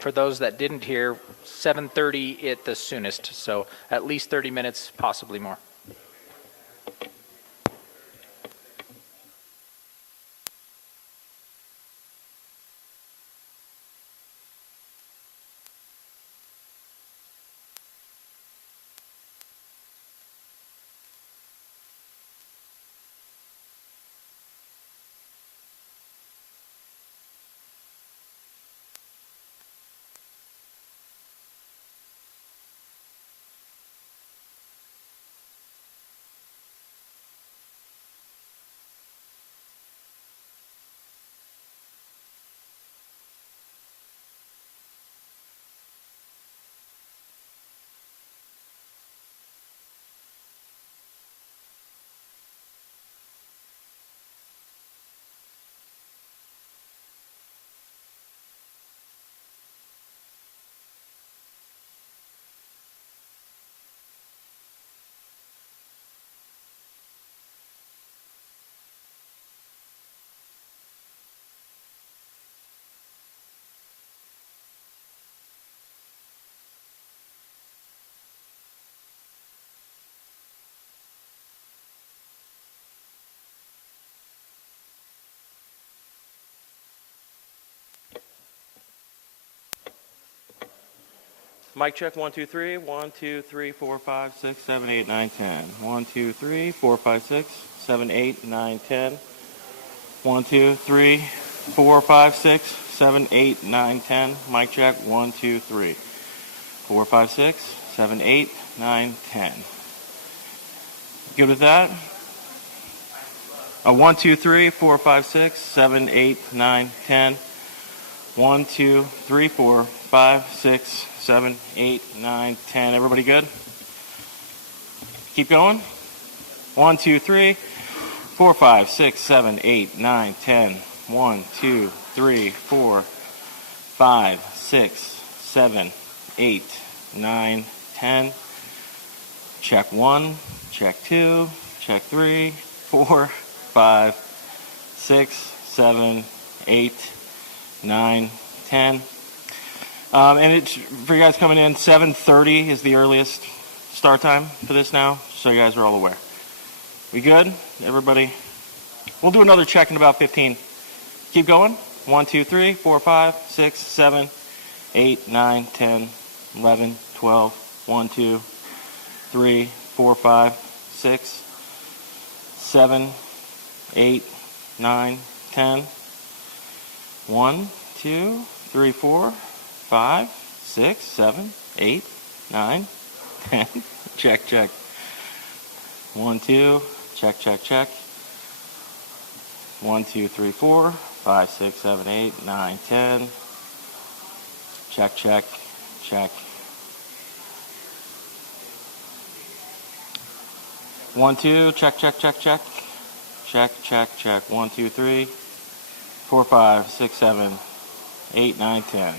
for those that didn't hear, 7:30 at the soonest, so at least 30 minutes, possibly more. Mic check, 1, 2, 3. 1, 2, 3, 4, 5, 6, 7, 8, 9, 10. 1, 2, 3, 4, 5, 6, 7, 8, 9, 10. 1, 2, 3, 4, 5, 6, 7, 8, 9, 10. Mic check, 1, 2, 3. 4, 5, 6, 7, 8, 9, 10. Good with that? 1, 2, 3, 4, 5, 6, 7, 8, 9, 10. 1, 2, 3, 4, 5, 6, 7, 8, 9, 10. Everybody good? Keep going. 1, 2, 3, 4, 5, 6, 7, 8, 9, 10. 1, 2, 3, 4, 5, 6, 7, 8, 9, 10. Check 1, check 2, check 3, 4, 5, 6, 7, 8, 9, 10. And it's for you guys coming in, 7:30 is the earliest start time for this now, so you guys are all aware. We good? Everybody? We'll do another check in about 15. Keep going. 1, 2, 3, 4, 5, 6, 7, 8, 9, 10, 11, 12. 1, 2, 3, 4, 5, 6, 7, 8, 9, 10. 1, 2, 3, 4, 5, 6, 7, 8, 9, 10. Check, check. 1, 2, check, check, check. 1, 2, 3, 4, 5, 6, 7, 8, 9, 10. Check, check, check. 1, 2, check, check, check, check. Check, check, check. 1, 2, 3, 4, 5, 6, 7, 8, 9, 10.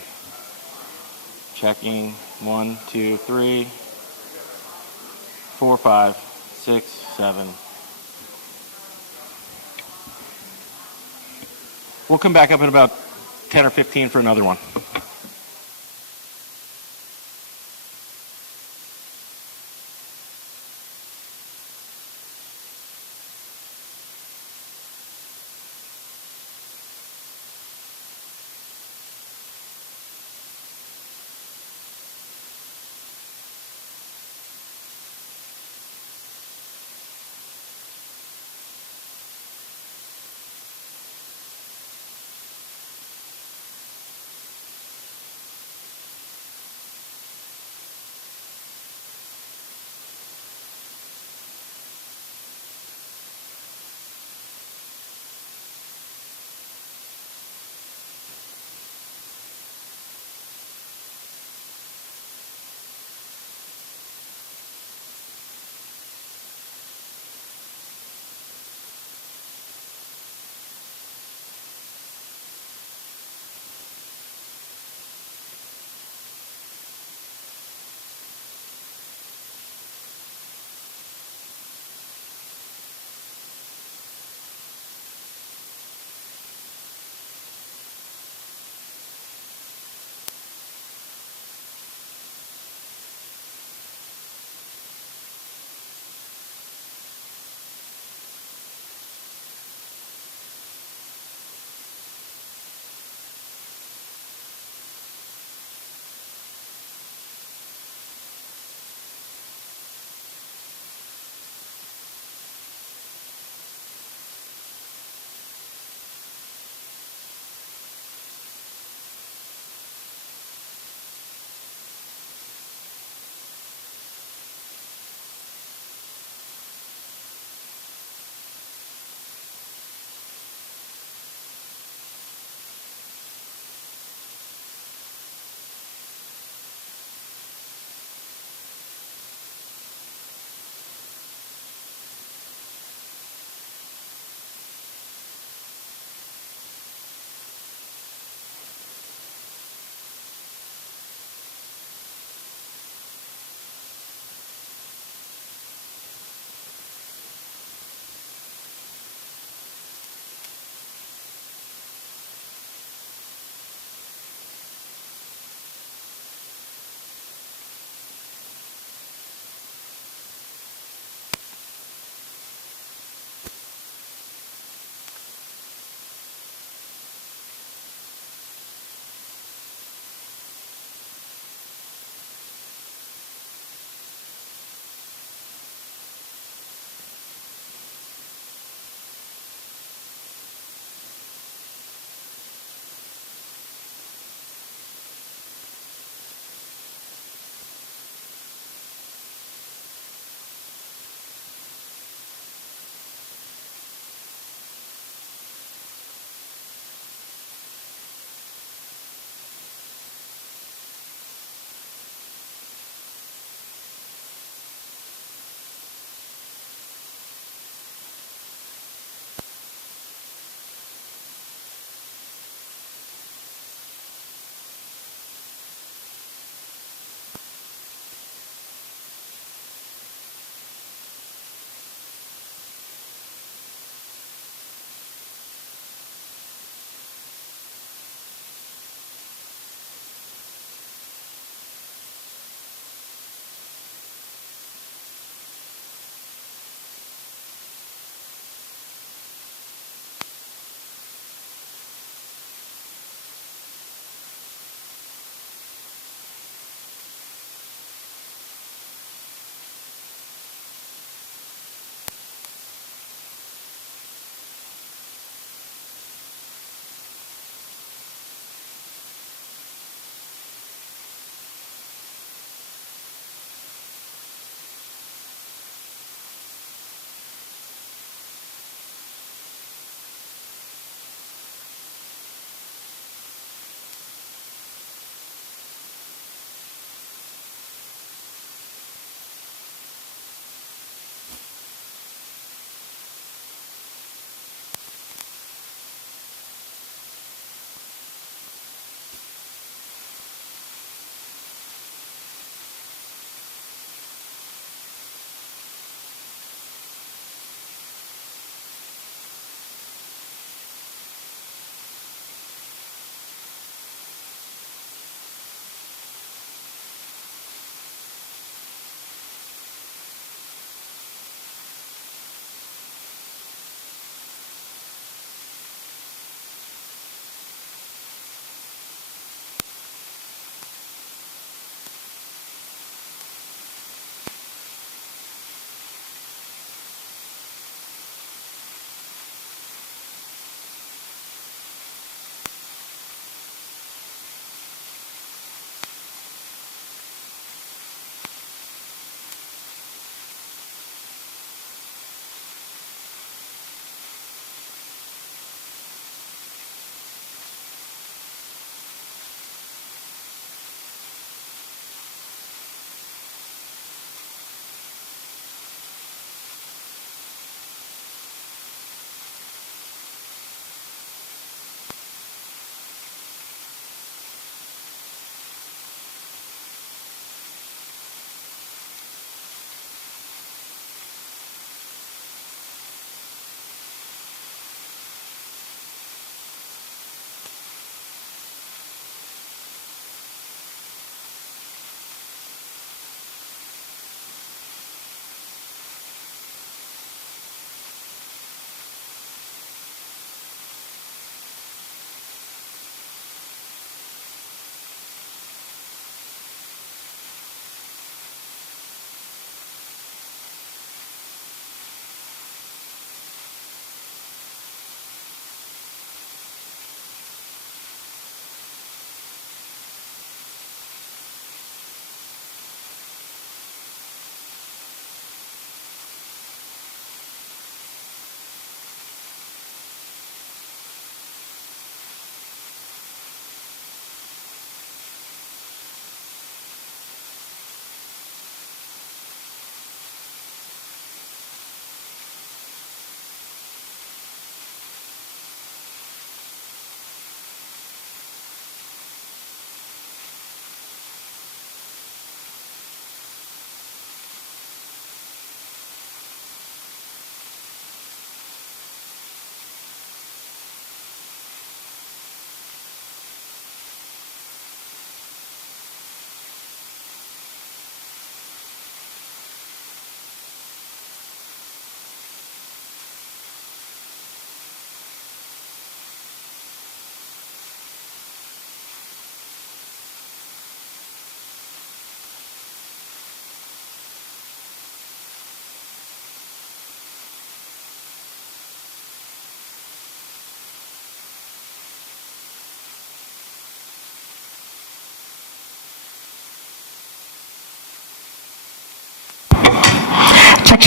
Checking. 1, 2, 3, 4, 5, 6, 7. We'll come back up in about 10 or 15 for another one.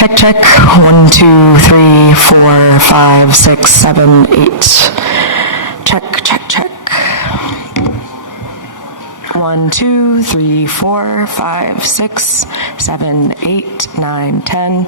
Check, check. 1, 2, 3, 4, 5, 6, 7, 8. Check, check, check. 1, 2, 3, 4, 5, 6, 7, 8, 9, 10.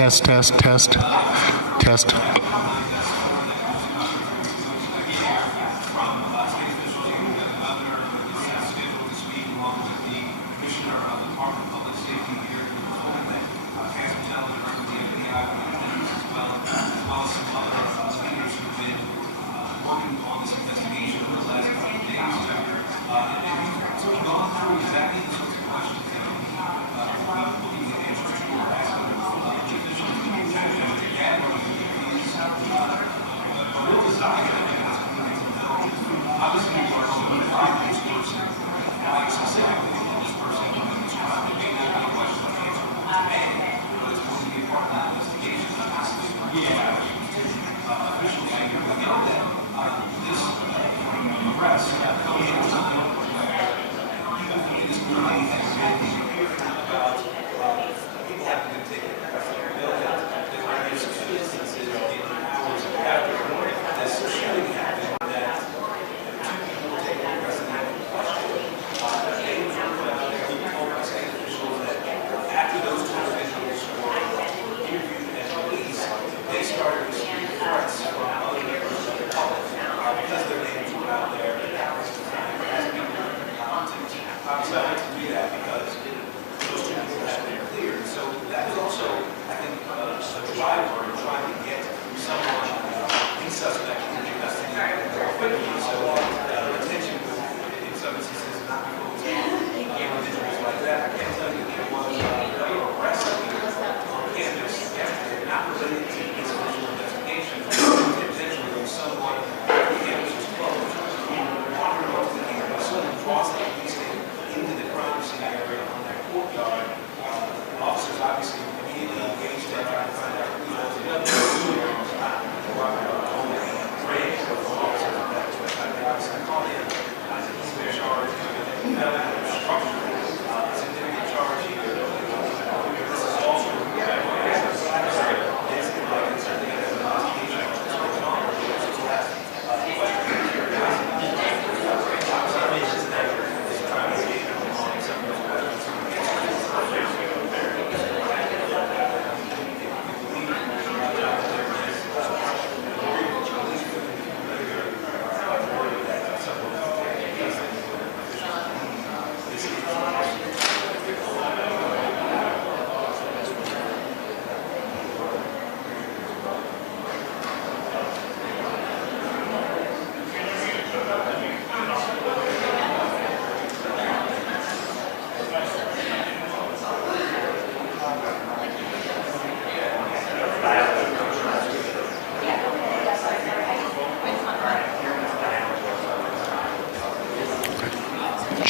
Test, test, test, test.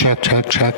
Check, check, check.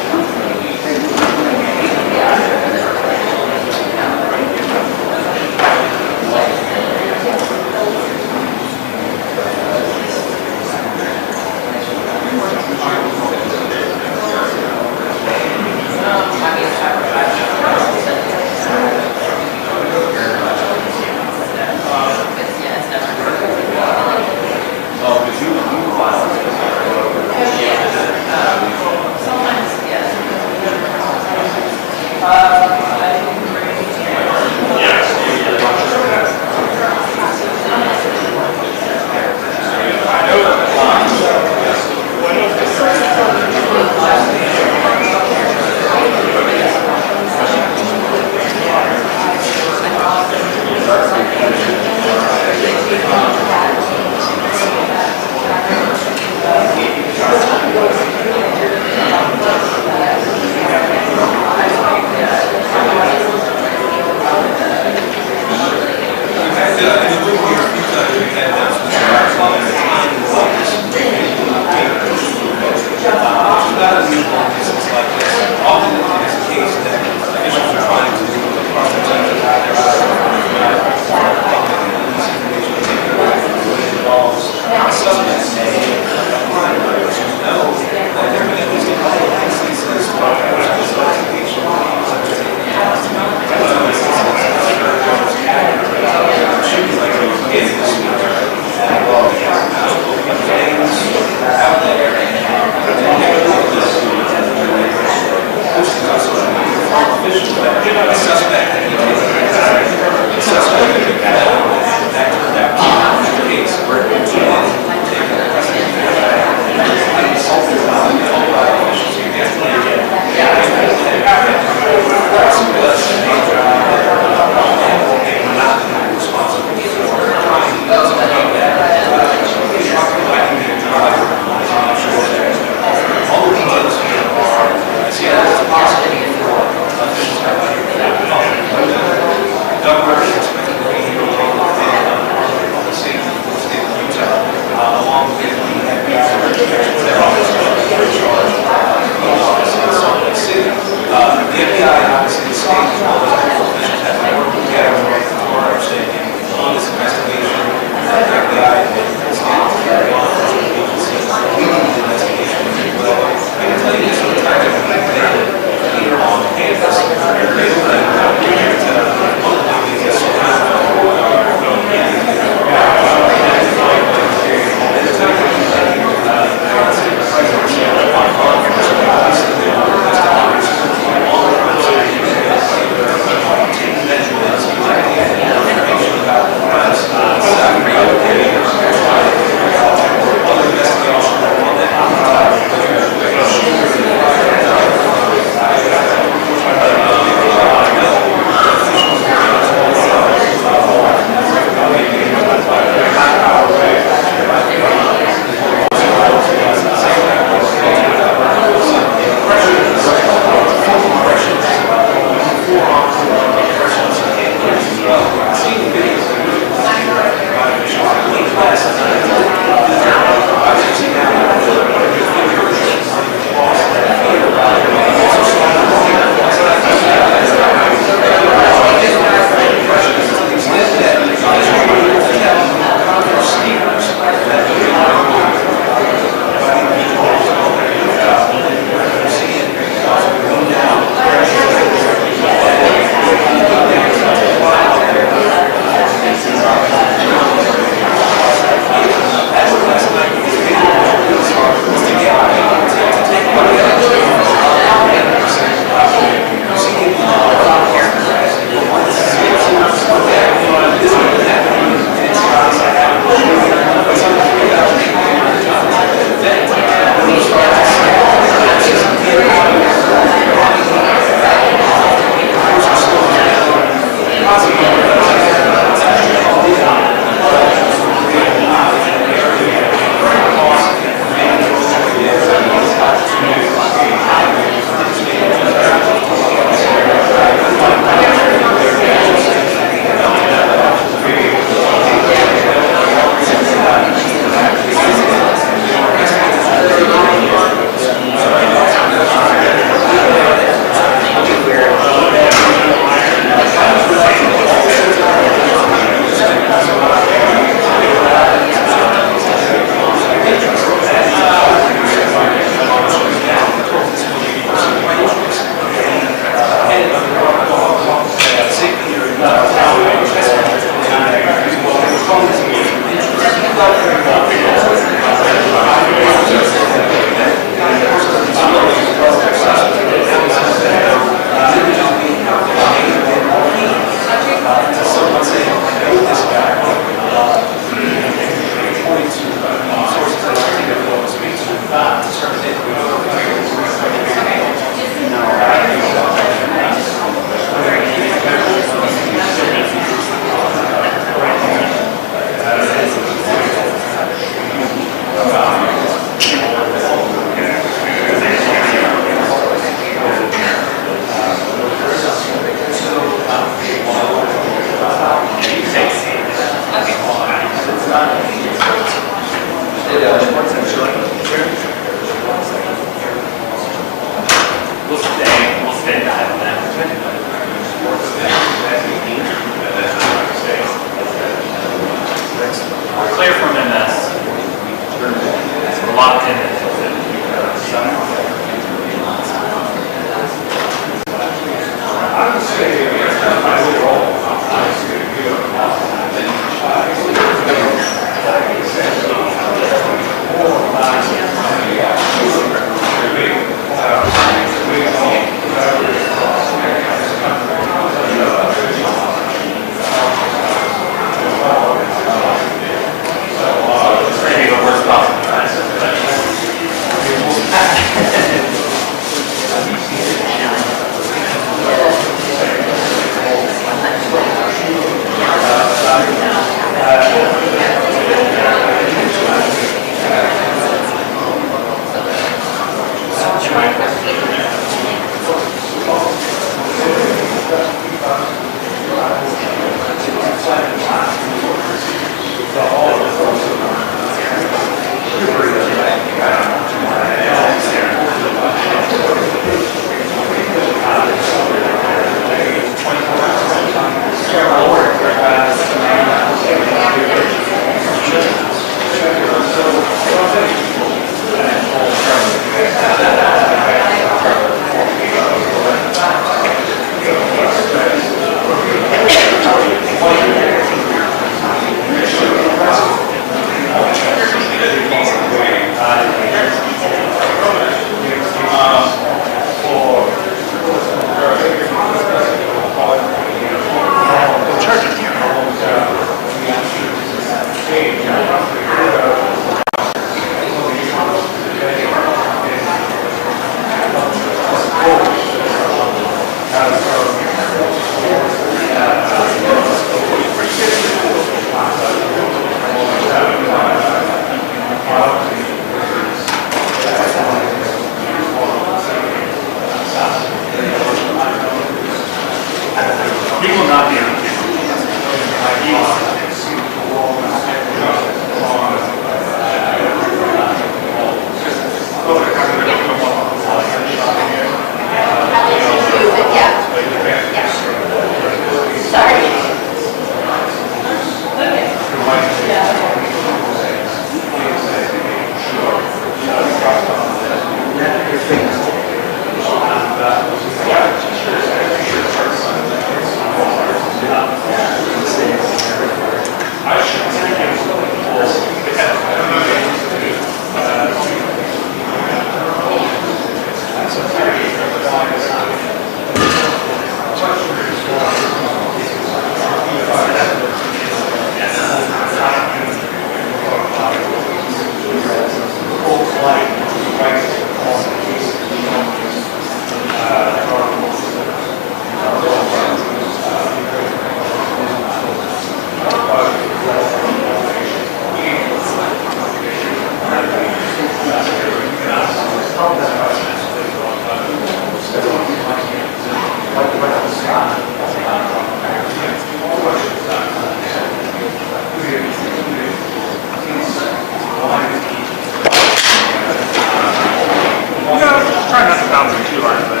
Try not to bounce it too hard, but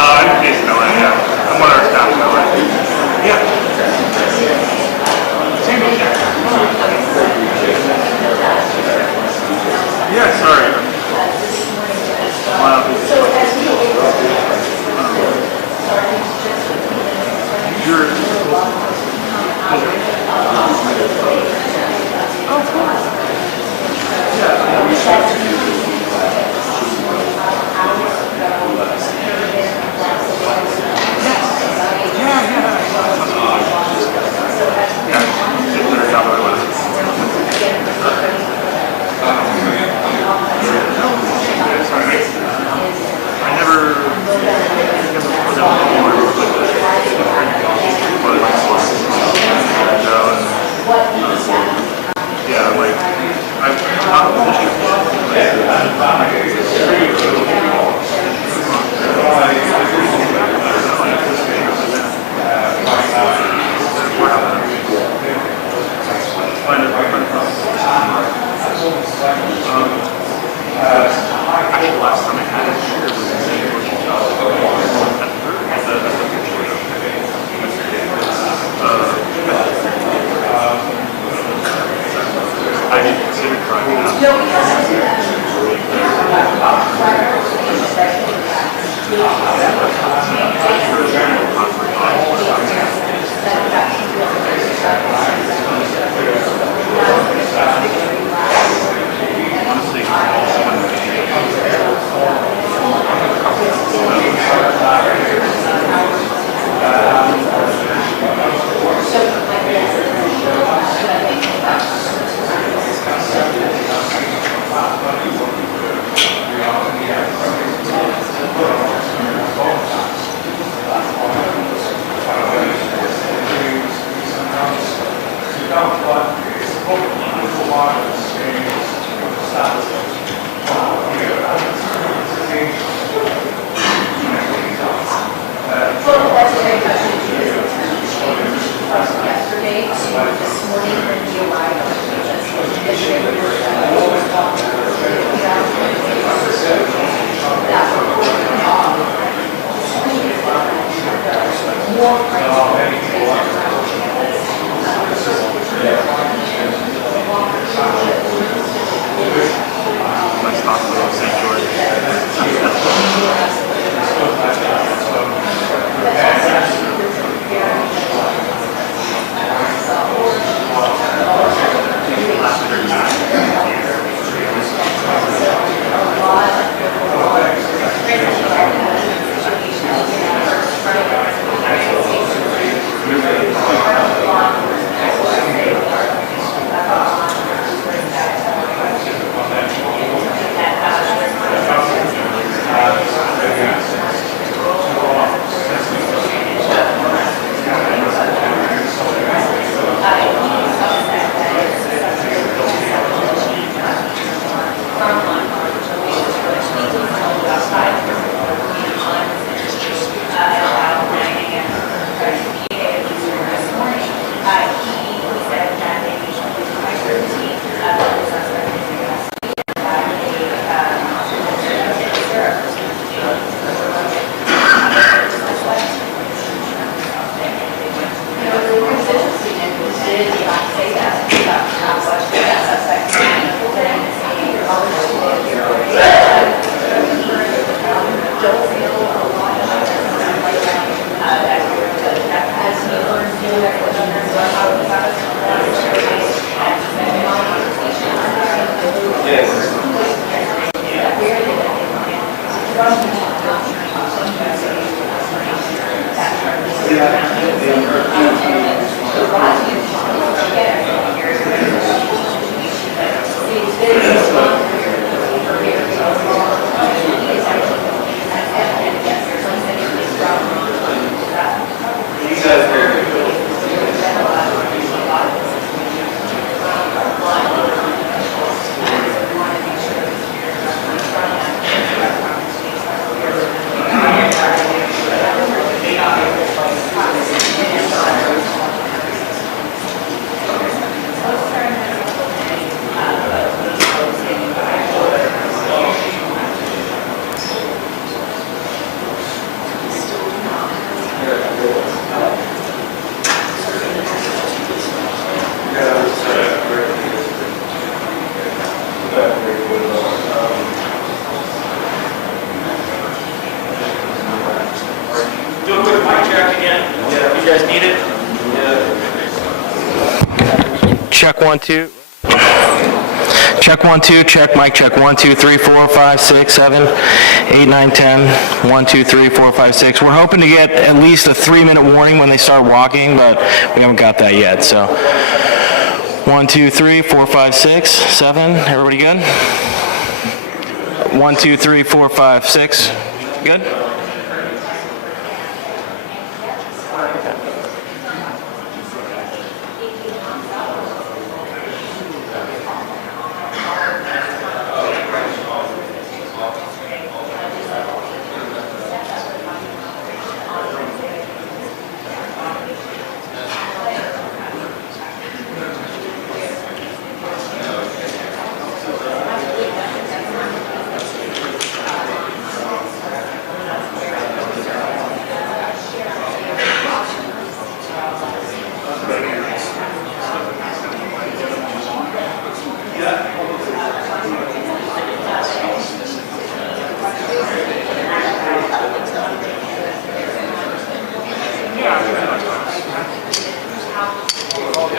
I'm based in LA, yeah. I'm one of our staff in LA. Yeah. Yeah, sorry. Check 1 2. Check 1 2. Check mic check 1 2 3 4 5 6 7 8 9 10 1 2 3 4 5 6. We're hoping to get at least a 3-minute warning when they start walking, but we haven't got that yet. So 1 2 3 4 5 6 7. Everybody good? 1 2 3 4 5 6. Good?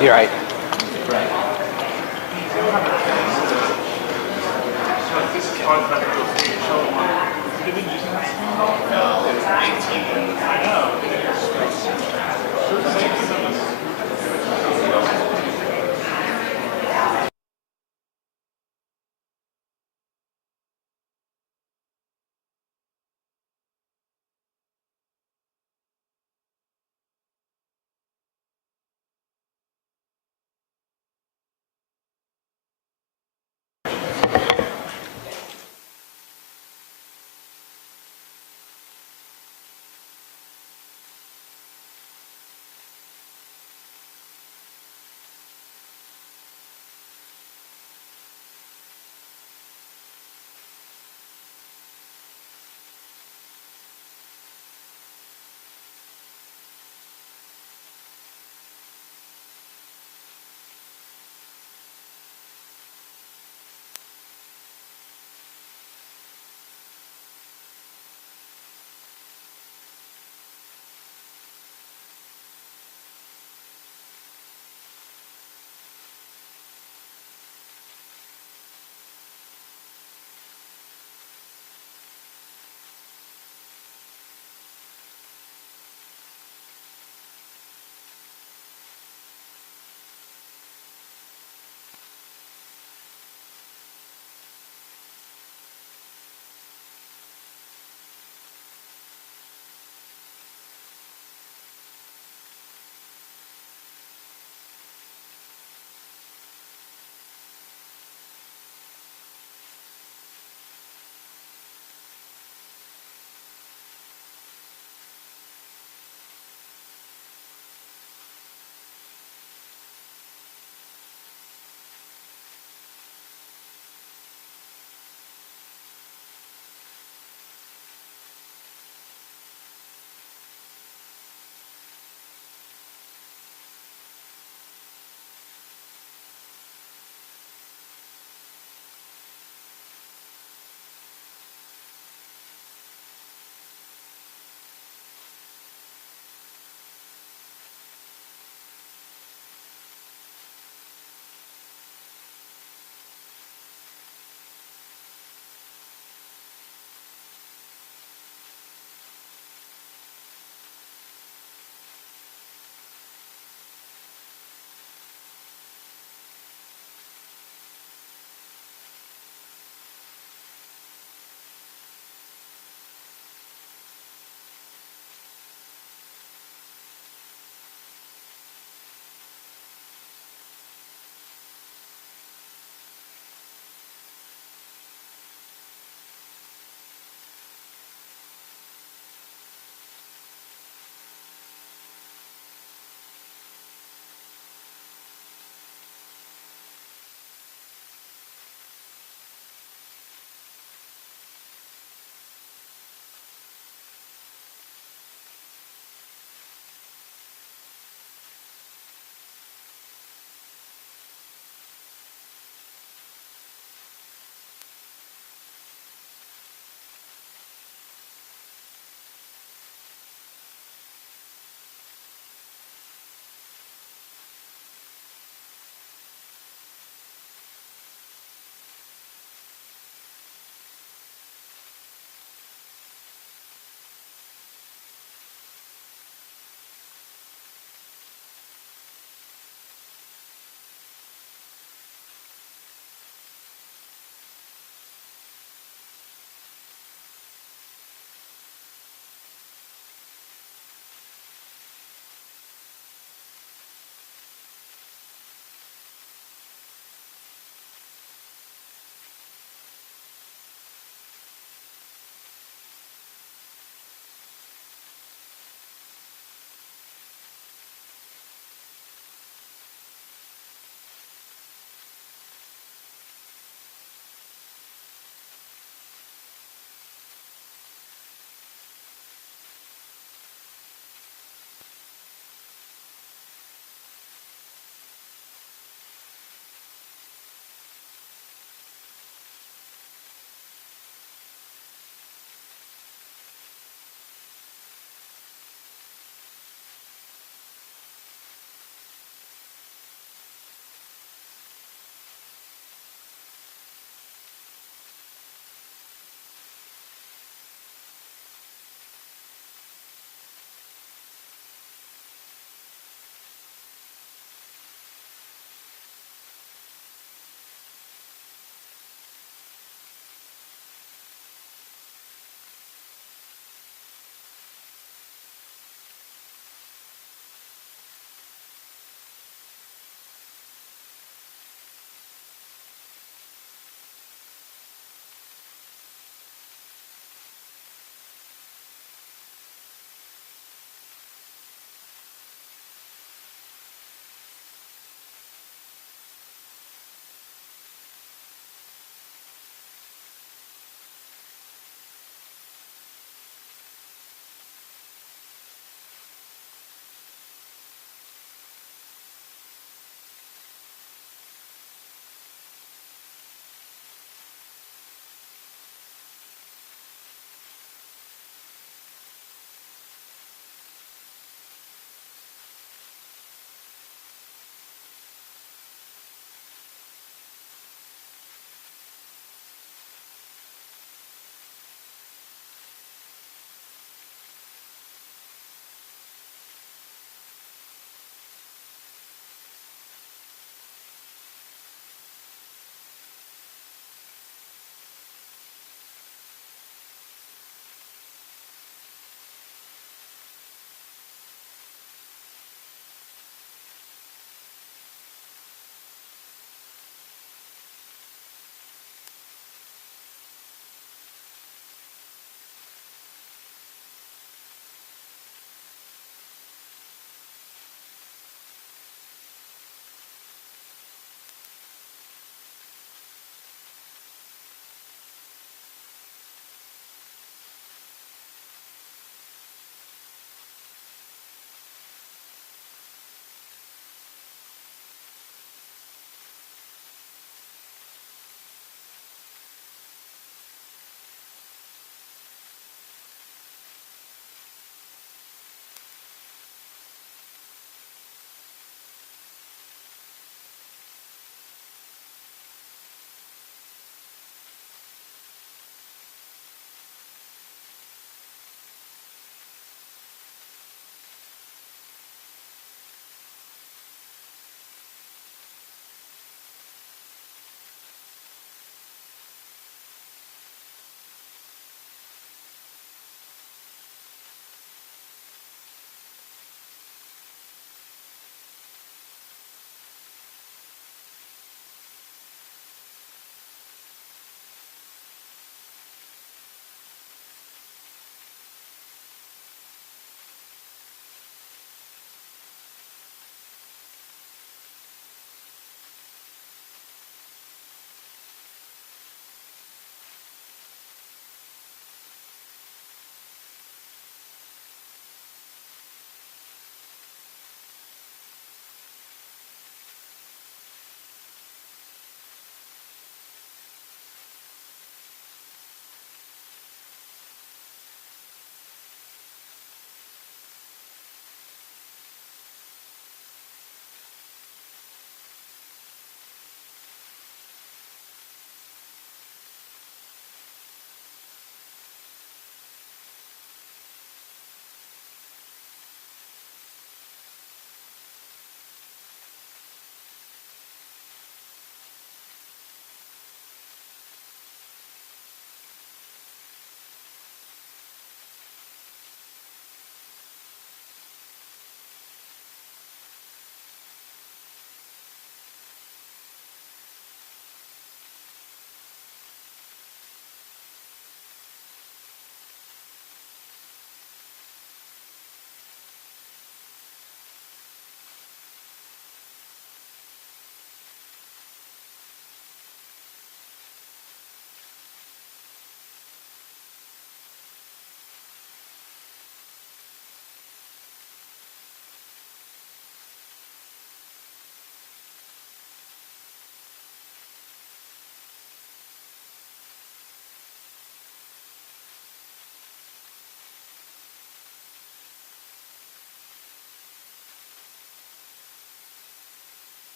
You're right.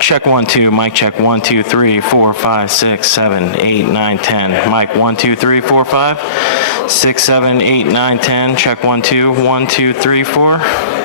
Check 1 2, mic check 1 2 3 4 5 6 7 8 9 10. Mic 1 2 3 4 5 6 7 8 9 10. Check 1 2 1 2 3 4.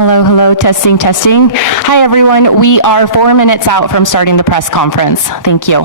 Hello, hello, testing, testing. Hi, everyone. We are 4 minutes out from starting the press conference. Thank you.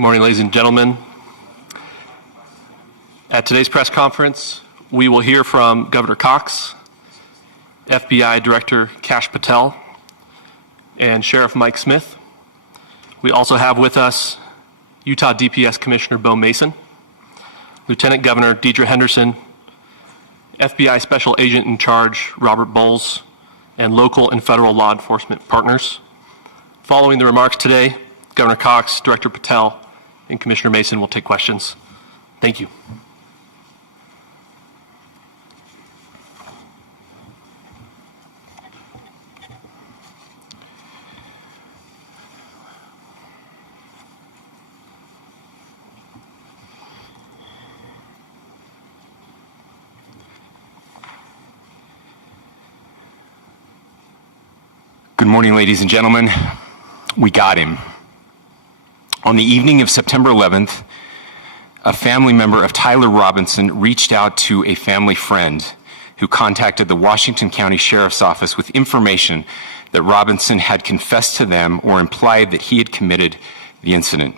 Good morning, ladies and gentlemen. At today's press conference, we will hear from Governor Cox, FBI Director Kash Patel, and Sheriff Mike Smith. We also have with us Utah DPS Commissioner Beau Mason, Lieutenant Governor Deidre Henderson, FBI Special Agent in Charge Robert Bohls, and local and federal law enforcement partners. Following the remarks today, Governor Cox, Director Patel, and Commissioner Mason will take questions. Thank you. Good morning, ladies and gentlemen. We got him. On the evening of September 11th, a family member of Tyler Robinson reached out to a family friend who contacted the Washington County Sheriff's Office with information that Robinson had confessed to them or implied that he had committed the incident.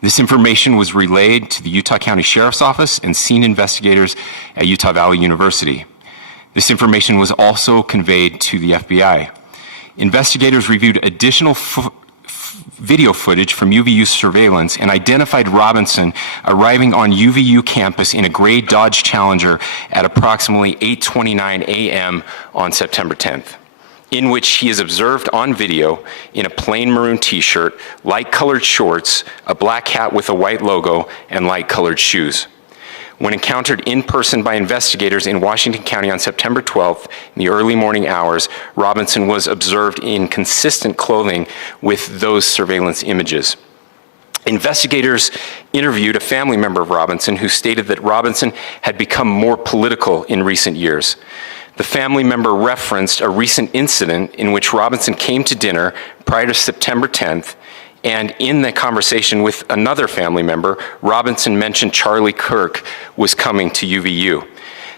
This information was relayed to the Utah County Sheriff's Office and scene investigators at Utah Valley University. This information was also conveyed to the FBI. Investigators reviewed additional video footage from UVU surveillance and identified Robinson arriving on UVU campus in a gray Dodge Challenger at approximately 8:29 a.m. on September 10th, in which he is observed on video in a plain maroon t-shirt, light-colored shorts, a black hat with a white logo, and light-colored shoes. When encountered in person by investigators in Washington County on September 12th, in the early morning hours, Robinson was observed in consistent clothing with those surveillance images. Investigators interviewed a family member of Robinson who stated that Robinson had become more political in recent years. The family member referenced a recent incident in which Robinson came to dinner prior to September 10th, and in the conversation with another family member, Robinson mentioned Charlie Kirk was coming to UVU.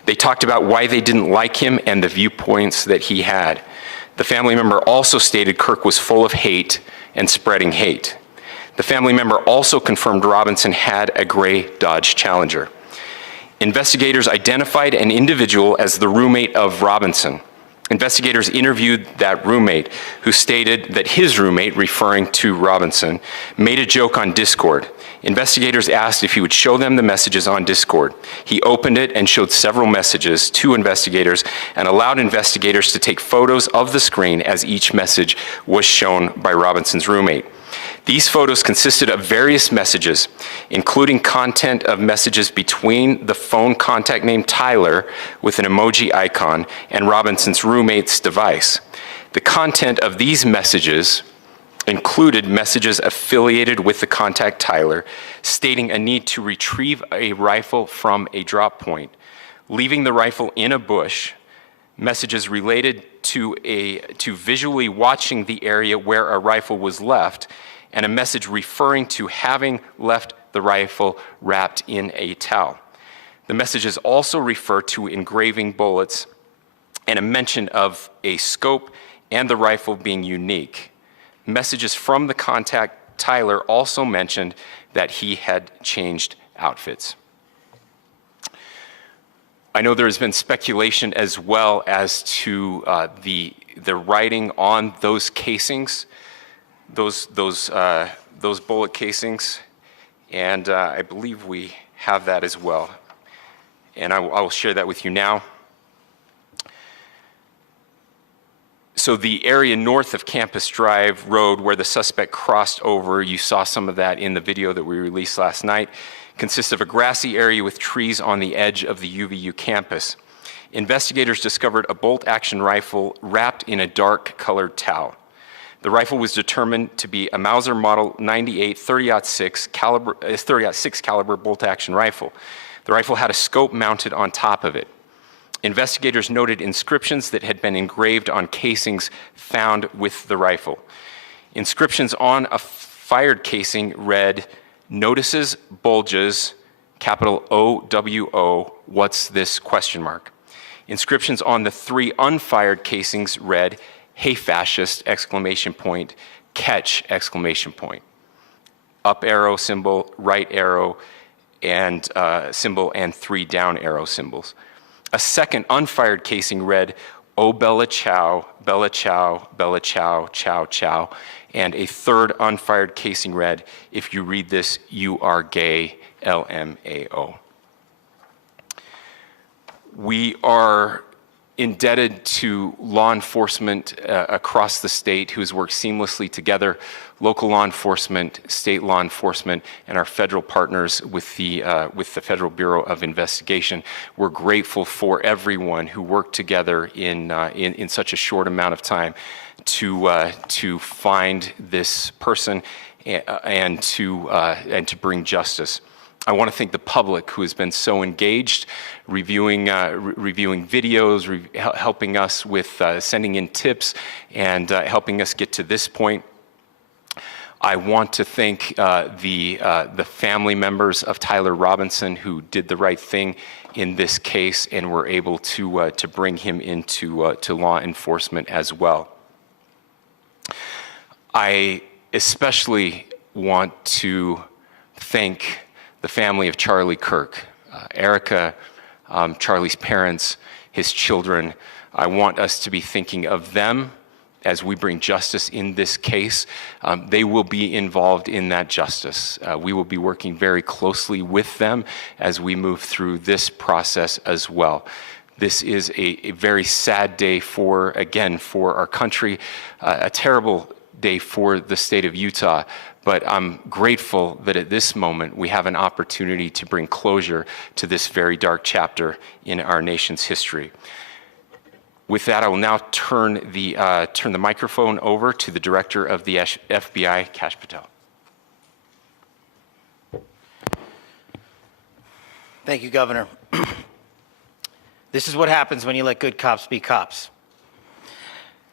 They talked about why they didn't like him and the viewpoints that he had. The family member also stated Kirk was full of hate and spreading hate. The family member also confirmed Robinson had a gray Dodge Challenger. Investigators identified an individual as the roommate of Robinson. Investigators interviewed that roommate, who stated that his roommate, referring to Robinson, made a joke on Discord. Investigators asked if he would show them the messages on Discord. He opened it and showed several messages to investigators and allowed investigators to take photos of the screen as each message was shown by Robinson's roommate. These photos consisted of various messages, including content of messages between the phone contact name Tyler with an emoji icon and Robinson's roommate's device. The content of these messages included messages affiliated with the contact Tyler, stating a need to retrieve a rifle from a drop point, leaving the rifle in a bush, messages related to visually watching the area where a rifle was left, and a message referring to having left the rifle wrapped in a towel. The messages also refer to engraving bullets and a mention of a scope and the rifle being unique. Messages from the contact Tyler also mentioned that he had changed outfits. I know there has been speculation as well as to the writing on those casings, those bullet casings, and I believe we have that as well. And I will share that with you now. So the area north of Campus Drive Road where the suspect crossed over, you saw some of that in the video that we released last night, consists of a grassy area with trees on the edge of the UVU campus. Investigators discovered a bolt-action rifle wrapped in a dark-colored towel. The rifle was determined to be a Mauser Model 98 30-06 caliber bolt-action rifle. The rifle had a scope mounted on top of it. Investigators noted inscriptions that had been engraved on casings found with the rifle. Inscriptions on a fired casing read, "Notices, bulges, capital OWO, what's this?" ? Inscriptions on the 3 unfired casings read, "Hey fascist!" ! Catch! up arrow symbol, right arrow and symbol, and 3 down arrow symbols. A second unfired casing read, "Oh Bella Chow, Bella Chow, Bella Chow, Chow Chow," and a third unfired casing read, "If you read this, you are gay, LMAO." We are indebted to law enforcement across the state who has worked seamlessly together, local law enforcement, state law enforcement, and our federal partners with the Federal Bureau of Investigation. We're grateful for everyone who worked together in such a short amount of time to find this person and to bring justice. I want to thank the public who has been so engaged, reviewing videos, helping us with sending in tips, and helping us get to this point. I want to thank the family members of Tyler Robinson who did the right thing in this case and were able to bring him into to law enforcement as well. I especially want to thank the family of Charlie Kirk, Erica, Charlie's parents, his children. I want us to be thinking of them as we bring justice in this case. They will be involved in that justice. We will be working very closely with them as we move through this process as well. This is a very sad day for our country, a terrible day for the state of Utah. But I'm grateful that at this moment we have an opportunity to bring closure to this very dark chapter in our nation's history. With that, I will now turn the microphone over to the Director of the FBI, Kash Patel. Thank you, Governor. This is what happens when you let good cops be cops.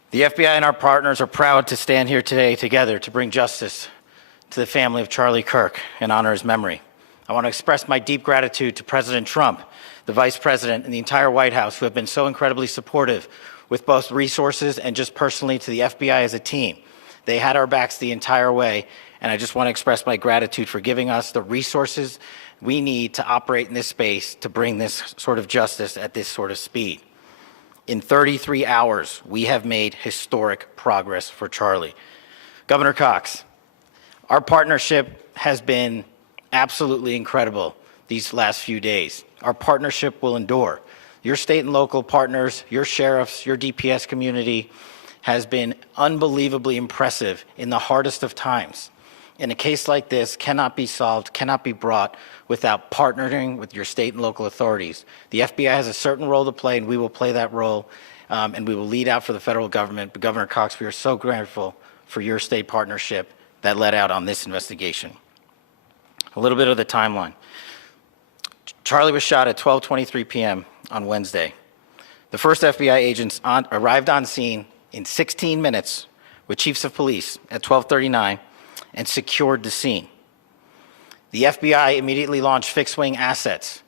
The FBI and our partners are proud to stand here today together to bring justice to the family of Charlie Kirk and honor his memory. I want to express my deep gratitude to President Trump, the Vice President, and the entire White House who have been so incredibly supportive with both resources and just personally to the FBI as a team. They had our backs the entire way, and I just want to express my gratitude for giving us the resources we need to operate in this space to bring this sort of justice at this sort of speed. In 33 hours, we have made historic progress for Charlie. Governor Cox, our partnership has been absolutely incredible these last few days. Our partnership will endure. Your state and local partners, your sheriffs, your DPS community has been unbelievably impressive in the hardest of times. And a case like this cannot be solved, cannot be brought without partnering with your state and local authorities. The FBI has a certain role to play, and we will play that role, and we will lead out for the federal government. But Governor Cox, we are so grateful for your state partnership that led out on this investigation. A little bit of the timeline. Charlie was shot at 12:23 p.m. on Wednesday. The first FBI agents arrived on scene in 16 minutes with chiefs of police at 12:39 and secured the scene. The FBI immediately launched fixed-wing assets.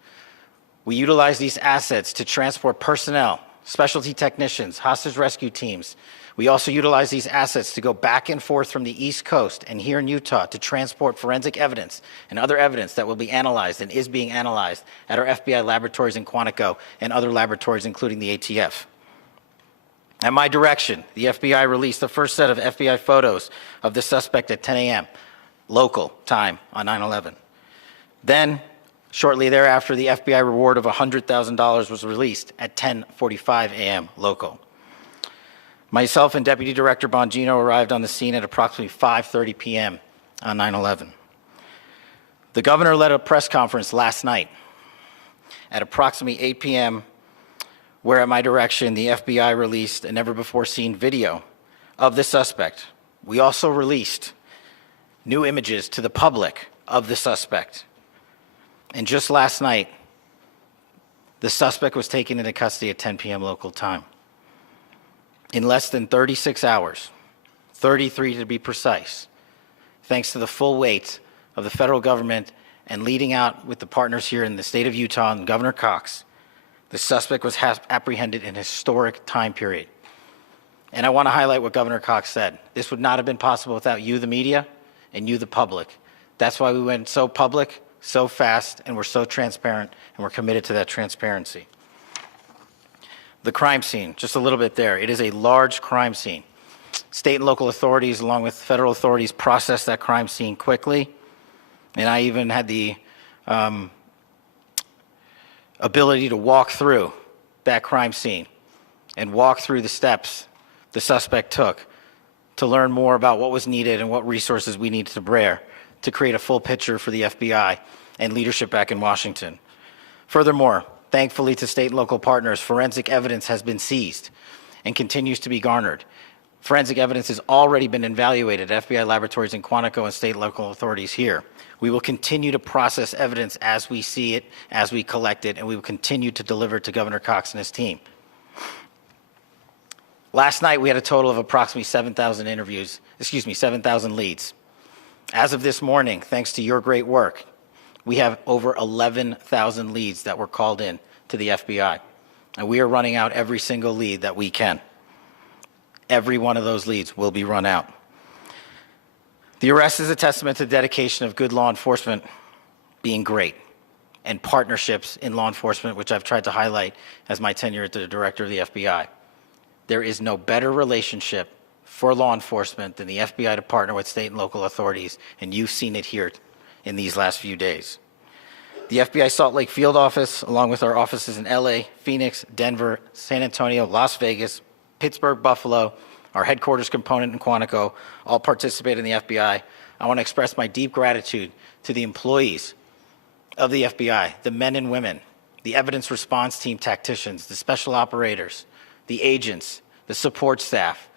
We utilized these assets to transport personnel, specialty technicians, hostage rescue teams. We also utilized these assets to go back and forth from the East Coast and here in Utah to transport forensic evidence and other evidence that will be analyzed and is being analyzed at our FBI laboratories in Quantico and other laboratories, including the ATF. At my direction, the FBI released the first set of FBI photos of the suspect at 10 a.m. local time on 9/11. Then, shortly thereafter, the FBI reward of $100,000 was released at 10:45 a.m. local. Myself and Deputy Director Bongino arrived on the scene at approximately 5:30 p.m. on 9/11. The governor led a press conference last night at approximately 8 p.m., where at my direction, the FBI released a never-before-seen video of the suspect. We also released new images to the public of the suspect. And just last night, the suspect was taken into custody at 10 p.m. local time. In less than 36 hours, 33 to be precise, thanks to the full weight of the federal government and leading out with the partners here in the state of Utah and Governor Cox, the suspect was apprehended in a historic time period. And I want to highlight what Governor Cox said. This would not have been possible without you, the media, and you, the public. That's why we went so public, so fast, and we're so transparent, and we're committed to that transparency. The crime scene, just a little bit there. It is a large crime scene. State and local authorities, along with federal authorities, process that crime scene quickly. And I even had the ability to walk through that crime scene and walk through the steps the suspect took to learn more about what was needed and what resources we needed to bear to create a full picture for the FBI and leadership back in Washington. Furthermore, thankfully to state and local partners, forensic evidence has been seized and continues to be garnered. Forensic evidence has already been evaluated at FBI laboratories in Quantico and state and local authorities here. We will continue to process evidence as we see it, as we collect it, and we will continue to deliver to Governor Cox and his team. Last night, we had a total of approximately 7,000 leads. As of this morning, thanks to your great work, we have over 11,000 leads that were called in to the FBI. And we are running out every single lead that we can. Every one of those leads will be run out. The arrest is a testament to the dedication of good law enforcement being great and partnerships in law enforcement, which I've tried to highlight as my tenure as the director of the FBI. There is no better relationship for law enforcement than the FBI to partner with state and local authorities, and you've seen it here in these last few days. The FBI Salt Lake field office, along with our offices in LA, Phoenix, Denver, San Antonio, Las Vegas, Pittsburgh, Buffalo, our headquarters component in Quantico, all participate in the FBI. I want to express my deep gratitude to the employees of the FBI, the men and women, the evidence response team tacticians, the special operators, the agents, the support staff.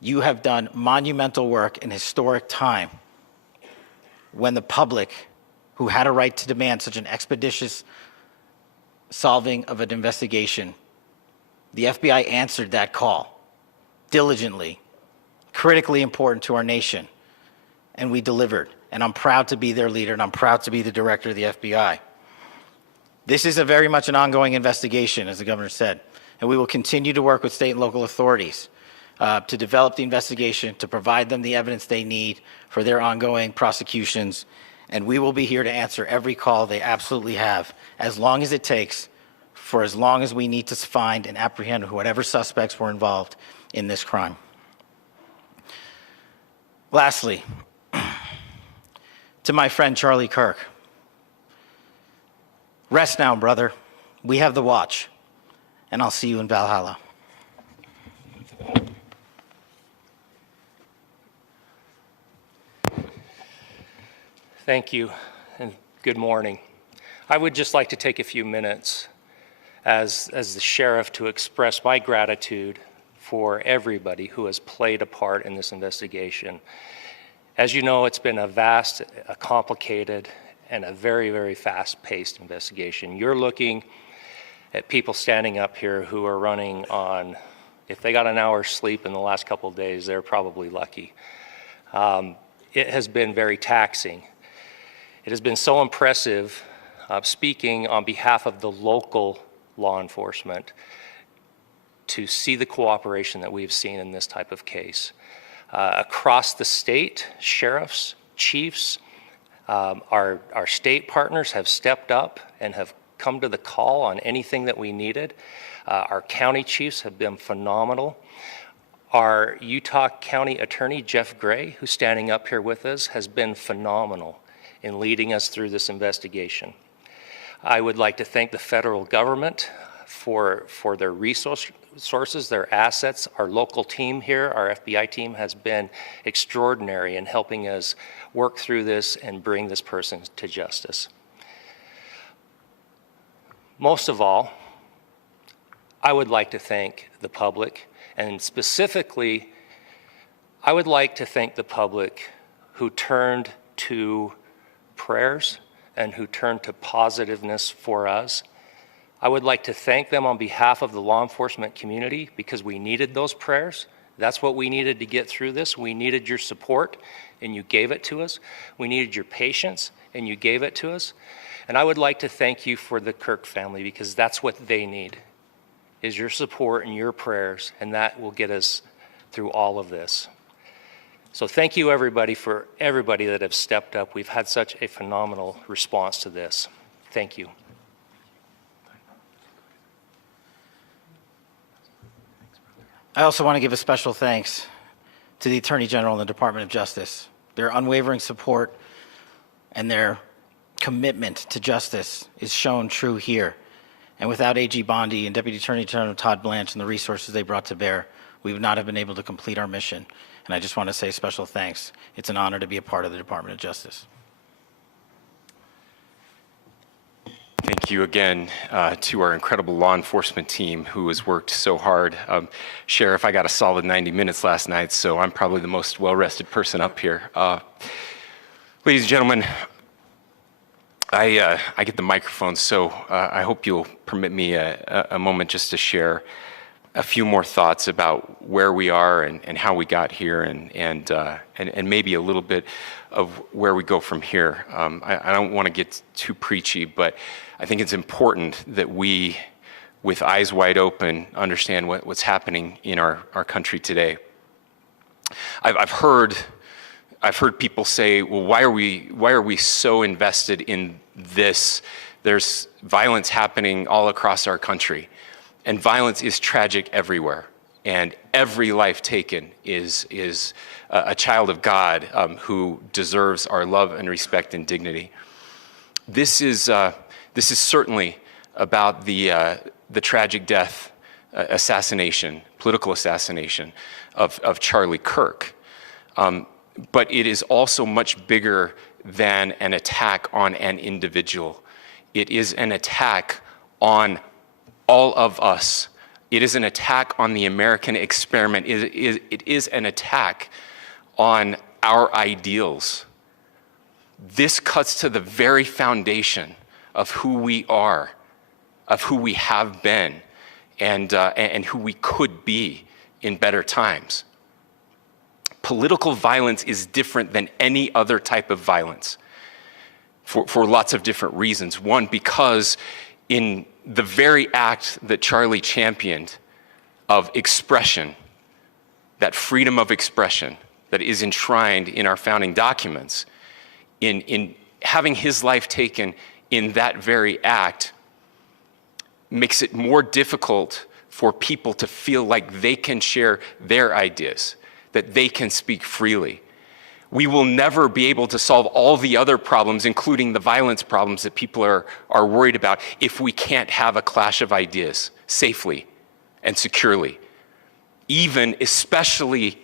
You have done monumental work in historic time when the public, who had a right to demand such an expeditious solving of an investigation, the FBI answered that call diligently, critically important to our nation, and we delivered. And I'm proud to be their leader, and I'm proud to be the director of the FBI. This is very much an ongoing investigation, as the governor said, and we will continue to work with state and local authorities to develop the investigation, to provide them the evidence they need for their ongoing prosecutions, and we will be here to answer every call they absolutely have, as long as it takes, for as long as we need to find and apprehend whatever suspects were involved in this crime. Lastly, to my friend Charlie Kirk, rest now, brother. We have the watch, and I'll see you in Valhalla. Thank you, and good morning. I would just like to take a few minutes as the sheriff to express my gratitude for everybody who has played a part in this investigation. As you know, it's been a vast, a complicated, and a very, very fast-paced investigation. You're looking at people standing up here who are running on, if they got an hour's sleep in the last couple of days, they're probably lucky. It has been very taxing. It has been so impressive, speaking on behalf of the local law enforcement, to see the cooperation that we've seen in this type of case. Across the state, sheriffs, chiefs, our state partners have stepped up and have come to the call on anything that we needed. Our county chiefs have been phenomenal. Our Utah County Attorney, Jeff Gray, who's standing up here with us, has been phenomenal in leading us through this investigation. I would like to thank the federal government for their resources, their assets. Our local team here, our FBI team, has been extraordinary in helping us work through this and bring this person to justice. Most of all, I would like to thank the public, and specifically, I would like to thank the public who turned to prayers and who turned to positiveness for us. I would like to thank them on behalf of the law enforcement community, because we needed those prayers. That's what we needed to get through this. We needed your support, and you gave it to us. We needed your patience, and you gave it to us. And I would like to thank you for the Kirk family, because that's what they need, is your support and your prayers, and that will get us through all of this. So thank you everybody for everybody that have stepped up. We've had such a phenomenal response to this. Thank you. I also want to give a special thanks to the Attorney General and the Department of Justice. Their unwavering support and their commitment to justice is shown true here. And without AG Bondi and Deputy Attorney General Todd Blanche and the resources they brought to bear, we would not have been able to complete our mission. And I just want to say special thanks. It's an honor to be a part of the Department of Justice. Thank you again to our incredible law enforcement team who has worked so hard. Sheriff, I got a solid 90 minutes last night, so I'm probably the most well-rested person up here. Ladies and gentlemen, I get the microphone, so I hope you'll permit me a moment just to share a few more thoughts about where we are and how we got here and maybe a little bit of where we go from here. I don't want to get too preachy, but I think it's important that we, with eyes wide open, understand what's happening in our country today. I've heard people say, well, why are we so invested in this? There's violence happening all across our country, and violence is tragic everywhere. And every life taken is a child of God who deserves our love and respect and dignity. This is certainly about the tragic death, political assassination of Charlie Kirk. But it is also much bigger than an attack on an individual. It is an attack on all of us. It is an attack on the American experiment. It is an attack on our ideals. This cuts to the very foundation of who we are, of who we have been, and who we could be in better times. Political violence is different than any other type of violence for lots of different reasons. One, because in the very act that Charlie championed of expression, that freedom of expression that is enshrined in our founding documents, in having his life taken in that very act, makes it more difficult for people to feel like they can share their ideas, that they can speak freely. We will never be able to solve all the other problems, including the violence problems that people are worried about, if we can't have a clash of ideas safely and securely. Even, especially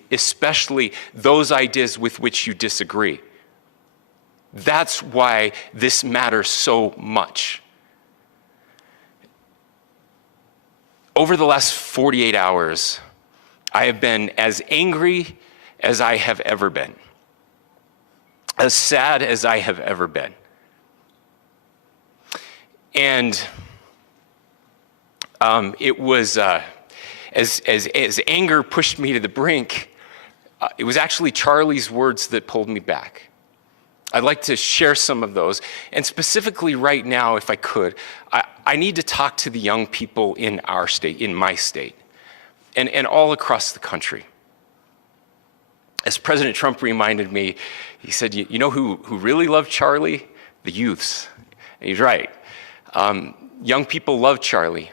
those ideas with which you disagree. That's why this matters so much. Over the last 48 hours, I have been as angry as I have ever been, as sad as I have ever been. And it was, as anger pushed me to the brink, it was actually Charlie's words that pulled me back. I'd like to share some of those. And specifically right now, if I could, I need to talk to the young people in our state, in my state, and all across the country. As President Trump reminded me, he said, you know who really loved Charlie? The youths. And he's right. Young people loved Charlie,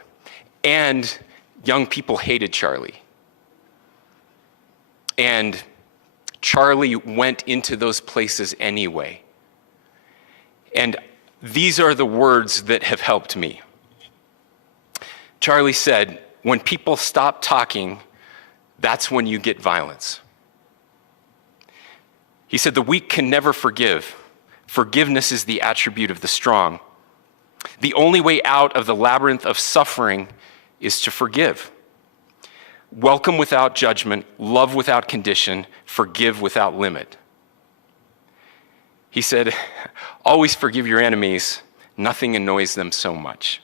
and young people hated Charlie. And Charlie went into those places anyway. And these are the words that have helped me. Charlie said, when people stop talking, that's when you get violence. He said, the weak can never forgive. Forgiveness is the attribute of the strong. The only way out of the labyrinth of suffering is to forgive. Welcome without judgment, love without condition, forgive without limit. He said, always forgive your enemies. Nothing annoys them so much.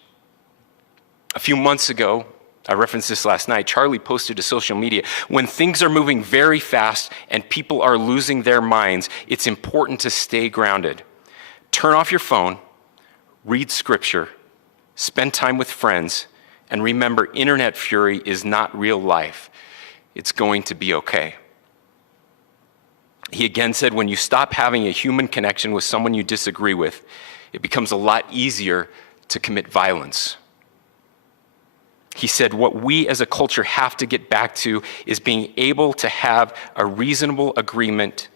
A few months ago, I referenced this last night, Charlie posted to social media, when things are moving very fast and people are losing their minds, it's important to stay grounded. Turn off your phone, read scripture, spend time with friends, and remember, internet fury is not real life. It's going to be okay. He again said, when you stop having a human connection with someone you disagree with, it becomes a lot easier to commit violence. He said, what we as a culture have to get back to is being able to have a reasonable agreement,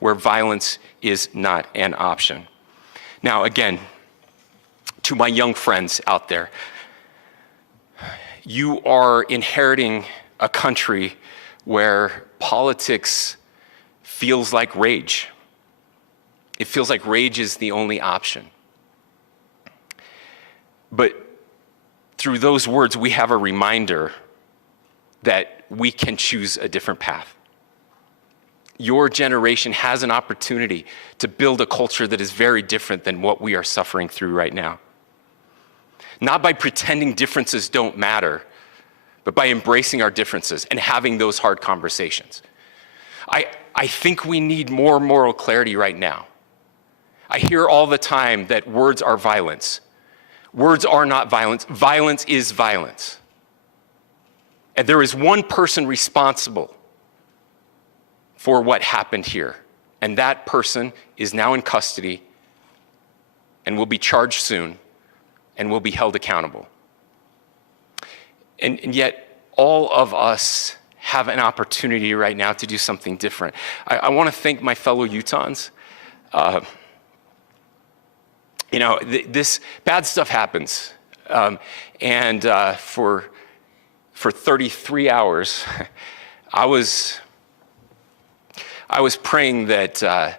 where violence is not an option. Now, again, to my young friends out there, you are inheriting a country where politics feels like rage. It feels like rage is the only option. But through those words, we have a reminder that we can choose a different path. Your generation has an opportunity to build a culture that is very different than what we are suffering through right now. Not by pretending differences don't matter, but by embracing our differences and having those hard conversations. I think we need more moral clarity right now. I hear all the time that words are violence. Words are not violence. Violence is violence. And there is one person responsible for what happened here. And that person is now in custody and will be charged soon and will be held accountable. And yet, all of us have an opportunity right now to do something different. I want to thank my fellow Utahns. This bad stuff happens. For 33 hours, I was praying that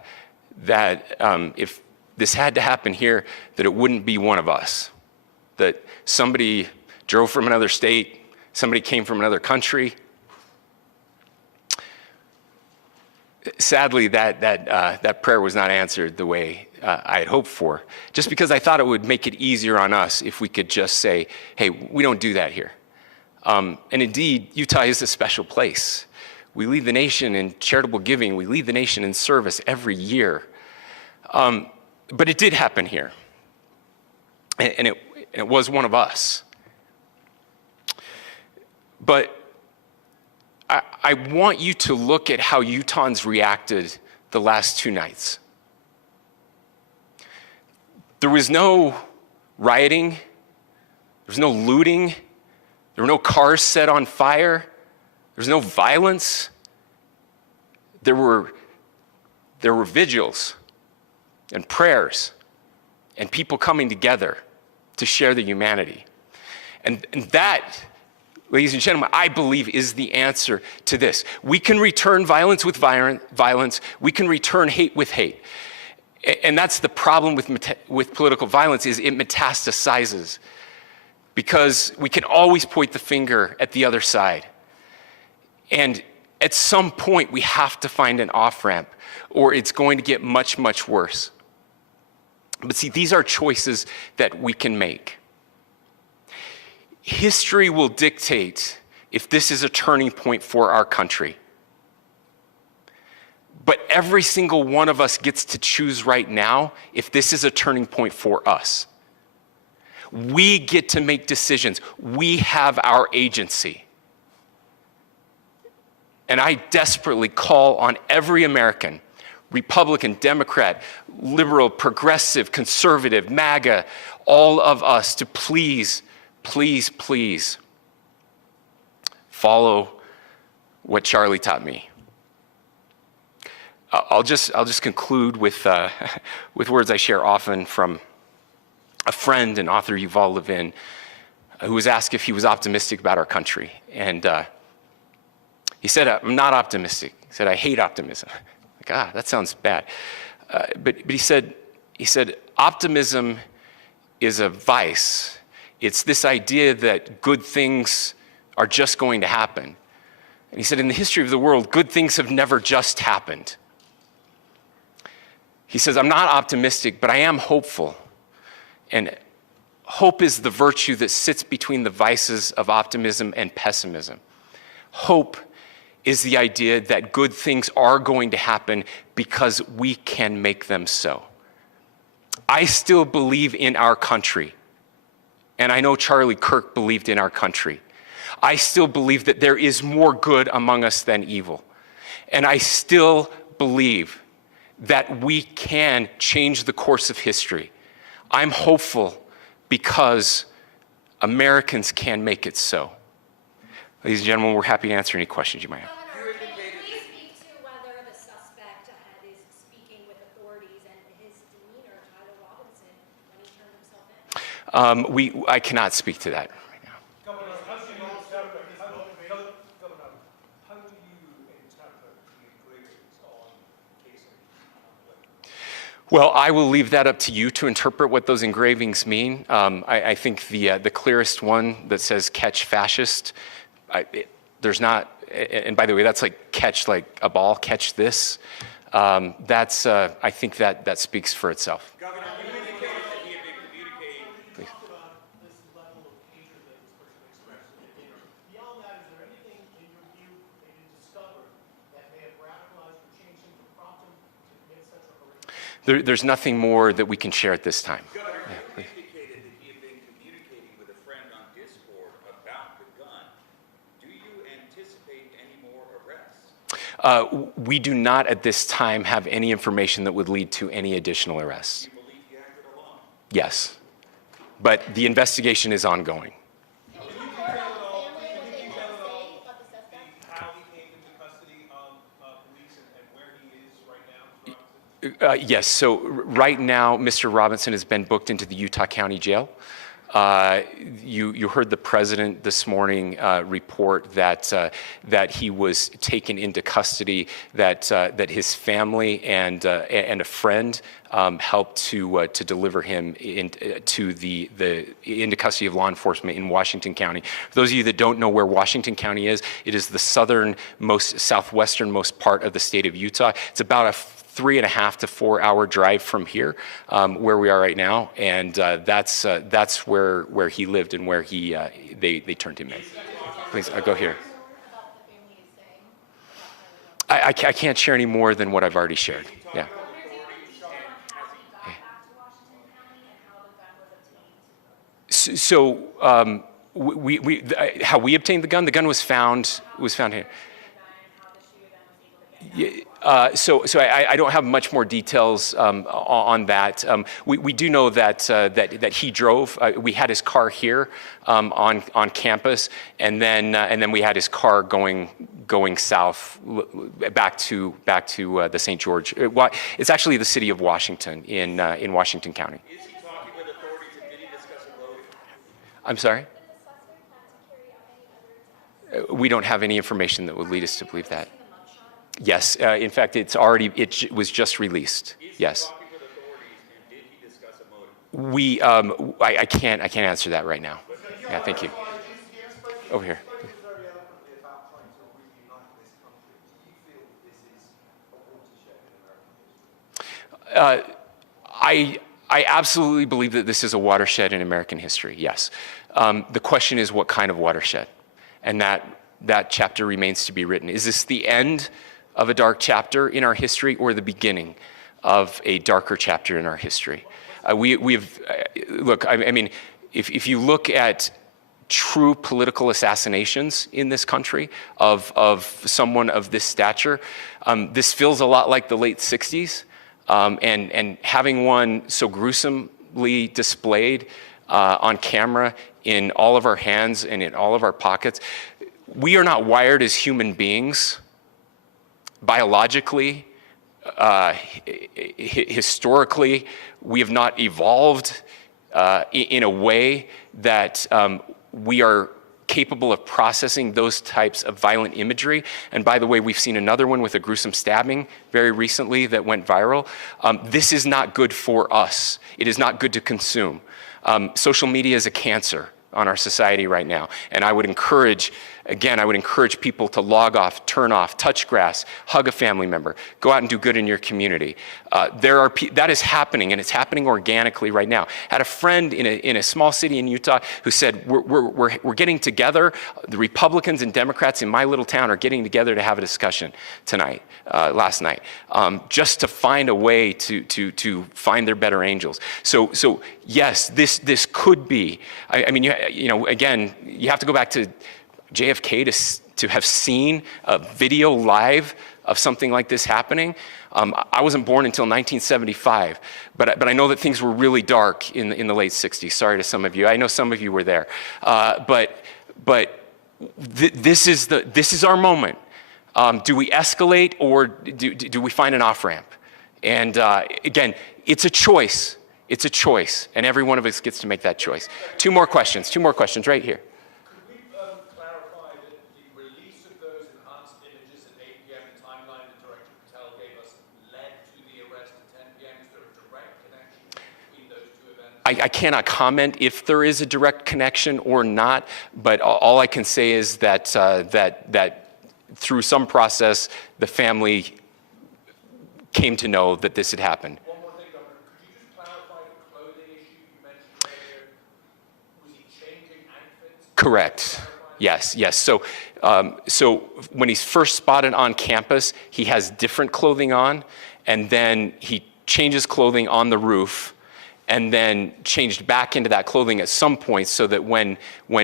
if this had to happen here, that it wouldn't be one of us. That somebody drove from another state, somebody came from another country. Sadly, that prayer was not answered the way I had hoped for, just because I thought it would make it easier on us if we could just say, hey, we don't do that here. And indeed, Utah is a special place. We lead the nation in charitable giving. We lead the nation in service every year. But it did happen here. And it was one of us. But I want you to look at how Utahns reacted the last 2 nights. There was no rioting. There was no looting. There were no cars set on fire. There was no violence. There were vigils and prayers and people coming together to share the humanity. And that, ladies and gentlemen, I believe is the answer to this. We can return violence with violence. We can return hate with hate. And that's the problem with political violence, is it metastasizes. Because we can always point the finger at the other side. And at some point, we have to find an off-ramp, or it's going to get much, much worse. But see, these are choices that we can make. History will dictate if this is a turning point for our country. But every single one of us gets to choose right now if this is a turning point for us. We get to make decisions. We have our agency. And I desperately call on every American, Republican, Democrat, liberal, progressive, conservative, MAGA, all of us to please, please, please follow what Charlie taught me. I'll just conclude with words I share often from a friend and author, Yuval Levin, who was asked if he was optimistic about our country. And he said, I'm not optimistic. He said, I hate optimism. Like, that sounds bad. But he said, optimism is a vice. It's this idea that good things are just going to happen. And he said, in the history of the world, good things have never just happened. He says, I'm not optimistic, but I am hopeful. And hope is the virtue that sits between the vices of optimism and pessimism. Hope is the idea that good things are going to happen because we can make them so. I still believe in our country. And I know Charlie Kirk believed in our country. I still believe that there is more good among us than evil. And I still believe that we can change the course of history. I'm hopeful because Americans can make it so. Ladies and gentlemen, we're happy to answer any questions you might have. Governor, can you please speak to whether the suspect is speaking with authorities and his demeanor, Tyler Robinson, when he turned himself in? I cannot speak to that right now. Governor, how do you interpret the engravings on casing? Well, I will leave that up to you to interpret what those engravings mean. I think the clearest one that says "catch fascist," there's not, and by the way, that's like catch like a ball, catch this. That's I think that speaks for itself. Governor, you indicated that he had been communicating. Please. Talk about this level of hatred that this person expressed in the dinner. Beyond that, is there anything in your view that you discovered that may have radicalized or changed him to prompt him to commit such a horrific? There's nothing more that we can share at this time. Governor, you indicated that he had been communicating with a friend on Discord about the gun. Do you anticipate any more arrests? We do not at this time have any information that would lead to any additional arrests. Do you believe he acted alone? Yes, but the investigation is ongoing. Can you detail at all how he came into custody of police and where he is right now, Mr. Robinson? Yes, so right now, Mr. Robinson has been booked into the Utah County Jail. You heard the president this morning report that he was taken into custody, that his family and a friend helped to deliver him into custody of law enforcement in Washington County. For those of you that don't know where Washington County is, it is the southwesternmost part of the state of Utah. It's about a 3.5 to 4 hour drive from here, where we are right now, and that's where he lived and where they turned him in. Please, go here. I can't share any more than what I've already shared. Yeah. So how we obtained the gun? The gun was found here. So I don't have much more details on that. We do know that he drove. We had his car here on campus, and then we had his car going south back to the St. George. It's actually the city of Washington in Washington County. Is he talking with authorities and did he discuss a motive? I'm sorry? We don't have any information that would lead us to believe that. Yes, in fact, it was just released. Yes. Is he talking with authorities and did he discuss a motive? I can't answer that right now. Yeah, thank you. Over here. I absolutely believe that this is a watershed in American history, yes. The question is what kind of watershed? And that chapter remains to be written. Is this the end of a dark chapter in our history or the beginning of a darker chapter in our history? Look, I mean, if you look at true political assassinations in this country of someone of this stature, this feels a lot like the late 60s. And having one so gruesomely displayed on camera in all of our hands and in all of our pockets, we are not wired as human beings biologically, historically. We have not evolved in a way that we are capable of processing those types of violent imagery. And by the way, we've seen another one with a gruesome stabbing very recently that went viral. This is not good for us. It is not good to consume. Social media is a cancer on our society right now. And I would encourage people to log off, turn off, touch grass, hug a family member, go out and do good in your community. That is happening, and it's happening organically right now. I had a friend in a small city in Utah who said, we're getting together, the Republicans and Democrats in my little town are getting together to have a discussion last night, just to find a way to find their better angels. So yes, this could be, I mean, again, you have to go back to JFK to have seen a video live of something like this happening. I wasn't born until 1975, but I know that things were really dark in the late 60s. Sorry to some of you. I know some of you were there. This is our moment. Do we escalate, or do we find an off-ramp? And again, it's a choice. It's a choice, and every one of us gets to make that choice. Two more questions right here. Could we clarify that the release of those enhanced images at 8 p.m., the timeline that Director Patel gave us, led to the arrest at 10 p.m.? Is there a direct connection between those two events? I cannot comment if there is a direct connection or not, but all I can say is that through some process, the family came to know that this had happened. One more thing, Governor. Could you just clarify the clothing issue you mentioned earlier? Was he changing outfits? Correct. Yes. So when he's first spotted on campus, he has different clothing on, and then he changes clothing on the roof, and then changed back into that clothing at some point, so that when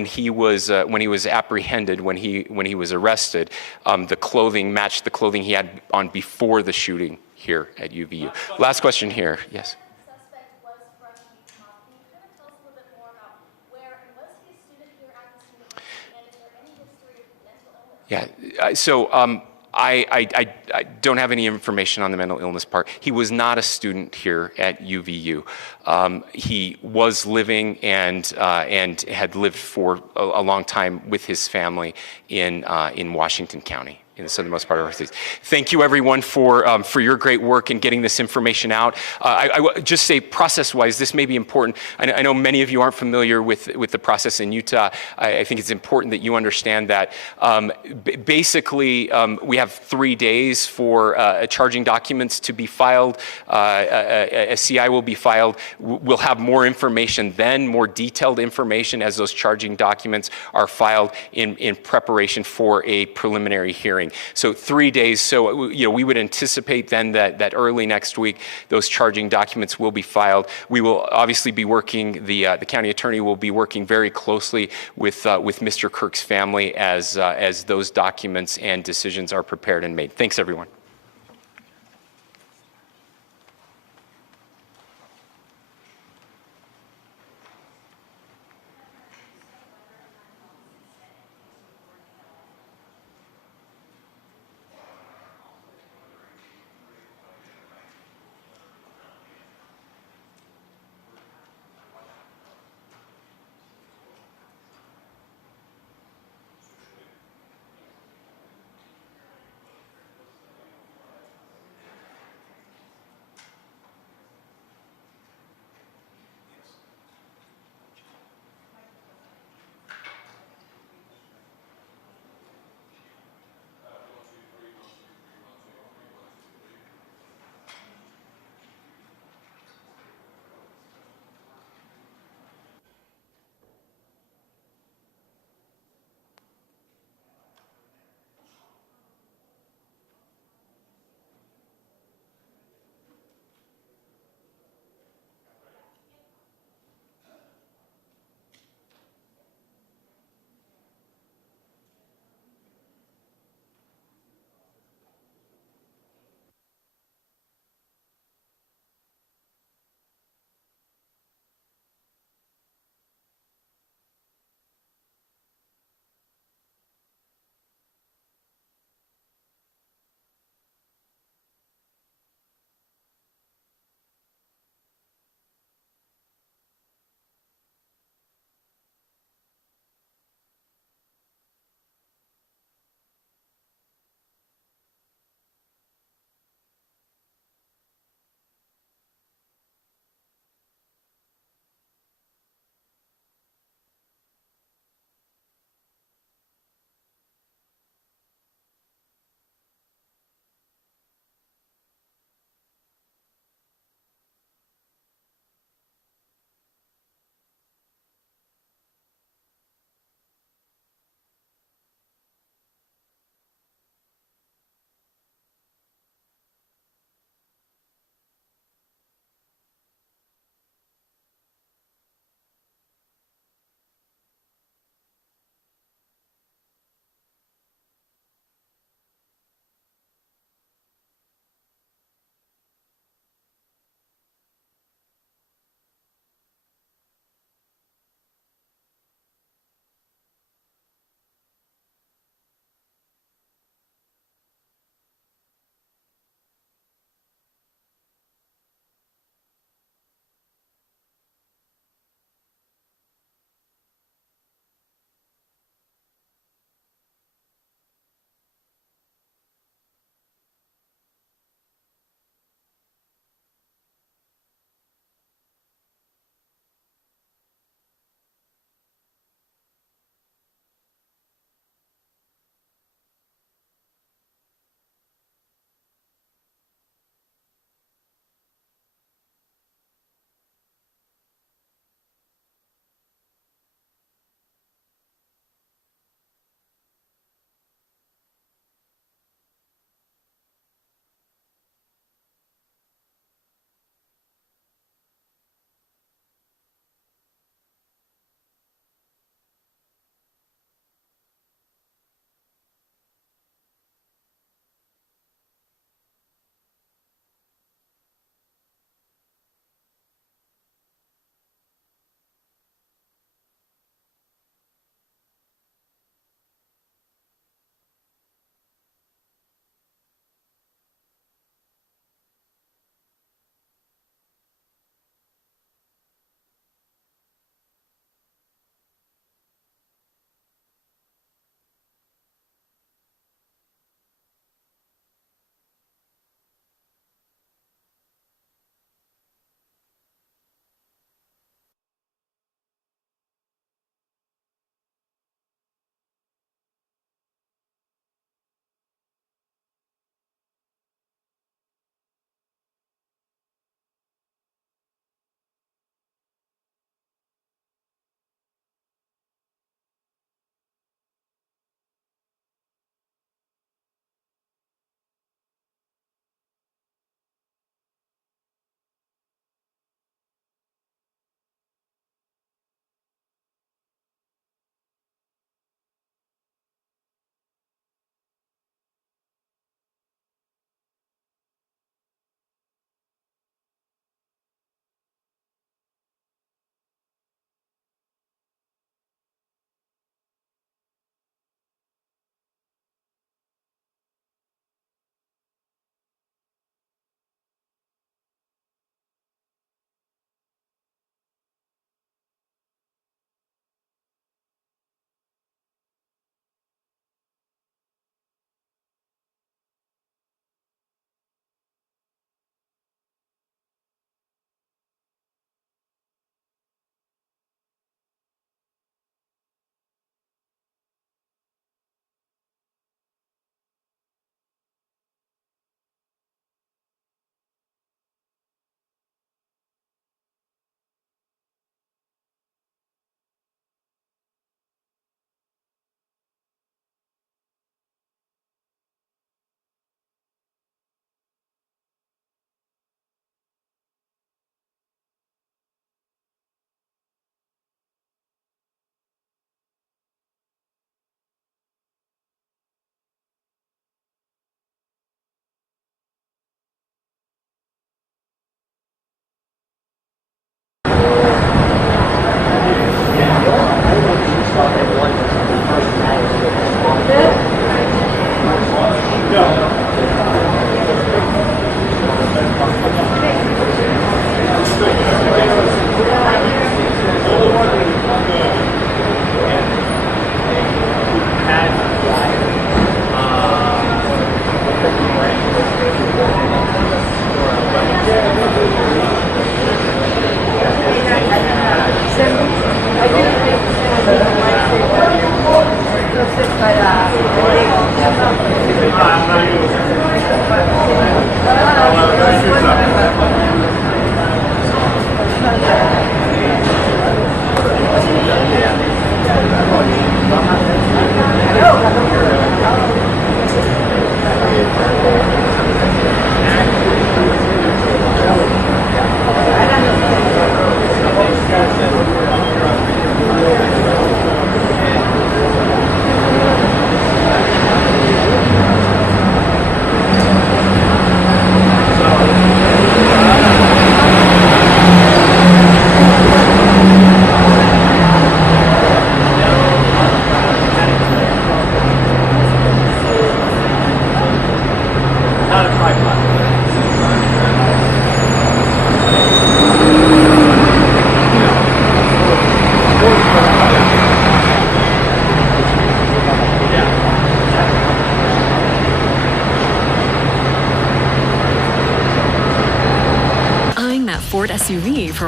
he was apprehended, when he was arrested, the clothing matched the clothing he had on before the shooting here at UVU. Last question here. Yes. Suspect was from Utah. Can you kind of tell us a little bit more about where, and was he a student here at the scene, and is there any history of mental illness? Yeah. So I don't have any information on the mental illness part. He was not a student here at UVU. He was living and had lived for a long time with his family in Washington County, in the southernmost part of our state. Thank you, everyone, for your great work in getting this information out. I would just say, process-wise, this may be important. I know many of you aren't familiar with the process in Utah. I think it's important that you understand that. Basically, we have 3 days for charging documents to be filed. A CI will be filed. We'll have more information then, more detailed information, as those charging documents are filed in preparation for a preliminary hearing. So 3 days. So we would anticipate then that early next week those charging documents will be filed. We will obviously be working. The county attorney will be working very closely with Mr. Kirk's family as those documents and decisions are prepared and made. Thanks, everyone.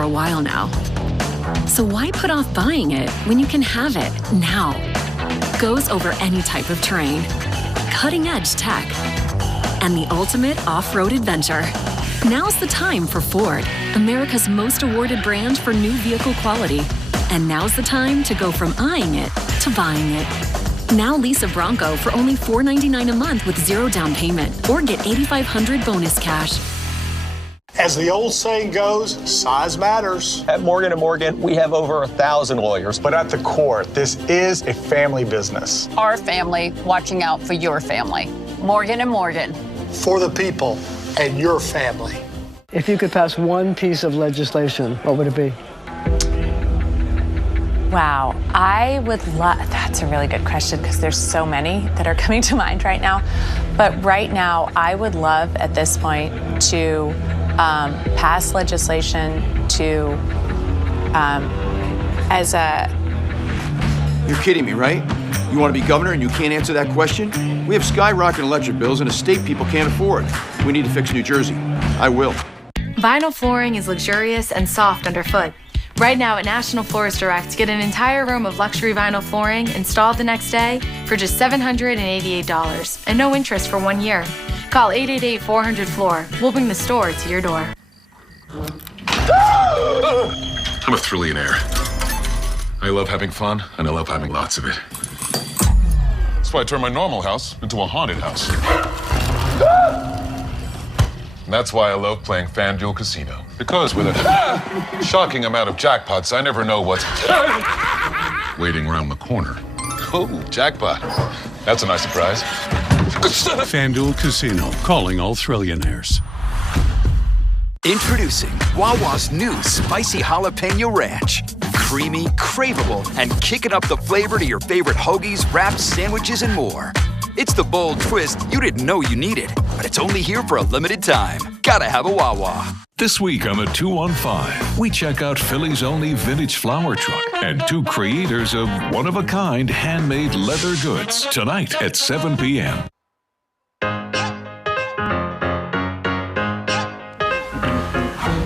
a while now. So why put off buying it when you can have it now? Goes over any type of terrain, cutting-edge tech, and the ultimate off-road adventure. Now's the time for Ford, America's most awarded brand for new vehicle quality. And now's the time to go from eyeing it to buying it. Now lease a Bronco for only $499 a month with 0 down payment, or get $8,500 bonus cash. As the old saying goes, size matters. At Morgan & Morgan, we have over 1,000 lawyers. But at the core, this is a family business. Our family watching out for your family. Morgan & Morgan. For the people and your family. If you could pass one piece of legislation, what would it be? Wow, I would love, that's a really good question because there's so many that are coming to mind right now. But right now, I would love at this point to pass legislation to, as a... You're kidding me, right? You want to be governor and you can't answer that question? We have skyrocketing electric bills in a state people can't afford. We need to fix New Jersey. I will. Vinyl flooring is luxurious and soft underfoot. Right now at National Floors Direct, get an entire room of luxury vinyl flooring installed the next day for just $788 and no interest for 1 year. Call 888-400-FLOOR. We'll bring the store to your door. I'm a thrillionaire. I love having fun, and I love having lots of it. That's why I turned my normal house into a haunted house. And that's why I love playing FanDuel Casino. Because with a shocking amount of jackpots, I never know what's waiting around the corner. Oh, jackpot. That's a nice surprise. FanDuel Casino, calling all thrillionaires. Introducing Wawa's new Spicy Jalapeno Ranch. Creamy, craveable, and kicking up the flavor to your favorite hoagies, wraps, sandwiches, and more. It's the bold twist you didn't know you needed, but it's only here for a limited time. Gotta have a Wawa. This week on the 215, we check out Philly's only vintage flower truck and 2 creators of one-of-a-kind handmade leather goods tonight at 7 p.m.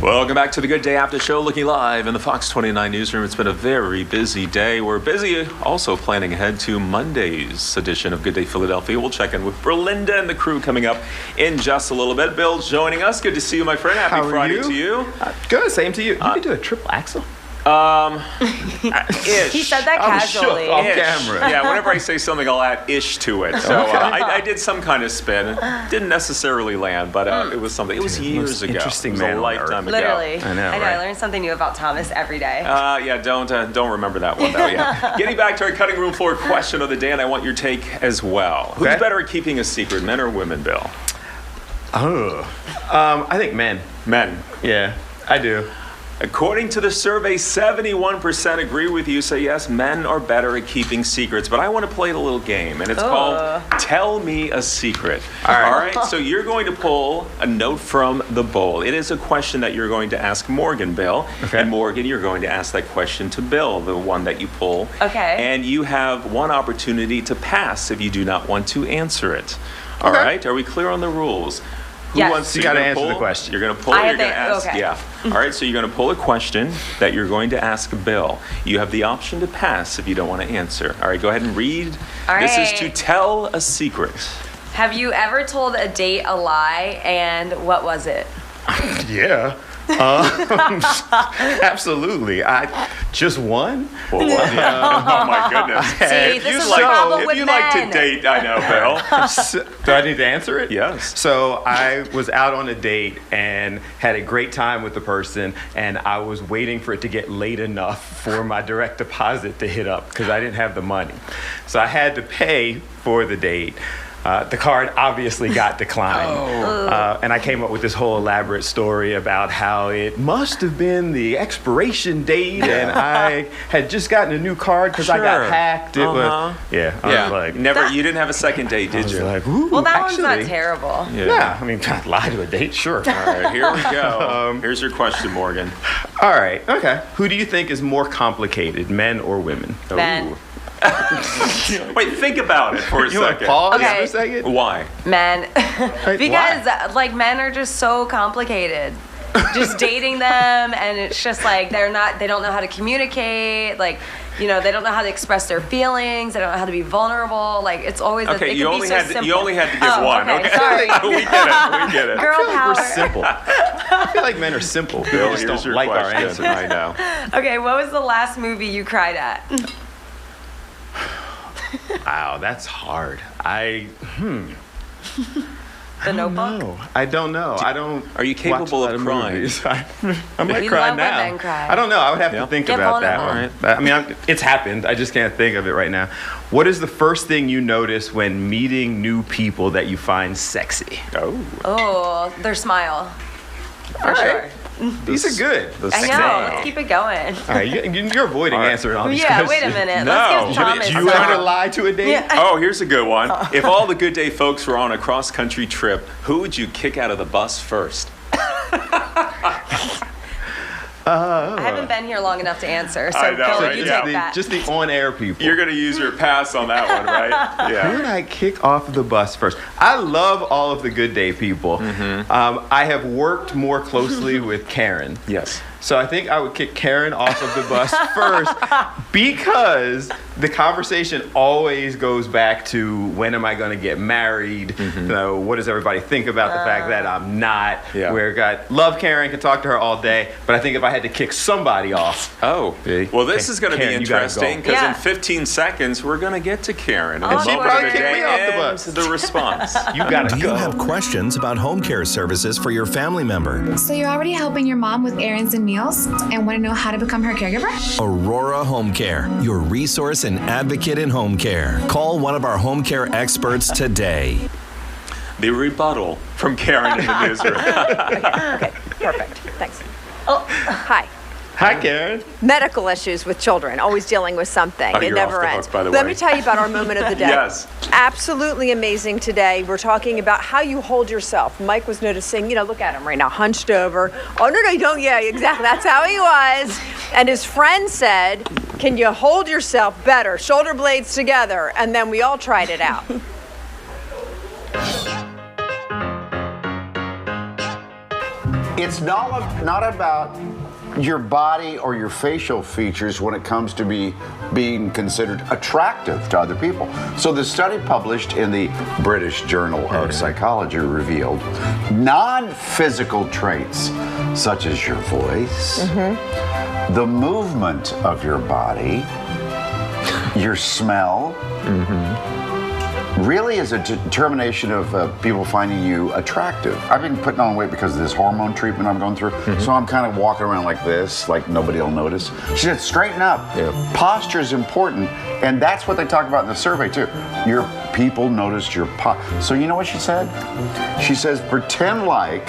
Welcome back to the Good Day After Show, looking live in the Fox 29 newsroom. It's been a very busy day. We're busy also planning ahead to Monday's edition of Good Day Philadelphia. We'll check in with Berlinda and the crew coming up in just a little bit. Bill's joining us. Good to see you, my friend. Happy Friday to you. Good, same to you. You can do a triple axel. Ish. He said that casually. Off camera. Yeah, whenever I say something, I'll add ish to it. So I did some kind of spin. Didn't necessarily land, but it was something. It was years ago. Interesting It was man a lifetime ago. Literally. I know, right? I learned something new about Thomas every day. Yeah, don't remember that one though. Yeah. Getting back to our cutting room floor question of the day, and I want your take as well. Okay. Who's better at keeping a secret, men or women, Bill? I think men. Men. Yeah, I do. According to the survey, 71% agree with you, say yes, men are better at keeping secrets. But I want to play a little game, and it's called Tell Me a Secret. All right, so you're going to pull a note from the bowl. It is a question that you're going to ask Morgan, Bill. Okay. And Morgan, you're going to ask that question to Bill, the one that you pull. Okay. And you have one opportunity to pass if you do not want to answer it. All right, are we clear on the rules? Who Yes. wants to You got to answer pull? the question. You're going to pull I or you're have going to to- ask? okay. Yeah. All right, so you're going to pull a question that you're going to ask Bill. You have the option to pass if you don't want to answer. All right, go ahead and read. All This is right. to tell a secret. Have you ever told a date a lie, and what was it? Yeah. Absolutely. I just one. Well, oh my goodness. See, this is the problem if with you men. like to date, I know, Bill. Do I need to answer it? Yes. So I was out on a date and had a great time with the person, and I was waiting for it to get late enough for my direct deposit to hit up because I didn't have the money. So I had to pay for the date. The card obviously got declined. And I came up with this whole elaborate story about how it must have been the expiration date and I had just gotten a new card because I got hacked. It was, I was like, You didn't have a second date, did you? Like, ooh, Well, that actually, one's not terrible. Yeah, I mean, lie to a date, sure. All right, here we go. Here's your question, Morgan. All right, okay. Who do you think is more complicated, men or women? Men. Wait, think about it for a You want second. to pause Okay. for a second? Why? Men. Why? Because, like, men are just so complicated. just dating them, and it's just like they don't know how to communicate, like, you know, they don't know how to express their feelings, they don't know how to be vulnerable, like, it's always Okay, you only had to give one. Okay, Okay, sorry. we get it. Girl power. We're simple. I feel like men are simple. They Bill, just here's don't your like our question answers. right now. Okay, what was the last movie you cried at? Wow, that's hard. The Notebook? No, I don't know. I don't. Are you capable watch a lot of crying? movies. I might We cry love now. women cry. I don't know. I would have to think Get about that vulnerable. one. But, I mean, it's happened. I just can't think of it right now. What is the first thing you notice when meeting new people that you find sexy? Oh, their smile. For All sure. right. These are good. I know. Let's keep it going. All right, you're avoiding answering all these Yeah, questions. wait a minute. No. Let's give Thomas. You ever lie to a date? Yeah. Oh, here's a good one. If all the Good Day folks were on a cross-country trip, who would you kick out of the bus first? I haven't been here long enough to answer, so I know, Bill, right? you Yeah. take that. Just the on-air people. You're going to use your pass on that one, right? Yeah. Who would I kick off the bus first? I love all of the Good Day people. I have worked more closely with Karen. Yes. So I think I would kick Karen off of the bus first because the conversation always goes back to when am I going to get married? You know, what does everybody think about the fact that I'm not? Yeah. Love Karen, can talk to her all day, but I think if I had to kick somebody off. Well, this is going to be Karen, you gotta interesting go. because in 15 seconds we're going to get to Karen. And she'd probably kick me off the and bus. the response. You gotta Do go. you have questions about home care services for your family member? So you're already helping your mom with errands and meals and want to know how to become her caregiver? Aurora Home Care, your resource and advocate in home care. Call one of our home care experts today. The rebuttal from Karen in the newsroom. Okay, perfect. Thanks. Oh, hi. Hi, Karen. Medical issues with children, always dealing with something. Oh, it you're never off the ends. hook, by the Let way. me tell you about our moment of the day. Yes. Absolutely amazing today. We're talking about how you hold yourself. Mike was noticing, look at him right now, hunched over. Oh, no, you don't. Yeah, exactly. That's how he was. And his friend said, can you hold yourself better? Shoulder blades together. And then we all tried it out. It's not about your body or your facial features when it comes to being considered attractive to other people. So the study published in the British Journal of Psychology revealed non-physical traits such as your voice, the movement of your body, your smell, really is a determination of people finding you attractive. I've been putting on weight because of this hormone treatment I'm going through, so I'm kind of walking around like this, like nobody will notice. She said, straighten up. Posture is important, and that's what they talk about in the survey too. Your people noticed your posture. So you know what she said? She says, pretend like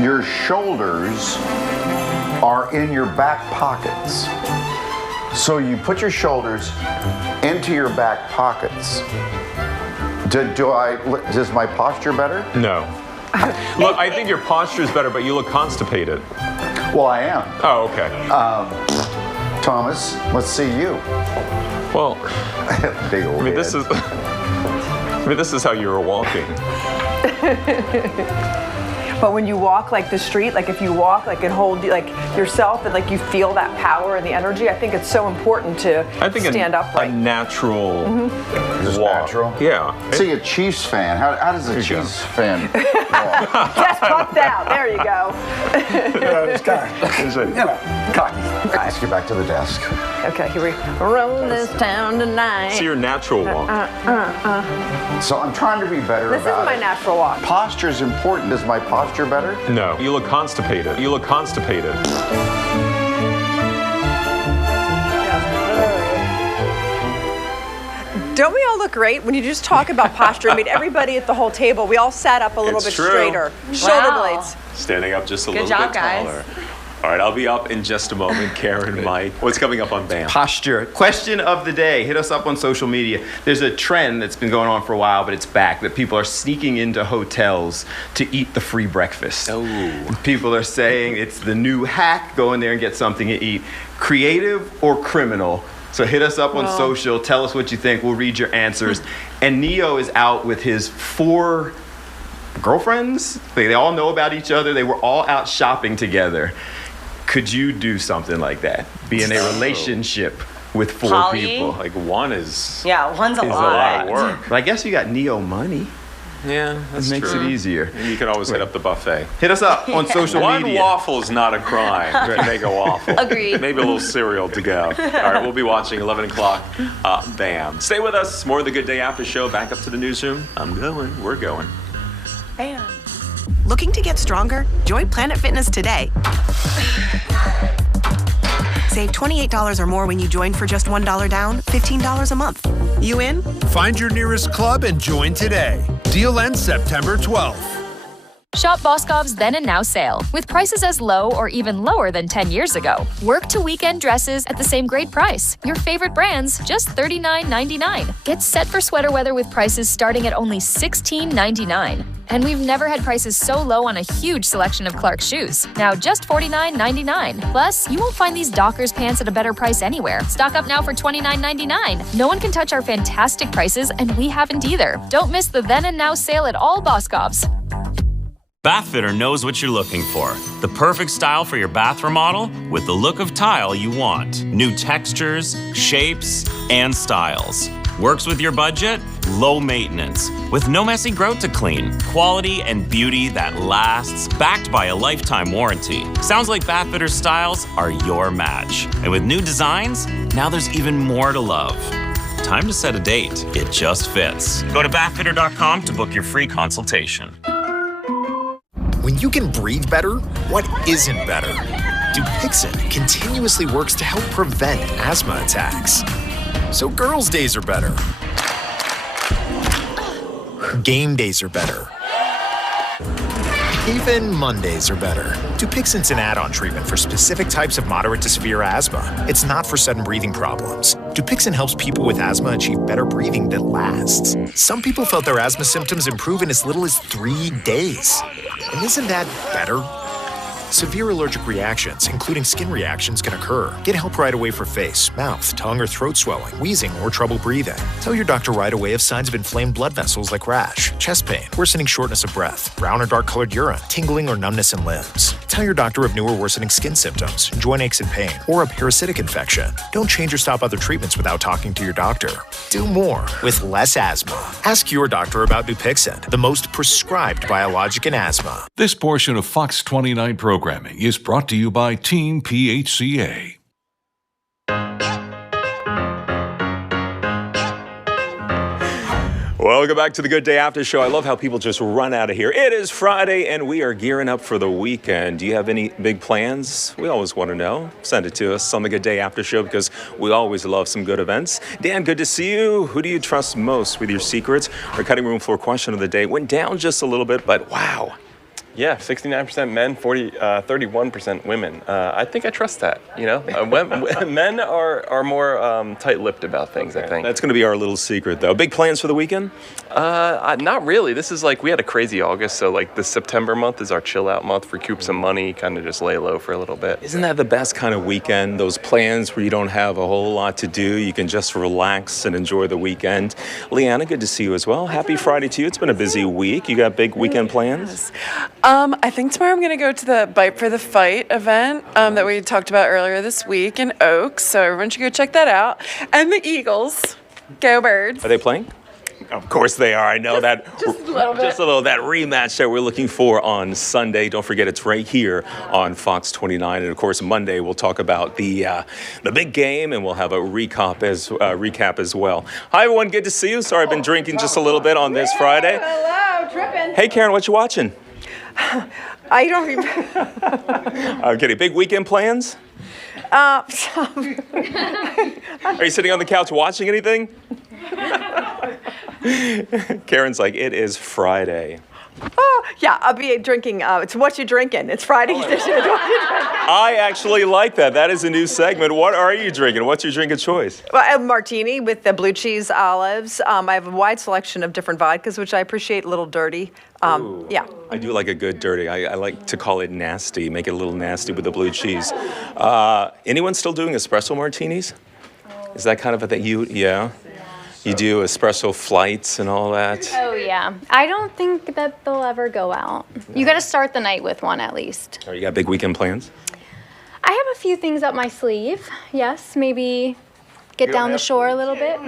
your shoulders are in your back pockets. So you put your shoulders into your back pockets. Is my posture better? No. Look, I think your posture is better, but you look constipated. Well, I am. Oh, okay. Thomas, let's see you. Well, big old head. this is how you were walking. But when you walk like the street, like if you walk like and hold like yourself and like you feel that power and the energy, I think it's so important to stand upright. A natural walk. Natural? Yeah. See, a Chiefs fan. How does a Chiefs fan walk? Just puffed out. There you go. Cocky. Let's get back to the desk. Okay, here we roll this town tonight. See your natural walk. So I'm trying to be better This about is my it. natural walk. Posture is important. Is my posture better? No. You look constipated. You look constipated. Don't we all look great when you just talk about posture? I mean, everybody at the whole table, we all sat up a little It's bit true. straighter. Shoulder blades. Standing up just a Good little job, bit taller. guys. All right, I'll be up in just a moment. Karen, Mike, what's coming up on BAM? Posture. Question of the day. Hit us up on social media. There's a trend that's been going on for a while, but it's back, that people are sneaking into hotels to eat the free breakfast. Oh. People are saying it's the new hack. Go in there and get something to eat. Creative or criminal? So hit us up on social. Tell us what you think. We'll read your answers. And Neo is out with his 4 girlfriends. They all know about each other. They were all out shopping together. Could you do something like that? Be in a relationship with 4 Poly? people? Like one is one's a a lot. lot of work. But I guess you got Neo money. Yeah, that's It makes true. it easier. And you can always hit up the buffet. Hit us up on social One media. waffle is not a crime to make a waffle. Agreed. Maybe a little cereal to go. All right, we'll be watching 11 o'clock. Bam. Stay with us. More of the Good Day After Show. Back up to the newsroom. I'm going. We're going. Bam. Looking to get stronger? Join Planet Fitness today. Save $28 or more when you join for just $1 down, $15 a month. You in? Find your nearest club and join today. Deal ends September 12th. Shop Boscov's Then and Now sale, with prices as low or even lower than 10 years ago. Work to weekend dresses at the same great price. Your favorite brands, just $39.99. Get set for sweater weather with prices starting at only $16.99. And we've never had prices so low on a huge selection of Clark shoes. Now just $49.99. Plus, you won't find these Dockers pants at a better price anywhere. Stock up now for $29.99. No one can touch our fantastic prices, and we haven't either. Don't miss the Then and Now sale at all Boscov's. Bathfitter knows what you're looking for. The perfect style for your bath remodel with the look of tile you want. New textures, shapes, and styles. Works with your budget? Low maintenance. With no messy grout to clean. Quality and beauty that lasts, backed by a lifetime warranty. Sounds like Bathfitter styles are your match. And with new designs, now there's even more to love. Time to set a date. It just fits. Go to bathfitter.com to book your free consultation. When you can breathe better, what isn't better? Dupixent continuously works to help prevent asthma attacks. So girls' days are better. Game days are better. Even Mondays are better. Dupixent's an add-on treatment for specific types of moderate to severe asthma. It's not for sudden breathing problems. Dupixent helps people with asthma achieve better breathing that lasts. Some people felt their asthma symptoms improve in as little as 3 days. And isn't that better? Severe allergic reactions, including skin reactions, can occur. Get help right away for face, mouth, tongue, or throat swelling, wheezing, or trouble breathing. Tell your doctor right away if signs of inflamed blood vessels like rash, chest pain, worsening shortness of breath, brown or dark colored urine, tingling or numbness in limbs. Tell your doctor of new or worsening skin symptoms, joint aches and pain, or a parasitic infection. Don't change or stop other treatments without talking to your doctor. Do more with less asthma. Ask your doctor about Dupixent, the most prescribed biologic in asthma. This portion of Fox 29 programming is brought to you by Team PHCA. Welcome back to the Good Day After Show. I love how people just run out of here. It is Friday, and we are gearing up for the weekend. Do you have any big plans? We always want to know. Send it to us on the Good Day After Show because we always love some good events. Dan, good to see you. Who do you trust most with your secrets? Our cutting room floor question of the day went down just a little bit, but wow. Yeah, 69% men, 31% women. I think I trust that. You know, men are more tight-lipped about things. I think That's going to be our little secret, though. Big plans for the weekend? Not really. This is like we had a crazy August, so like the September month is our chill-out month. Recoup some money, kind of just lay low for a little bit. Isn't that the best kind of weekend? Those plans where you don't have a whole lot to do. You can just relax and enjoy the weekend. Leanna, good to see you as well. Happy Friday to you. It's been a busy week. You got big weekend plans? I think tomorrow I'm going to go to the Bite for the Fight event that we talked about earlier this week in Oaks, so everyone should go check that out. And the Eagles. Go Birds. Are they playing? Of course they are. I know that. Just a little bit. Just a little, that rematch that we're looking for on Sunday. Don't forget, it's right here on Fox 29. And of course, Monday we'll talk about the big game, and we'll have a recap as well. Hi, everyone. Good to see you. Sorry, I've been drinking just a little bit on this Friday. Hello, tripping. Hey, Karen, what you watching? I don't remember. I'm kidding. Big weekend plans? Are you sitting on the couch watching anything? Karen's like, it is Friday. Oh, yeah, I'll be drinking. It's what you drinking. It's Friday edition. It's what you drinking. I actually like that. That is a new segment. What are you drinking? What's your drink of choice? Well, a martini with the blue cheese olives. I have a wide selection of different vodkas, which I appreciate. A little dirty. Yeah. I do like a good dirty. I like to call it nasty. Make it a little nasty with the blue cheese. Anyone still doing espresso martinis? Is that kind of a thing? Yeah. You do espresso flights and all that. Oh, yeah. I don't think that they'll ever go out. You got to start the night with one at least. You got big weekend plans? I have a few things up my sleeve. Yes, maybe get down the shore a little bit.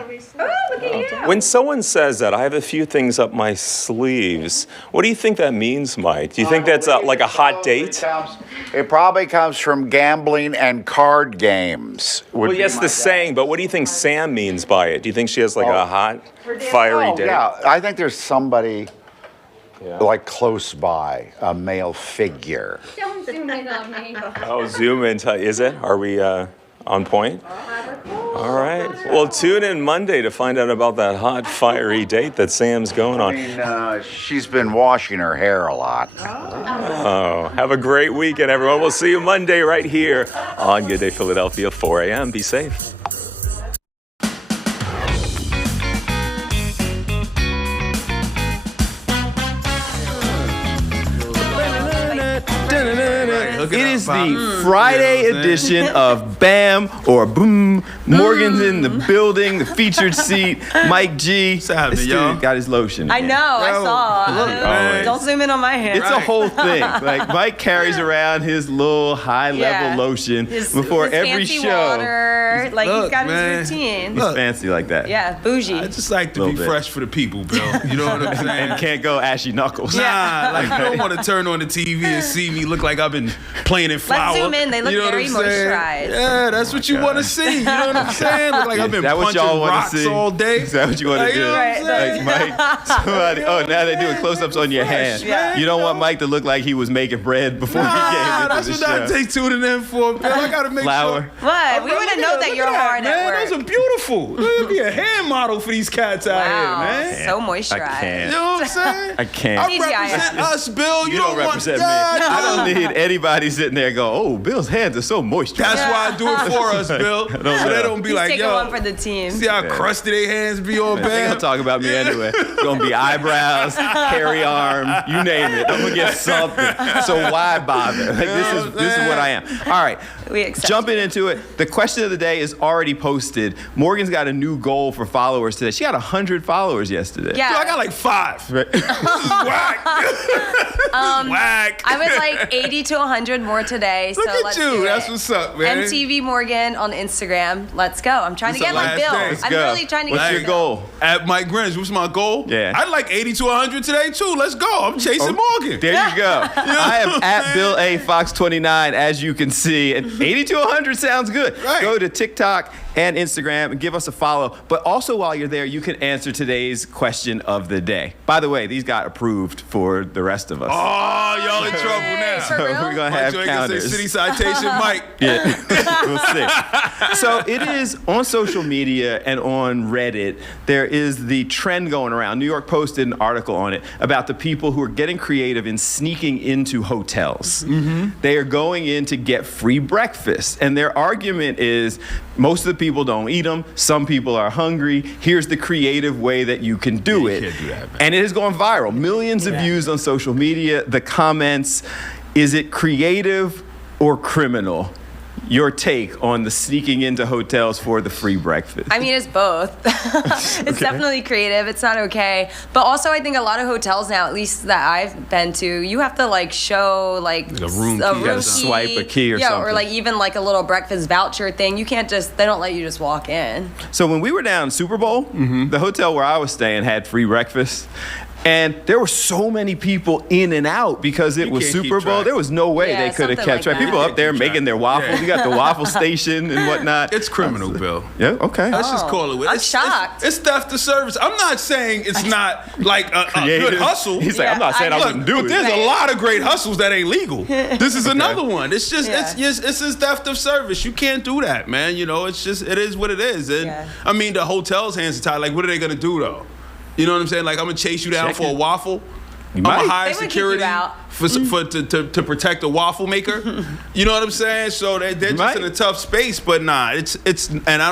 When someone says that, I have a few things up my sleeves, what do you think that means, Mike? Do you think that's like a hot date? It probably comes from gambling and card games. Well, yes, the saying, but what do you think Sam means by it? Do you think she has like a hot, fiery date? Yeah, I think there's somebody like close by, a male figure. Don't zoom in on me. Oh, zoom in. Is it? Are we on point? All right. Well, tune in Monday to find out about that hot, fiery date that Sam's going on. I mean, she's been washing her hair a lot. Oh, have a great weekend, everyone. We'll see you Monday right here on Good Day Philadelphia, 4 a.m. Be safe. It is the Friday edition of Bam or Boom. Morgan's in the building, the featured seat. Mike G. This dude got his lotion. I know, I saw. Don't zoom in on my hand. It's a whole thing. Like Mike carries around his little high-level lotion before every fancy show. Water. Like he's got his routine. He's fancy like that. Yeah, bougie. I just like to be fresh for the people, Bill. You know what I'm saying? And can't go ashy knuckles. Nah, like you don't want to turn on the TV and see me look like I've been playing in flour. Let's zoom in. They look very moisturized. Yeah, that's what you want to see. You know what I'm saying? Look like I've been punching rocks all day. Is that what you want to do? Like Mike, somebody. Oh, now they're doing close-ups on your hand. Yeah. You don't want Mike to look like he was making bread before he came into that's the what show. I take tuning in for, Bill. I gotta make Flour. sure. What? We wouldn't know that you're hard at work. Those are beautiful. Look, be a hand model for these cats out here, man. So moisturized. I can't. You know what I'm saying? I can't. I represent us, Bill. You don't represent me. I don't need anybody sitting there go, oh, Bill's hands are so moisturized. That's why I do it for us, Bill. So they don't be He's like, taking yo. one for the team. See how crusty their hands be on They're Bam? gonna talk about me anyway. It's gonna be eyebrows, hairy arm, you name it. I'm gonna get something. So why bother? Like this is what I am. All right. Jumping into it. The question of the day is already posted. Morgan's got a new goal for followers today. She got 100 followers yesterday. Yeah. Dude, I got like 5. This is whack. Whack. I would like 80 to 100 more today. Look so at let's you. do That's it. what's up, man. MTV Morgan on Instagram. Let's go. I'm trying to get like Bill. I'm really trying to What's get your Bill. goal? At Mike Grins, what's my goal? Yeah. I'd like 80 to 100 today, too. Let's go. I'm chasing Morgan. There you go. I am at Bill A. Fox 29, as you can see. And 80 to 100 sounds good. Right. Go to TikTok and Instagram and give us a follow. But also while you're there, you can answer today's question of the day. By the way, these got approved for the rest of us. Oh, y'all in trouble now. So we're going to have counters. City citation, Mike. Yeah, we'll see. So it is on social media and on Reddit, there is the trend going around. New York posted an article on it about the people who are getting creative in sneaking into hotels. Mm-hmm. They are going in to get free breakfast. And their argument is most of the people don't eat them. Some people are hungry. Here's the creative way that you can do it. You can't do that, man. And it has gone viral. Millions of views on social media. The comments, is it creative or criminal? Your take on the sneaking into hotels for the free breakfast. I mean, it's both. It's definitely creative. It's not okay. But also, I think a lot of hotels now, at least that I've been to, you have to like show like a room key. You gotta swipe a key or something. or like even like a little breakfast voucher thing. You can't just, they don't let you just walk in. So when we were down Super Bowl, the hotel where I was staying had free breakfast. And there were so many people in and out because it was Super Bowl. There was no way they could have kept track. People up there making their waffles. You got the waffle station and whatnot. It's criminal, Bill. Yeah, okay. Let's just call it. I'm shocked. It's theft of service. I'm not saying it's not like a good hustle. He's like, I'm not saying I wouldn't do it. But there's a lot of great hustles that ain't legal. This is another one. It's just, it's just theft of service. You can't do that, man. You know, it's just, it is what it is. And I mean, the hotel's hands are tied. Like, what are they going to do, though? You know what I'm saying? Like, I'm gonna chase you down for a waffle. I'm gonna hire security to protect a waffle maker. You know what I'm saying? So they're just in a tough space. But nah, it's and I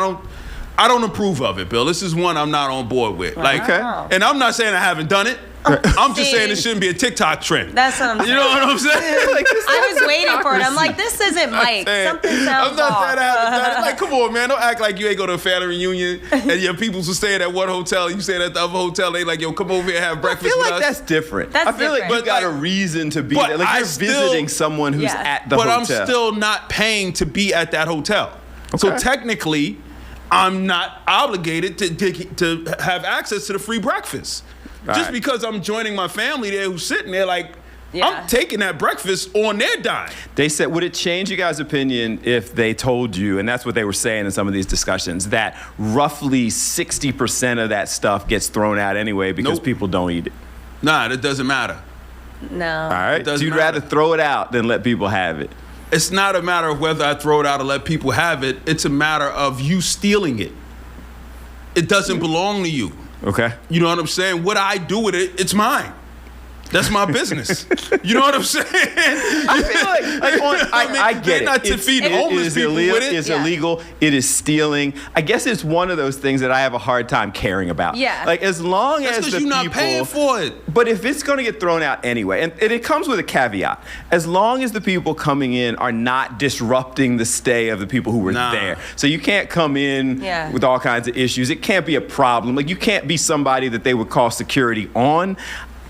don't approve of it, Bill. This is one I'm not on board with. Like, and I'm not saying I haven't done it. I'm just saying it shouldn't be a TikTok trend. That's what I'm saying. You know what I'm saying? I was waiting for it. I'm like, this isn't Mike. Something sounds I'm not off. that like, come on, man. Don't act like you ain't go to a family reunion and your peoples will stay at one hotel, you stay at the other hotel. They like, yo, come over here and have breakfast I feel with like us. that's different. That's I feel like different. you got a reason to be there. Like you're visiting someone who's at the hotel. But I'm still not paying to be at that hotel. Okay. So technically, I'm not obligated to have access to the free breakfast. Right. Just because I'm joining my family there who's sitting there like, I'm taking that breakfast on their dime. They said, would it change you guys' opinion if they told you, and that's what they were saying in some of these discussions, that roughly 60% of that stuff gets thrown out anyway because people don't eat it? Nah, that doesn't matter. No. All right, so you'd rather throw it out than let people have it? It's not a matter of whether I throw it out or let people have it. It's a matter of you stealing it. It doesn't belong to you. Okay. You know what I'm saying? What I do with it, it's mine. That's my business. You know what I'm saying? I feel like I get it. Not to feed homeless people with it. It's illegal. It is stealing. I guess it's one of those things that I have a hard time caring about. Yeah. Like as long That's as the you're people. not paying for it. But if it's going to get thrown out anyway, and it comes with a caveat, as long as the people coming in are not disrupting the stay of the people who were there. So you can't come in with all kinds of issues. It can't be a problem. Like you can't be somebody that they would call security on.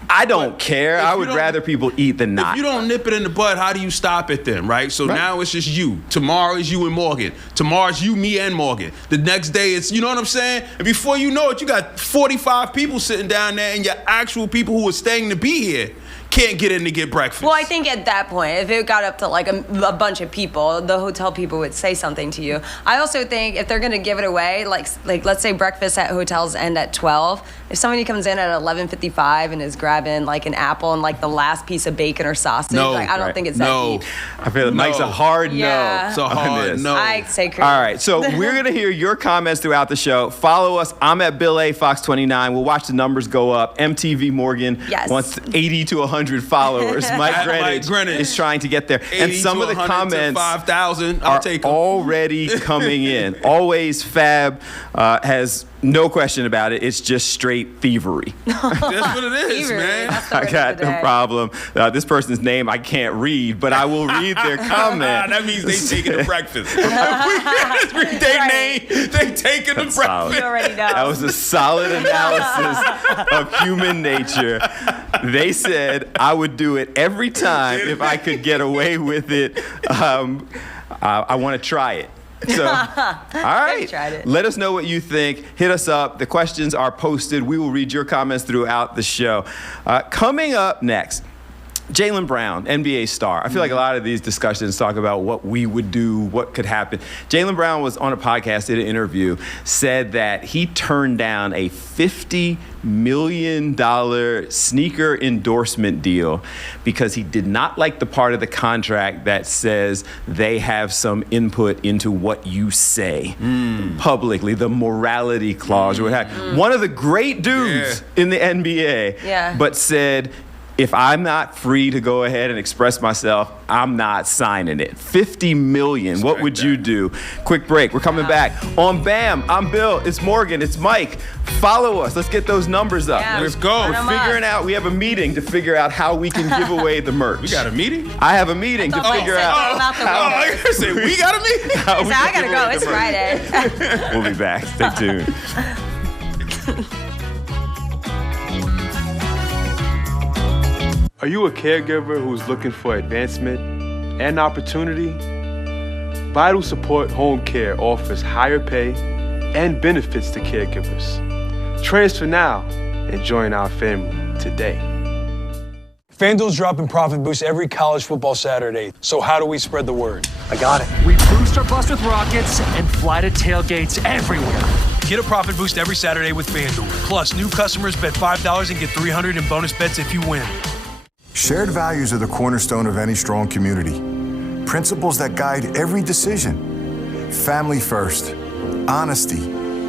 I don't care. I would rather people eat than not. If you don't nip it in the bud, how do you stop it then, right? So now it's just you. Tomorrow is you and Morgan. Tomorrow's you, me, and Morgan. The next day it's, you know what I'm saying? And before you know it, you got 45 people sitting down there and your actual people who are staying to be here can't get in to get breakfast. Well, I think at that point, if it got up to like a bunch of people, the hotel people would say something to you. I also think if they're gonna give it away, like let's say breakfast at hotels end at 12. If somebody comes in at 11:55 and is grabbing like an apple and like the last piece of bacon or sausage, I don't think it's that deep. I feel like Mike's a hard no. It's a hard no. I'd say correct. All right, so we're going to hear your comments throughout the show. Follow us. I'm at Bill A. Fox 29. We'll watch the numbers go up. MTV Morgan wants 80 to 100 followers. Mike Greenwich is trying to get there. And some of the comments 5,000. are already coming in. Always Fab has no question about it. It's just straight thievery. That's what it is, man. I got no problem. This person's name I can't read, but I will read their comment. That means they taking the breakfast. Read their name. They taking the breakfast. You already know. That was a solid analysis of human nature. They said I would do it every time if I could get away with it. I want to try it. So, all right. Let us know what you think. Hit us up. The questions are posted. We will read your comments throughout the show. Coming up next, Jaylen Brown, NBA star. I feel like a lot of these discussions talk about what we would do, what could happen. Jaylen Brown was on a podcast, did an interview, said that he turned down a $50 million sneaker endorsement deal because he did not like the part of the contract that says they have some input into what you say publicly, the morality clause or what have you. One of the great dudes in the NBA, but said, if I'm not free to go ahead and express myself, I'm not signing it. $50 million. What would you do? Quick break. We're coming back on BAM. I'm Bill. It's Morgan. It's Mike. Follow us. Let's get those numbers up. Let's go. We're figuring out. We have a meeting to figure out how we can give away the merch. We got a meeting? I have a meeting to figure out. I say we got a meeting? I gotta go. It's Friday. We'll be back. Stay tuned. Are you a caregiver who's looking for advancement and opportunity? Vital Support Home Care offers higher pay and benefits to caregivers. Transfer now and join our family today. FanDuel's dropping profit boosts every college football Saturday. So how do we spread the word? I got it. We boost our bus with rockets and fly to tailgates everywhere. Get a profit boost every Saturday with FanDuel. Plus, new customers bet $5 and get $300 in bonus bets if you win. Shared values are the cornerstone of any strong community. Principles that guide every decision. Family first, honesty,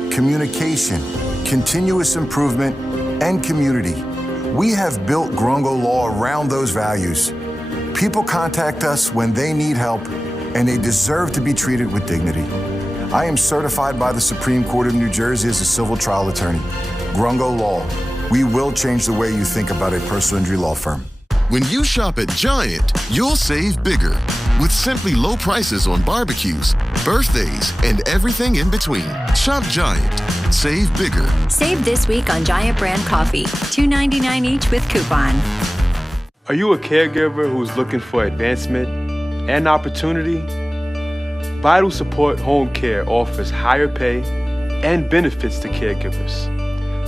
communication, continuous improvement, and community. We have built Grungo Law around those values. People contact us when they need help, and they deserve to be treated with dignity. I am certified by the Supreme Court of New Jersey as a civil trial attorney. Grungo Law. We will change the way you think about a personal injury law firm. When you shop at Giant, you'll save bigger with simply low prices on barbecues, birthdays, and everything in between. Shop Giant. Save bigger. Save this week on Giant brand coffee, $2.99 each with coupon. Are you a caregiver who's looking for advancement and opportunity? Vital Support Home Care offers higher pay and benefits to caregivers.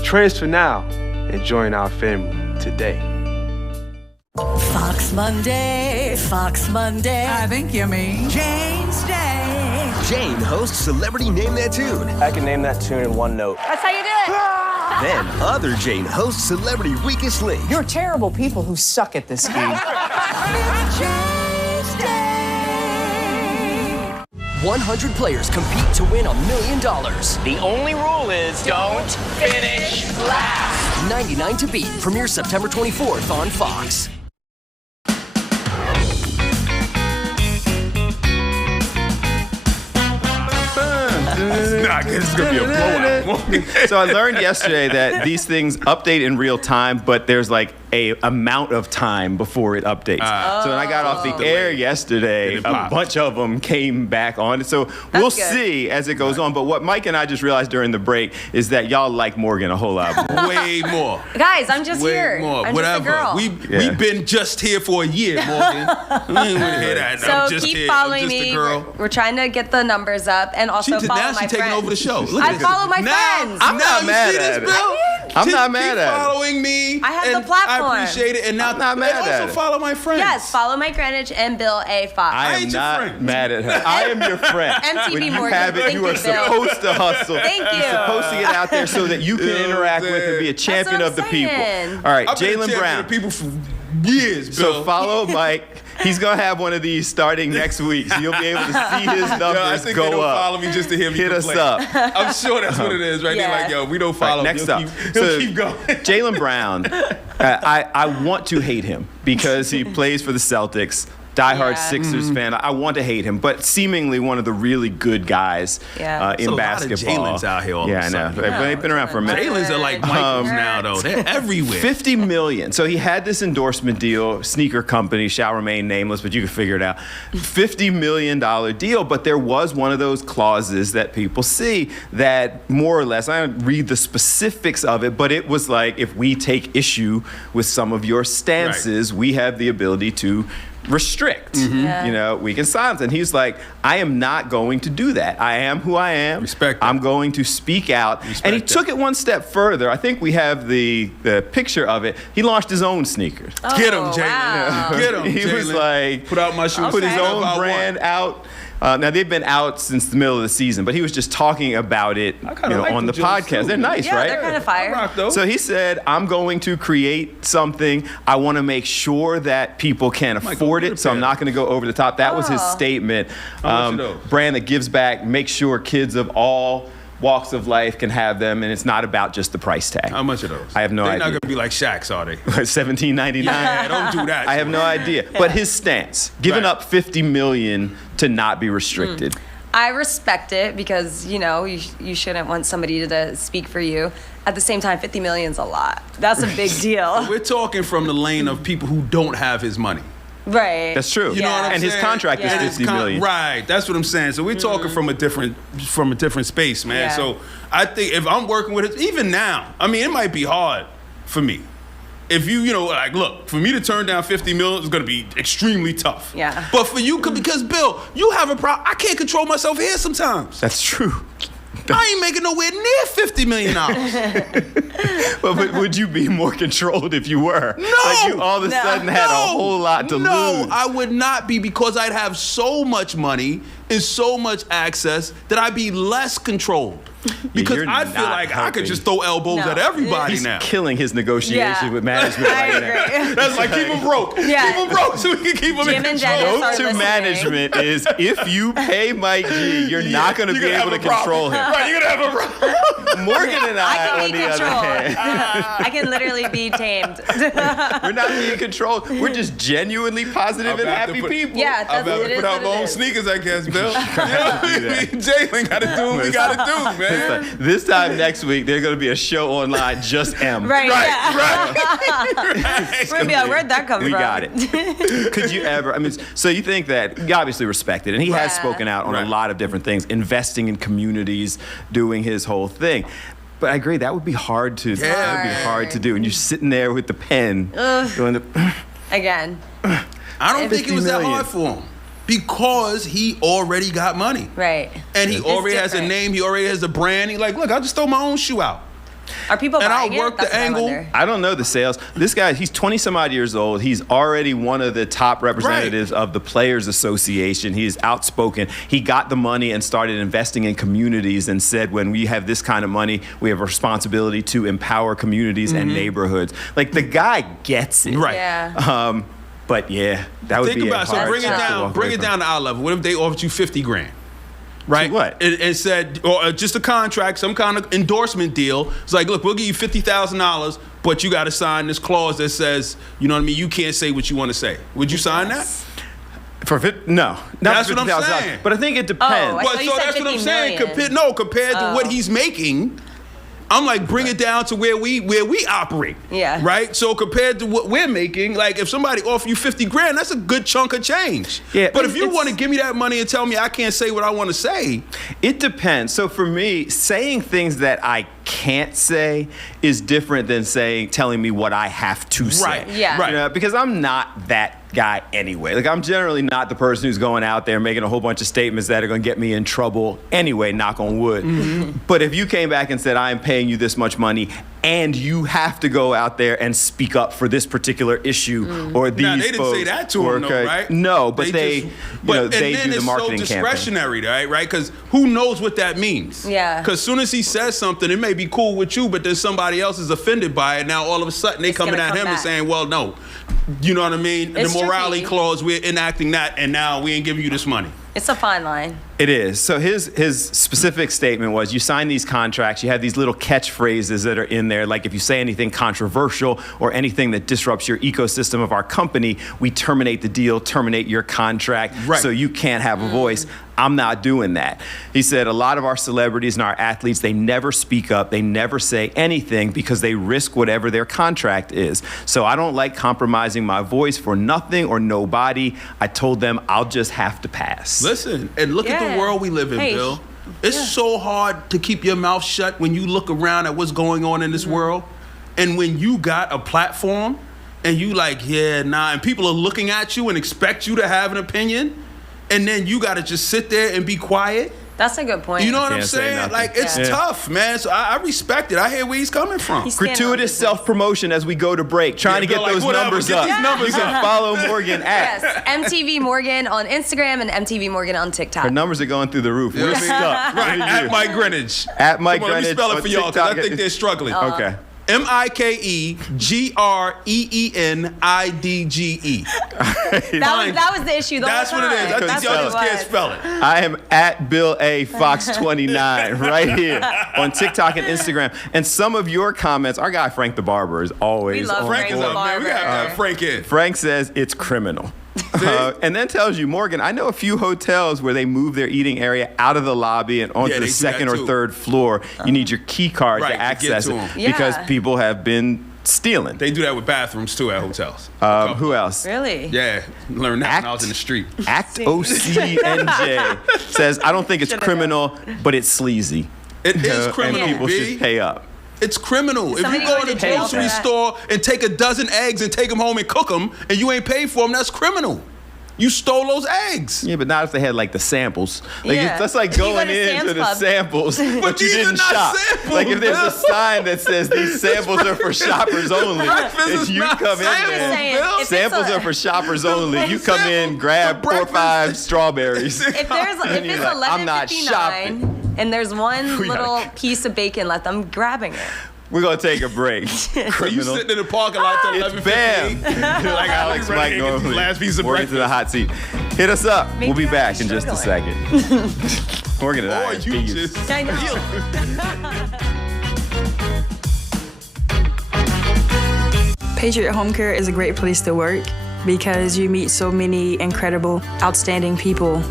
Transfer now and join our family today. Fox Monday, Fox Monday. I think you mean Jane's Day. Jane hosts Celebrity Name That Tune. I can name that tune in one note. That's how you do it. Then other Jane hosts Celebrity Weakest Link. You're terrible people who suck at this game. Jane's Day. 100 players compete to win $1 million. The only rule is don't finish last. 99 to Beat premieres September 24th on Fox. It's gonna be a blowout. So I learned yesterday that these things update in real time, but there's like a amount of time before it updates. So when I got off the air yesterday, a bunch of them came back on. So we'll see as it goes on. But what Mike and I just realized during the break is that y'all like Morgan a whole lot more. Way more. Guys, I'm just Way here. more. I'm Whatever. just a girl. We've been just here for a year, Morgan. I ain't want to hear that. So I'm just keep here. following I'm just me. a girl. We're trying to get the numbers up and also follow my friends. taking over the show. Look I at this. follow my Now- friends. I'm not mad at it. I'm not mad at it. Keep following me. I have and the platform. I appreciate it. And now I'm not mad and at also it. follow my friends. Yes, follow Mike Greenwich and Bill A. Fox. I am not mad at her. I am your friend. MTV when you Morgan. have it, Thank you you, are Bill. supposed to hustle. Thank you. You're supposed to get out there so that you can interact with and be a champion what of the I'm people. saying. All right, I've been a Jaylen champion Brown. of people for years, Bill. So follow Mike. He's gonna have one of these starting next week, so you'll be able to see his numbers I think go they don't up. follow me just to hear me Hit us complain. up. I'm sure that's what it is, right? They're like, yo, we don't follow Right, next him. up, He'll keep going. Jaylen Brown. I want to hate him because he plays for the Celtics. Diehard Sixers fan. I want to hate him, but seemingly one of the really good guys in There's basketball. a lot of Jaylens out here all of a I know. sudden. They've been around for a minute. Jaylens are like Michaels now, though. They're everywhere. $50 million. So he had this endorsement deal, sneaker company, shall remain nameless, but you can figure it out. $50 million deal, but there was one of those clauses that people see that more or less, I don't read the specifics of it, but it was like, if we take issue with some of your stances, we have the ability to restrict. You know, we can silence. And he's like, I am not going to do that. I am who I am. Respect. I'm going to speak out. And he took it one step further. I think we have the picture of it. He launched his own sneakers. Get him, Jaylen. Wow. Get him, He was Jaylen. like, Put out my shoes. put his Whatever own I brand want. out. Now they've been out since the middle of the season, but he was just talking about it like on the them podcast. Jones, too. They're nice, Yeah, right? they're kind of fire. I rock those. So he said, I'm going to create something. I want to make sure that people can afford it, so I'm not going to go over the top. That was his statement. How much are those? Brand that gives back, make sure kids of all walks of life can have them, and it's not about just the price tag. How much are those? I have no They're idea. not going to be like Shaq's, are they? $17.99. Yeah, don't do that. I have no idea. But his stance, giving up $50 million to not be restricted. I respect it because, you know, you shouldn't want somebody to speak for you. At the same time, $50 million's a lot. That's a big deal. We're talking from the lane of people who don't have his money. Right. That's true. You know what I'm and saying? his contract is $50 million. Right. That's what I'm saying. So we're talking from a different space, man. Yeah. So I think if I'm working with it, even now, I mean, it might be hard for me. If you know, like, look, for me to turn down $50 million is going to be extremely tough. Yeah. But for you, because Bill, you have a problem. I can't control myself here sometimes. That's true. I ain't making nowhere near $50 million. But would you be more controlled if you were? No! Like you all of a sudden had a whole lot to lose. No, I would not be, because I'd have so much money and so much access that I'd be less controlled. Because You're I feel not like I helping. could just throw elbows at everybody He's now. killing his negotiation with management I right now. agree. That's like, keep him broke. Yeah. Keep him broke so we can keep him Jim in and control. Dennis are Note to listening. management is, if you pay Mike G, you're not going to You're be gonna able to have a problem. control him. Right, you're going to have a problem. Morgan and I, I on can be the other controlled. hand, I can literally be tamed. we're not being controlled. We're just genuinely positive and happy people. Yeah, I've that's ever it is put out what my it own is. sneakers, I guess. You Bill. Jalen got to do what we got to do, man. This time next week, there's going to be a show online, just M. Right. Right. We're gonna be like, where'd that come from? We got it. Could you ever, so you think that, you obviously respect it, and he has spoken out on a lot of different things, investing in communities, doing his whole thing. But I agree, that would be hard to, do. And you're sitting there with the pen, doing the... Again. I don't think it was that hard for him. Because he already got money. Right. And he already has a name, he already has a brand. He's like, look, I'll just throw my own shoe out. Are people buying it? And I'll work the angle. I don't know the sales. This guy, he's 20 some odd years old. He's already one of the top representatives of the Players Association. He's outspoken. He got the money and started investing in communities and said, when we have this kind of money, we have a responsibility to empower communities and neighborhoods. Like, the guy gets it. Right. Yeah. But yeah, that would be about it. So bring it down to our level. What if they offered you 50 grand? Right? What? And said, or just a contract, some kind of endorsement deal. It's like, look, we'll give you $50,000, but you got to sign this clause that says, you know what I mean, you can't say what you want to say. Would you sign that? No. That's what I'm saying. But I think it depends. So that's what I'm saying. Compared to what he's making, I'm like, bring it down to where we operate. Yeah. Right? So compared to what we're making, like if somebody offer you 50 grand, that's a good chunk of change. Yeah. But if you want to give me that money and tell me I can't say what I want to say. It depends. So for me, saying things that I can't say is different than telling me what I have to say. Right. Yeah. Right. You know, because I'm not that guy anyway. Like, I'm generally not the person who's going out there making a whole bunch of statements that are going to get me in trouble anyway, knock on wood. Mm-hmm. But if you came back and said, I am paying you this much money and you have to go out there and speak up for this particular issue or these Now, they didn't say that to him, though, right? No, but they do the marketing it's so campaign. discretionary, right? Because who knows what that means? Yeah. Because as soon as he says something, it may be cool with you, but then somebody else is offended by it. Now, all of a sudden, they coming at him and saying, well, no. You know what I mean? It's the morality tricky. clause, we're enacting that, and now we ain't giving you this money. It's a fine line. It is. So his specific statement was, you sign these contracts, you have these little catchphrases that are in there, like if you say anything controversial or anything that disrupts your ecosystem of our company, we terminate the deal, terminate your contract, so you can't have a voice. I'm not doing that. He said a lot of our celebrities and our athletes, they never speak up, they never say anything because they risk whatever their contract is. So I don't like compromising my voice for nothing or nobody. I told them I'll just have to pass. Listen, and look at the world we live in, Bill. It's so hard to keep your mouth shut when you look around at what's going on in this world. And when you got a platform and you like, and people are looking at you and expect you to have an opinion, and then you got to just sit there and be quiet. That's a good point. You know what I'm saying? Like, it's tough, man. So I respect it. I hear where he's coming from. Gratuitous self-promotion as we go to break, trying to get those numbers up. You can follow Morgan at MTV Morgan on Instagram and MTV Morgan on TikTok. Her numbers are going through the roof. We're stuck. Right, at Mike Greenwich. At Mike Come on, Greenwich. Let me spell it for y'all, because I think they're struggling. Okay. MikeGreenidge. That was the issue. That's what it is. I think y'all just can't spell it. I am at Bill A. Fox 29 right here on TikTok and Instagram. And some of your comments, our guy Frank the Barber is always. We love Frank the Barber. We got Frank in. Frank says it's criminal. And then tells you, Morgan, I know a few hotels where they move their eating area out of the lobby and onto the second or third floor. You need your key card to access it because people have been stealing. They do that with bathrooms too at hotels. Who else? Really? Yeah, learned that when I was in the street. Act OCNJ says, I don't think it's criminal, but it's sleazy. It is criminal. And people should pay up. It's criminal. If you go to the grocery store and take a dozen eggs and take them home and cook them, and you ain't paid for them, that's criminal. You stole those eggs. Yeah, but not if they had like the samples. Like that's like going into the samples, but you didn't shop. Samples, like if there's a sign that says these samples are for shoppers only, and you come in there, samples are for shoppers only. You come in, grab 4 or 5 strawberries. If it's $11.59 and there's one little piece of bacon left, I'm grabbing it. We're going to take a break. So you sitting in the parking lot till 11:58. Bam. Like Alex Mike normally. Last piece of breakfast. Into the hot seat. Hit us up. We'll be back in just a second. Morgan and I. Patriot Home Care is a great place to work because you meet so many incredible, outstanding people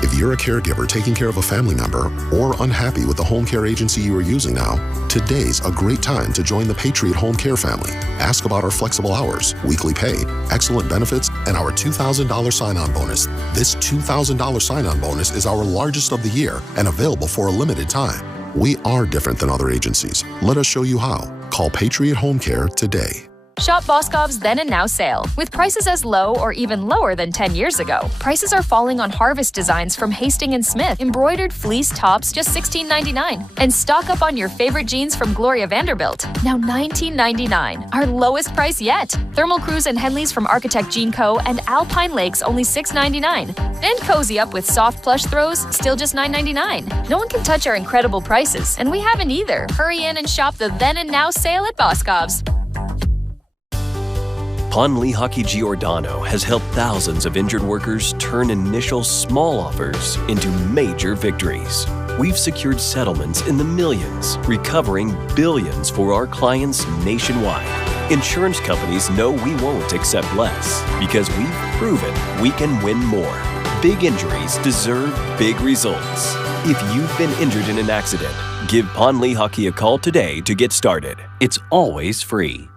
If you're a caregiver taking care of a family member or unhappy with the home care agency you are using now, today's a great time to join the Patriot Home Care family. Ask about our flexible hours, weekly pay, excellent benefits, and our $2,000 sign-on bonus. This $2,000 sign-on bonus is our largest of the year and available for a limited time. We are different than other agencies. Let us show you how. Call Patriot Home Care today. Shop Boscov's Then and Now sale. With prices as low or even lower than 10 years ago, prices are falling on Harvest designs from Hastings & Smith. Embroidered fleece tops just $16.99. And stock up on your favorite jeans from Gloria Vanderbilt. Now $19.99. Our lowest price yet. Thermal Cruise and Henleys from Architect Jean Co. and Alpine Lakes only $6.99. And cozy up with soft plush throws, still just $9.99. No one can touch our incredible prices, and we haven't either. Hurry in and shop the Then and Now sale at Boscov's. Pond Lehocky Giordano has helped thousands of injured workers turn initial small offers into major victories. We've secured settlements in the millions, recovering billions for our clients nationwide. Insurance companies know we won't accept less because we've proven we can win more. Big injuries deserve big results. If you've been injured in an accident, give Pond Lehocky a call today to get started. It's always free.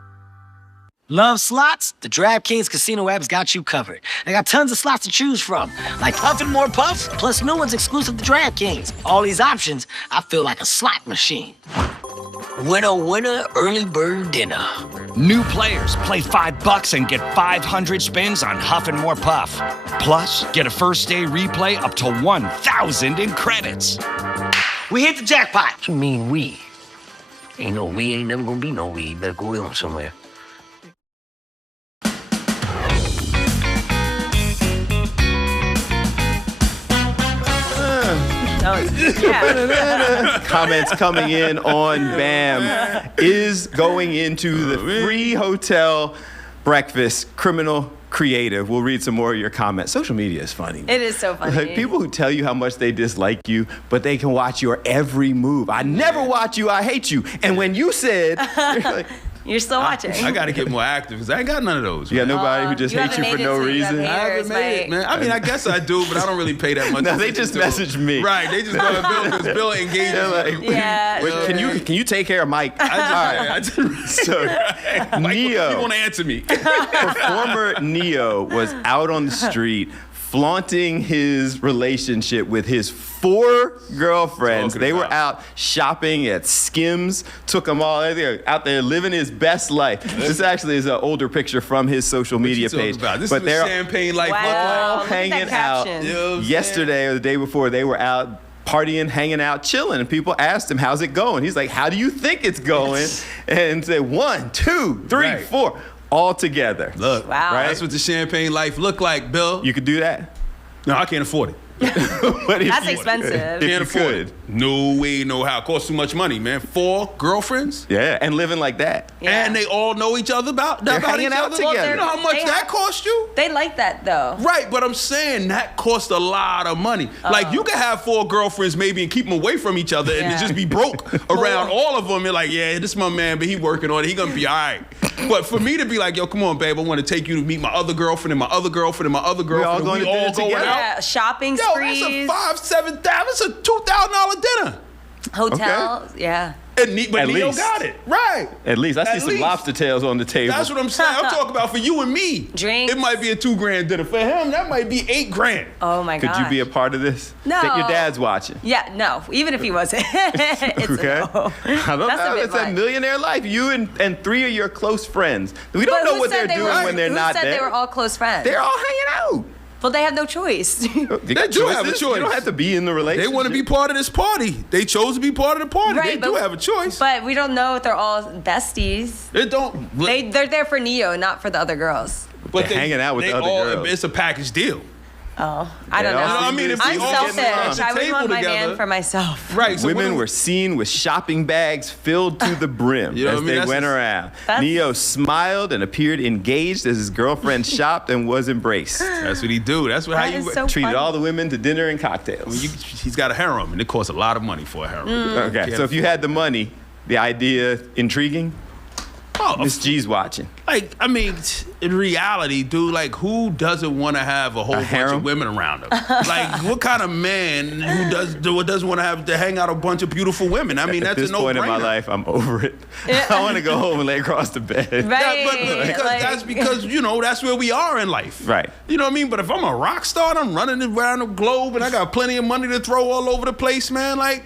Love slots? The DraftKings Casino app's got you covered. They got tons of slots to choose from, like Huff and More Puffs, plus new ones exclusive to DraftKings. All these options, I feel like a slot machine. Winner, winner, early bird dinner. New players play $5 and get 500 spins on Huff and More Puff. Plus, get a first day replay up to 1,000 in credits. We hit the jackpot. What you mean we? Ain't no we, ain't never gonna be no we. Better go on somewhere. Comments coming in on BAM is going into the free hotel breakfast criminal creative. We'll read some more of your comments. Social media is funny. It is so funny. Like people who tell you how much they dislike you, but they can watch your every move. I never watch you, I hate you. And when you said, you're like, you're still watching. I got to get more active because I ain't got none of those. You got nobody who just hates you for no reason? I haven't made it, man. I mean, I guess I do, but I don't really pay that much. No, they just message me. Right, they just go to Bill because Bill engages. Like, can you take care of Mike? So Neo, you want to answer me? Performer Neo was out on the street flaunting his relationship with his 4 girlfriends. They were out shopping at Skims, took them all out there living his best life. This actually is an older picture from his social media page. This is they're champagne life. All hanging out. Yesterday or the day before, they were out partying, hanging out, chilling, and people asked him, how's it going? He's like, how do you think it's going? And said 1, 2, 3, 4. All together. Look, wow. That's what the champagne life look like, Bill. You could do that? No, I can't afford it. That's expensive. Can't afford it. No way, no how. It costs too much money, man. 4 girlfriends? Yeah, and living like that. Yeah. And they all know each other about hanging out together. Well, you know how much that cost you? They like that, though. Right, but I'm saying that costs a lot of money. Like, you can have 4 girlfriends maybe and keep them away from each other and just be broke around all of them. You're like, yeah, this is my man, but he working on it. He gonna be all right. But for me to be like, yo, come on, babe, I want to take you to meet my other girlfriend and my other girlfriend and my other girlfriend. We all going out. Yeah, shopping sprees. That's a $7,000, it's a $2,000 dinner. Hotels, yeah. But Neo got it. Right. At least. I see some lobster tails on the table. That's what I'm saying. I'm talking about for you and me. Drinks. It might be a $2,000 dinner. For him, that might be $8,000. Oh my god. Could you be a part of this? No. That your dad's watching? Yeah, no. Even if he wasn't. It's okay. A no. I don't know. It's a millionaire life. You and 3 of your close friends. We don't know what they're doing when they're not there. Who said they were all close friends? They're all hanging out. Well, they have no choice. They do have a choice. You don't have to be in the relationship. They want to be part of this party. They chose to be part of the party. Right, they do have a choice. But we don't know if they're all besties. They don't. They're there for Neo, not for the other girls. But they're hanging out with the other girls. It's a package deal. Oh, I don't know. I mean, I'm selfish. I would want my man for myself. Right. So women were seen with shopping bags filled to the brim as they went around. Neo smiled and appeared engaged as his girlfriend shopped and was embraced. That's what he do. That's how you treated all the women to dinner and cocktails. He's got a harem, and it costs a lot of money for a harem. Okay, so if you had the money, the idea intriguing? Miss G's watching. Like, I mean, in reality, dude, like, who doesn't want to have a whole bunch of women around him? Like, what kind of man who doesn't want to have to hang out a bunch of beautiful women? I mean, At that's this a no-brainer. point in my life, I'm over it. I want to go home and lay across the bed. Yeah, but that's because, you know, that's where we are in life. Right. You know what I mean? But if I'm a rock star and I'm running around the globe and I got plenty of money to throw all over the place, man, like,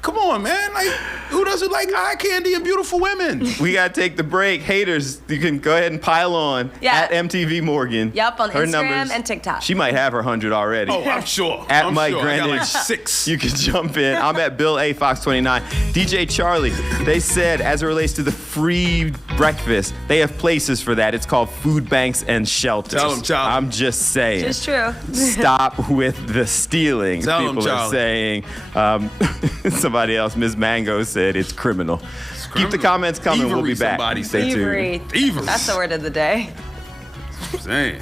come on, man. Like, who doesn't like eye candy and beautiful women? We got to take the break. Haters, you can go ahead and pile on at MTV Morgan. Yep, on Her Instagram numbers, and TikTok. She might have her 100 already. Oh, I'm sure. At I'm Mike sure. I got Grandage. like 6. You can jump in. I'm at Bill A. Fox 29. DJ Charlie, they said as it relates to the free breakfast, they have places for that. It's called food banks and shelters. Tell them, Charlie. I'm just saying. It's true. Stop with the stealing. Tell them, People are Charlie. saying. Somebody else, Ms. Mango, said it's criminal. Keep the comments coming. Thievery, We'll be back. somebody Stay tuned. Thievery. Thievery. That's the word of the day. I'm saying.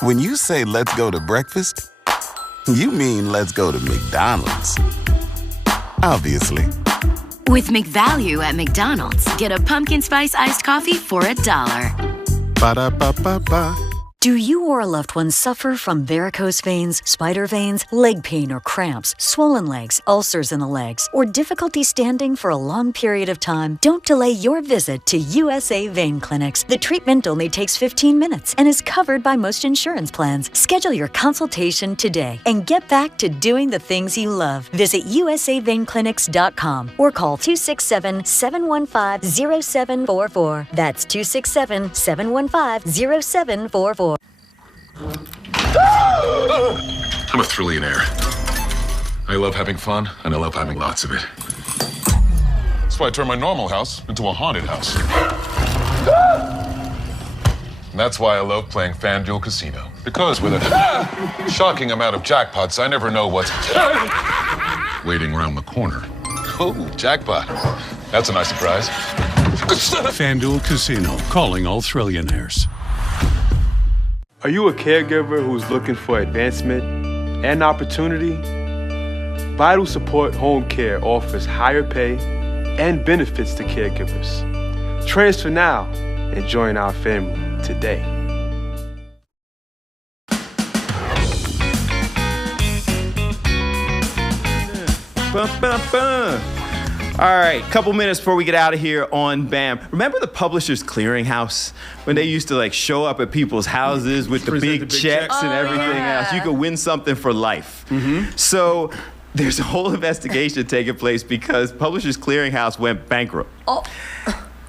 When you say let's go to breakfast, you mean let's go to McDonald's. Obviously. With McValue at McDonald's, get a pumpkin spice iced coffee for $1. Ba-da-ba-ba-ba. Do you or a loved one suffer from varicose veins, spider veins, leg pain or cramps, swollen legs, ulcers in the legs, or difficulty standing for a long period of time? Don't delay your visit to USA Vein Clinics. The treatment only takes 15 minutes and is covered by most insurance plans. Schedule your consultation today and get back to doing the things you love. Visit usaveinclinics.com or call 267-715-0744. That's 267-715-0744. I'm a trillionaire. I love having fun, and I love having lots of it. That's why I turned my normal house into a haunted house. And that's why I love playing FanDuel Casino. Because with a shocking amount of jackpots, I never know what's waiting around the corner. Oh, jackpot. That's a nice surprise. FanDuel Casino, calling all trillionaires. Are you a caregiver who's looking for advancement and opportunity? Vital Support Home Care offers higher pay and benefits to caregivers. Transfer now and join our family today. All right, couple minutes before we get out of here on BAM. Remember the Publishers Clearinghouse? When they used to like show up at people's houses with the big checks and everything else. You could win something for life. So there's a whole investigation taking place because Publishers Clearinghouse went bankrupt.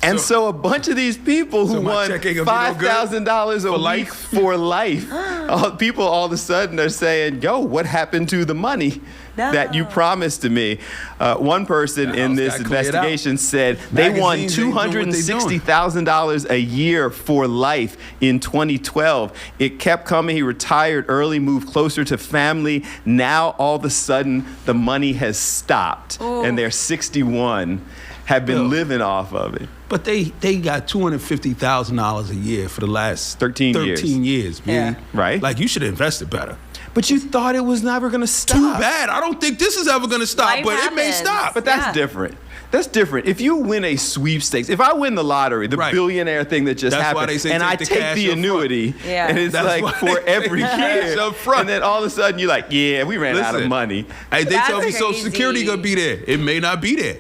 And so a bunch of these people who won $5,000 a week for life, people all of a sudden are saying, yo, what happened to the money that you promised to me? One person in this investigation said they won $260,000 a year for life in 2012. It kept coming. He retired early, moved closer to family. Now, all of a sudden, the money has stopped, and they're 61, have been living off of it. But they got $250,000 a year for the last 13 years, man. Yeah. Right. Like, you should have invested better. But you thought it was never going to stop. Too bad. I don't think this is ever going to stop, but it may stop. But that's different. That's different. If you win a sweepstakes, if I win the lottery, the billionaire thing that just happened, and I take the annuity, and it's like for every year, and then all of a sudden you're like, yeah, we ran out of money. Hey, they tell me Social Security going to be there. It may not be there.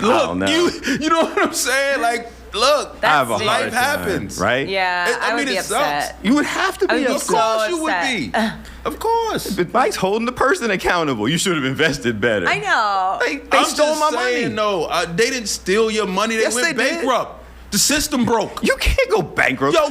Look, you know what I'm saying? Like, look, life happens, right? Yeah, I would be upset. You would have to be upset. Of course you would be. Of course. But Mike's holding the person accountable. You should have invested better. I know. They stole my money. No, they didn't steal your money. They went bankrupt. The system broke. You can't go bankrupt. how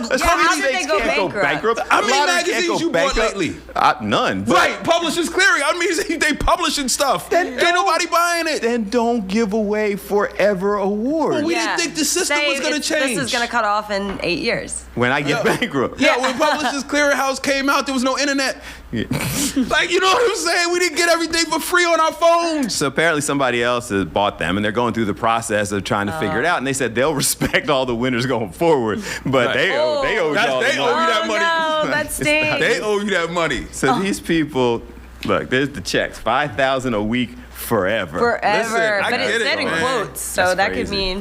did they go bankrupt? How many magazines you bought lately? None. Right, Publishers Clearing. I mean, they publishing stuff. Ain't nobody buying it. Then don't give away forever awards. Well, we didn't think the system was going to change. This is going to cut off in 8 years. When I get bankrupt. Yeah, when Publishers Clearinghouse came out, there was no internet. Like, you know what I'm saying? We didn't get everything for free on our phones. So apparently somebody else has bought them, and they're going through the process of trying to figure it out. And they said they'll respect all the winners going forward, but they owe you all the money. No, that stinks. They owe you that money. So these people, Look, there's the checks. $5,000 a week forever. Forever. Listen, but it said in quotes, so that could mean,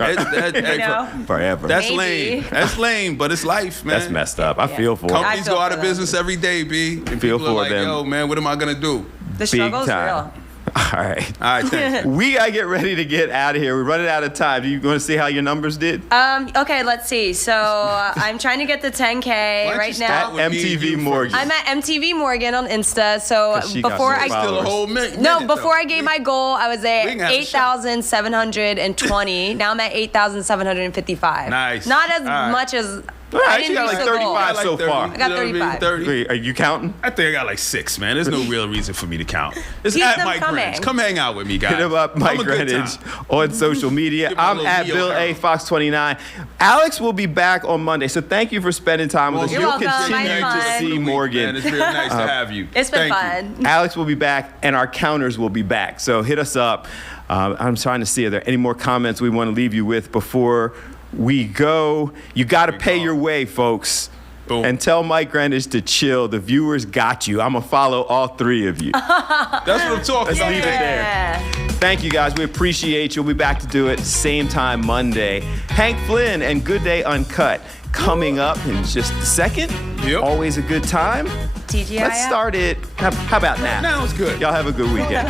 forever. That's Maybe. lame. That's lame, but it's life, man. That's messed up. I feel for it. Companies go out of business every day, B. And Feel people are for like, them. yo, man, what am I going to do? The struggle's real. All right. All right, thanks. We got to get ready to get out of here. We're running out of time. Do you want to see how your numbers did? Okay, let's see. So I'm trying to get the 10K right now. At MTV Morgan. I'm at MTV Morgan on Insta. So 'Cause she got before more I followers. Still a whole minute, before I gave my goal, I was at We can have a 8,720. Now I'm at 8,755. Nice. Not as All right. much as All right, I you didn't got reach like the goal. 35 so far. I got 35. 30. Wait, are you counting? I think I got like 6, man. There's no real reason for me to count. It's Keep at them Mike coming. Greenwich. Come hang out with me, guys. Hit him up, Mike I'm a good Greenwich, time. on social media. Give me a I'm little at Neo Bill A. Harold. Fox 29. Alex will be back on Monday, so thank you for spending time with us. You're You'll welcome. continue I to had fun. see Morgan. Man, it's real nice to have you. It's been Thank fun. Alex will be back, and our counters will be back. So hit us up. I'm trying to see, are there any more comments we want to leave you with before we go? You got to pay your way, folks. Boom. And tell Mike Greenwich to chill. The viewers got you. I'm going to follow all 3 of you. That's what I'm talking Let's about. leave it there. Thank you, guys. We appreciate you. We'll be back to do it same time Monday. Hank Flynn and Good Day Uncut coming up in just a second. Yep. Always a good time. TGI. Let's start it. How about now? Now it's good. Y'all have a good weekend.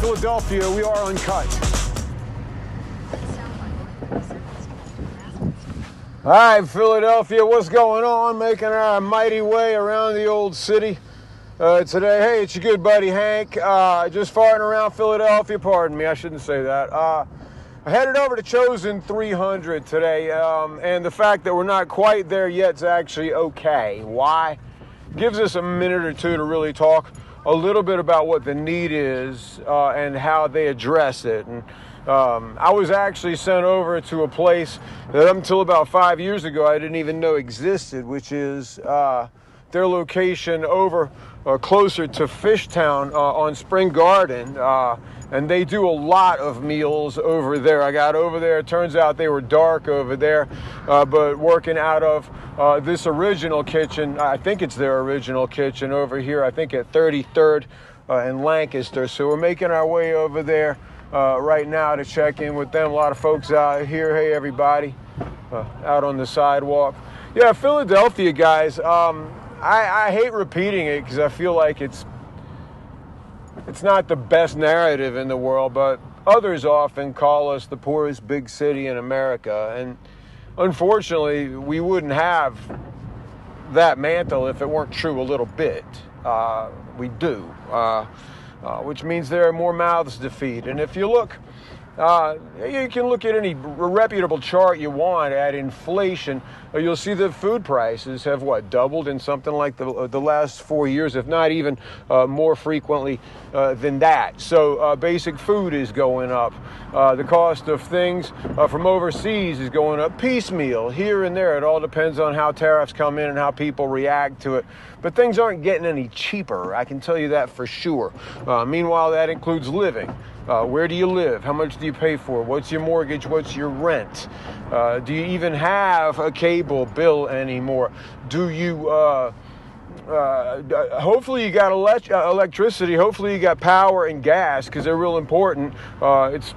Philadelphia, we are uncut. All right, Philadelphia, what's going on? Making our mighty way around the old city today. Hey, it's your good buddy Hank. Just farting around Philadelphia. Pardon me, I shouldn't say that. I headed over to Chosen 300 today, and the fact that we're not quite there yet is actually okay. Why? Gives us a minute or two to really talk a little bit about what the need is and how they address it. And I was actually sent over to a place that up until about 5 years ago I didn't even know existed, which is their location over closer to Fishtown on Spring Garden. And they do a lot of meals over there. I got over there, it turns out they were dark over there, but working out of this original kitchen, I think it's their original kitchen over here, I think at 33rd and Lancaster. So we're making our way over there right now to check in with them. A lot of folks out here. Hey, everybody, out on the sidewalk. Yeah, Philadelphia, guys, I hate repeating it because I feel like it's not the best narrative in the world, but others often call us the poorest big city in America. And unfortunately, we wouldn't have that mantle if it weren't true a little bit. We do, which means there are more mouths to feed. And if you look, you can look at any reputable chart you want at inflation. You'll see that food prices have, doubled in something like the last 4 years, if not even more frequently than that. So basic food is going up. The cost of things from overseas is going up piecemeal, here and there. It all depends on how tariffs come in and how people react to it. But things aren't getting any cheaper, I can tell you that for sure. Meanwhile, that includes living. Where do you live? How much do you pay for? What's your mortgage? What's your rent? Do you even have a cable bill anymore? Do you, hopefully you got electricity, hopefully you got power and gas, because they're real important. It's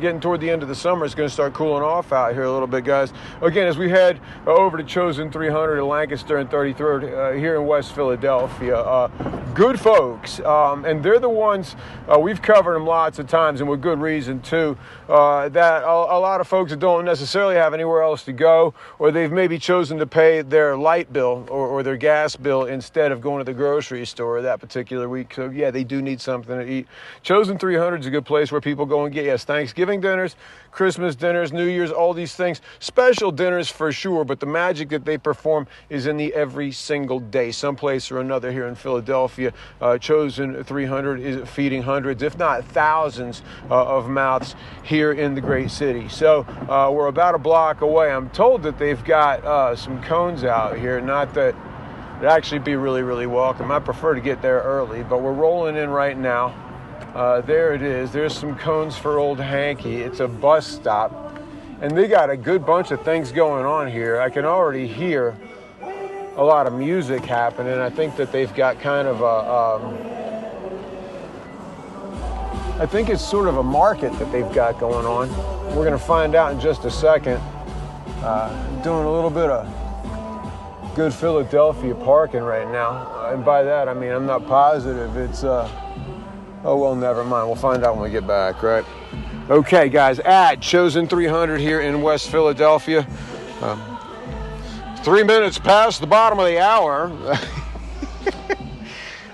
getting toward the end of the summer. It's going to start cooling off out here a little bit, guys. Again, as we head over to Chosen 300 in Lancaster and 33rd here in West Philadelphia. Good folks, and they're the ones, we've covered them lots of times, and with good reason too, that a lot of folks that don't necessarily have anywhere else to go, or they've maybe chosen to pay their light bill or their gas bill instead of going to the grocery store that particular week. So yeah, they do need something to eat. Chosen 300 is a good place where people go and get, yes, Thanksgiving dinners, Christmas dinners, New Year's, all these things. Special dinners for sure, but the magic that they perform is in the every single day, someplace or another here in Philadelphia. Chosen 300 is feeding hundreds, if not thousands, of mouths here in the great city. So we're about a block away. I'm told that they've got some cones out here, not that it'd actually be really, really welcome. I prefer to get there early, but we're rolling in right now. There it is. There's some cones for old Hanky. It's a bus stop. And they got a good bunch of things going on here. I can already hear a lot of music happening. I think that they've got kind of I think it's sort of a market that they've got going on. We're going to find out in just a second. Doing a little bit of good Philadelphia parking right now. And by that, I mean, I'm not positive. It's, oh, well, never mind. We'll find out when we get back, right? Okay, guys, at Chosen 300 here in West Philadelphia. 3 minutes past the bottom of the hour.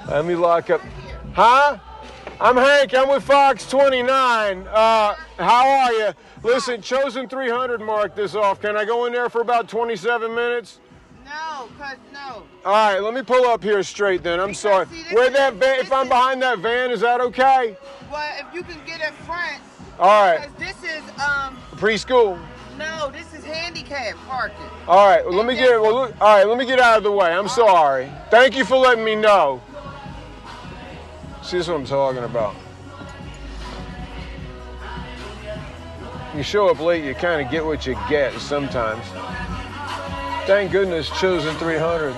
Let me lock up. Huh? I'm Hank. I'm with Fox 29. How are you? Listen, Chosen 300 marked this off. Can I go in there for about 27 minutes? No, no. All right, let me pull up here straight then. I'm sorry. Where that van, if I'm behind that van, is that okay? Well, if you can get in front. All right. Because this is, preschool. No, this is handicap parking. All right, well, let me get, all right, let me get out of the way. I'm sorry. Thank you for letting me know. See, this is what I'm talking about. You show up late, you kind of get what you get sometimes. Thank goodness Chosen 300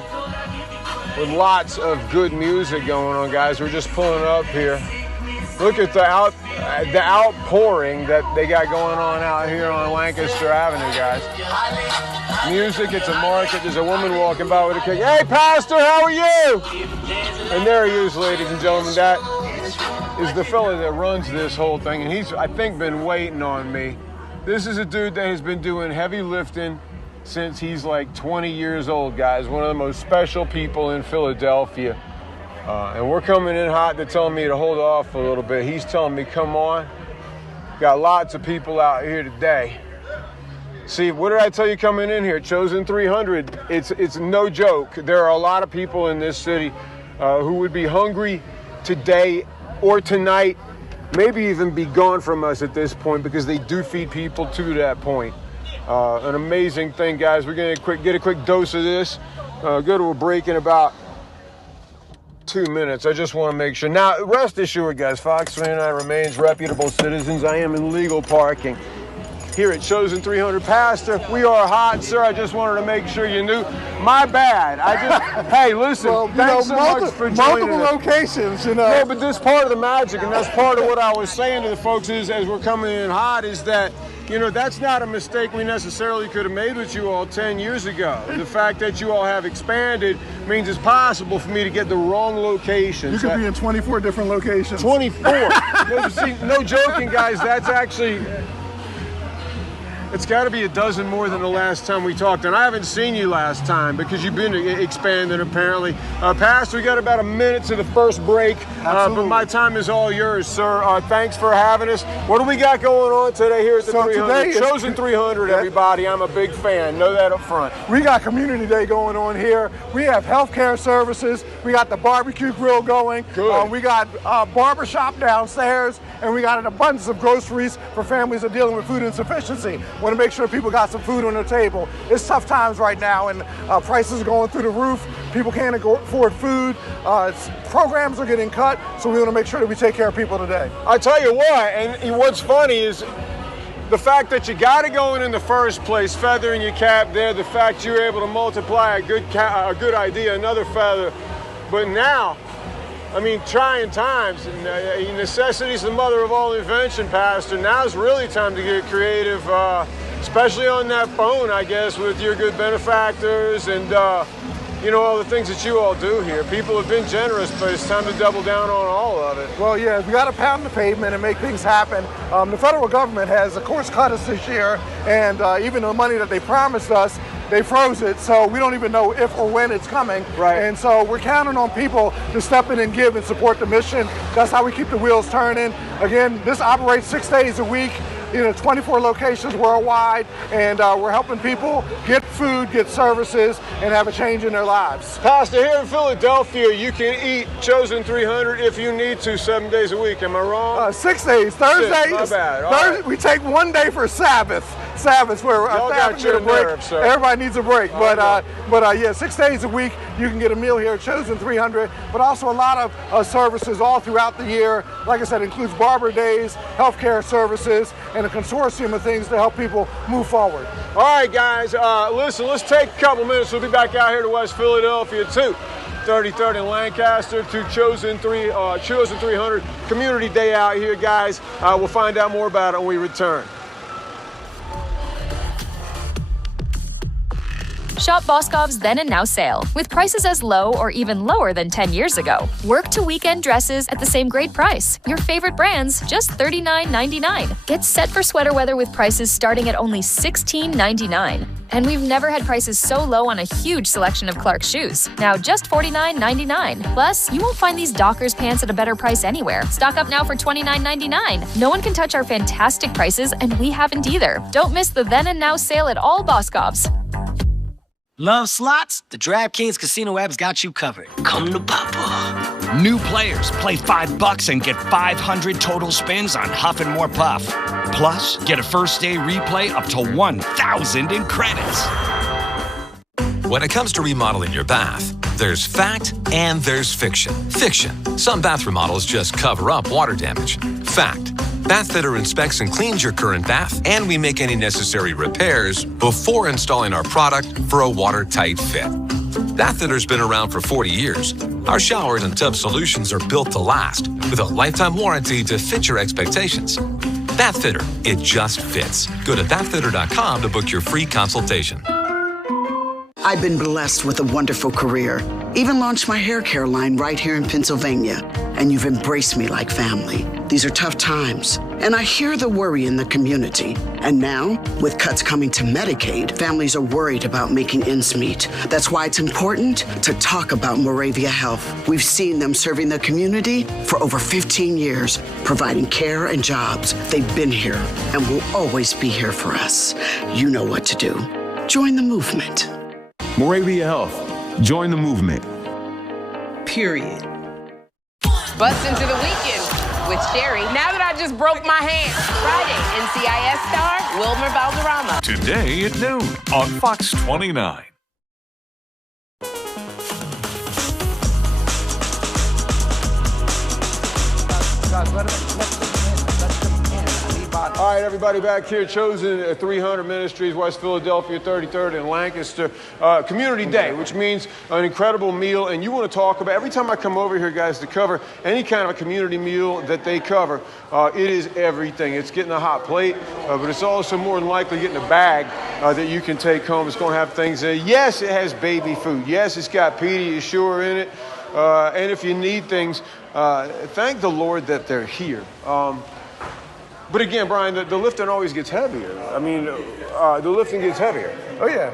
with lots of good music going on, guys. We're just pulling up here. Look at the outpouring that they got going on out here on Lancaster Avenue, guys. Music, it's a market. There's a woman walking by with a cake. Hey, Pastor, how are you? And there he is, ladies and gentlemen. That is the fella that runs this whole thing, and he's, I think, been waiting on me. This is a dude that has been doing heavy lifting since he's like 20 years old, guys. One of the most special people in Philadelphia. And we're coming in hot. They're telling me to hold off a little bit. He's telling me, come on. Got lots of people out here today. See, what did I tell you coming in here? Chosen 300. It's no joke. There are a lot of people in this city who would be hungry today or tonight, maybe even be gone from us at this point, because they do feed people to that point. An amazing thing, guys. We're going to get a quick dose of this. Go to a break in about 2 minutes. I just want to make sure. Now, rest assured, guys, Fox 29 remains reputable citizens. I am in legal parking here at Chosen 300. Pastor, we are hot, sir. I just wanted to make sure you knew. My bad. Hey, listen, well, thanks so much for joining multiple us. Locations, you know. Yeah, but this part of the magic, and that's part of what I was saying to the folks is, as we're coming in hot, is that, you know, that's not a mistake we necessarily could have made with you all 10 years ago. The fact that you all have expanded means it's possible for me to get the wrong locations. You could be in 24 different locations. 24. No joking, guys. That's actually... It's got to be a dozen more than the last time we talked. And I haven't seen you last time because you've been expanding, apparently. Pastor, we got about a minute to the first break. But my time is all yours, sir. Thanks for having us. What do we got going on today here at the 300? Chosen 300, everybody. I'm a big fan. Know that up front. We got Community Day going on here. We have healthcare services. We got the barbecue grill going. Good. We got a barbershop downstairs. And we got an abundance of groceries for families that are dealing with food insufficiency. Want to make sure people got some food on their table. It's tough times right now, and prices are going through the roof. People can't afford food. Programs are getting cut, so we want to make sure that we take care of people today. I tell you what, and what's funny is the fact that you got it going in the first place, feather in your cap there, the fact you were able to multiply a good idea, another feather. But now, I mean, trying times, necessity is the mother of all invention, Pastor. Now's really time to get creative, especially on that phone, I guess, with your good benefactors and, you know, all the things that you all do here. People have been generous, but it's time to double down on all of it. Well, yeah, we got to pound the pavement and make things happen. The federal government has, of course, cut us this year, and even the money that they promised us, they froze it, so we don't even know if or when it's coming. Right. And so we're counting on people to step in and give and support the mission. That's how we keep the wheels turning. Again, this operates 6 days a week, 24 locations worldwide, and we're helping people get food, get services, and have a change in their lives. Pastor, here in Philadelphia, you can eat Chosen 300 if you need to 7 days a week. Am I wrong? 6 days. Thursdays. My bad. Thursday, we take 1 day for Sabbath. Sabbaths where y'all got your nerve, sir. Everybody needs a break. But yeah, 6 days a week you can get a meal here at Chosen 300. But also a lot of services all throughout the year. Like I said, includes barber days, healthcare services, and a consortium of things to help people move forward. All right, guys. Listen, let's take a couple minutes. We'll be back out here to West Philadelphia too. 33rd in Lancaster to Chosen 300 Community Day out here, guys. We'll find out more about it when we return. Shop Boscov's then and now sale, with prices as low or even lower than 10 years ago. Work to weekend dresses at the same great price. Your favorite brands, just $39.99. Get set for sweater weather with prices starting at only $16.99. And we've never had prices so low on a huge selection of Clark shoes. Now just $49.99. Plus, you won't find these Dockers pants at a better price anywhere. Stock up now for $29.99. No one can touch our fantastic prices, and we haven't either. Don't miss the then and now sale at all Boscov's. Love slots? The DraftKings Casino app's got you covered. Come to Papa. New players play $5 and get 500 total spins on Huff and More Puff. Plus, get a first day replay up to 1,000 in credits. When it comes to remodeling your bath, there's fact and there's fiction. Fiction. Some bath remodels just cover up water damage. Fact. Bathfitter inspects and cleans your current bath, and we make any necessary repairs before installing our product for a watertight fit. Bathfitter's been around for 40 years. Our showers and tub solutions are built to last, with a lifetime warranty to fit your expectations. Bathfitter, it just fits. Go to bathfitter.com to book your free consultation. I've been blessed with a wonderful career. Even launched my hair care line right here in Pennsylvania. And you've embraced me like family. These are tough times. And I hear the worry in the community. And now, with cuts coming to Medicaid, families are worried about making ends meet. That's why it's important to talk about Moravia Health. We've seen them serving the community for over 15 years, providing care and jobs. They've been here and will always be here for us. You know what to do. Join the movement. Moravia Health. Join the movement. Period. Bust into the weekend with Sherry. Now that I just broke my hand. Friday, NCIS star Wilmer Valderrama. Today at noon on Fox 29. All right, everybody back here, Chosen 300 Ministries, West Philadelphia, 33rd in Lancaster. Community Day, which means an incredible meal. And you want to talk about, every time I come over here, guys, to cover any kind of a community meal that they cover, it is everything. It's getting a hot plate, but it's also more than likely getting a bag that you can take home. It's going to have things in it. Yes, it has baby food. Yes, it's got Pediasure in it. And if you need things, thank the Lord that they're here. But again, Brian, the lifting always gets heavier. I mean, the lifting gets heavier. Oh, yeah.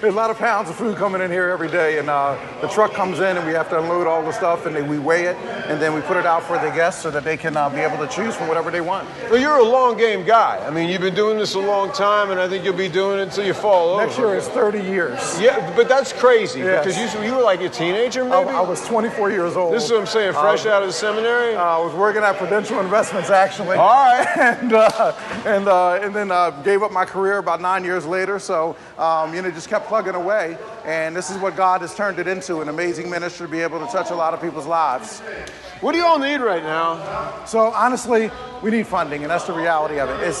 There's a lot of pounds of food coming in here every day, and the truck comes in and we have to unload all the stuff, and we weigh it, and then we put it out for the guests so that they can be able to choose from whatever they want. Well, you're a long game guy. I mean, you've been doing this a long time, and I think you'll be doing it until you fall over. Next year is 30 years. Yeah, but that's crazy, yes. Because you were like a teenager, maybe? I was 24 years old. This is what I'm saying, fresh out of the seminary? I was working at Prudential Investments, actually. All right. and then gave up my career about 9 years later, so just kept plugging away, and this is what God has turned it into, an amazing ministry to be able to touch a lot of people's lives. What do you all need right now? So honestly, we need funding, and that's the reality of it. It's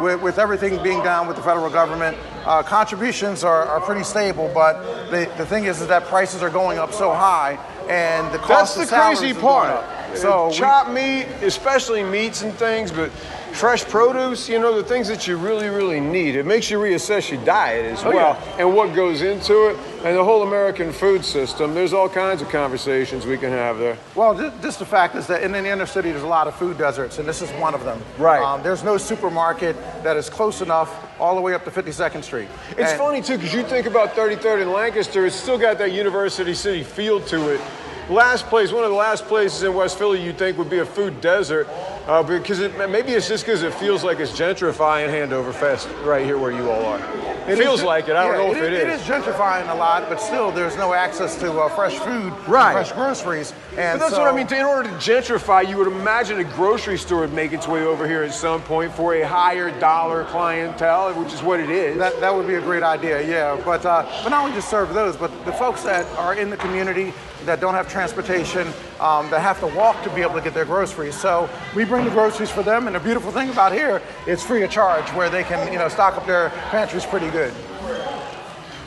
with everything being down with the federal government, contributions are pretty stable, but the thing is that prices are going up so high, and the cost of salaries is going up. So chopped meat, especially meats and things, but fresh produce, the things that you really, really need. It makes you reassess your diet as well, and what goes into it, and the whole American food system. There's all kinds of conversations we can have there. Well, just the fact is that in the inner city, there's a lot of food deserts, and this is one of them. Right. There's no supermarket that is close enough all the way up to 52nd Street. It's funny, too, because you think about 33rd in Lancaster, it's still got that University City feel to it. One of the last places in West Philly you'd think would be a food desert. Because maybe it's just because it feels like it's gentrifying Handover Fest right here where you all are. It feels like it. I don't know if it is. It is gentrifying a lot, but still there's no access to fresh food, fresh groceries. And but that's what I mean. In order to gentrify, you would imagine a grocery store would make its way over here at some point for a higher dollar clientele, which is what it is. That would be a great idea, yeah. But not only just serve those, but the folks that are in the community that don't have transportation, that have to walk to be able to get their groceries. So we bring the groceries for them, and the beautiful thing about here, it's free of charge, where they can, stock up their pantries pretty good.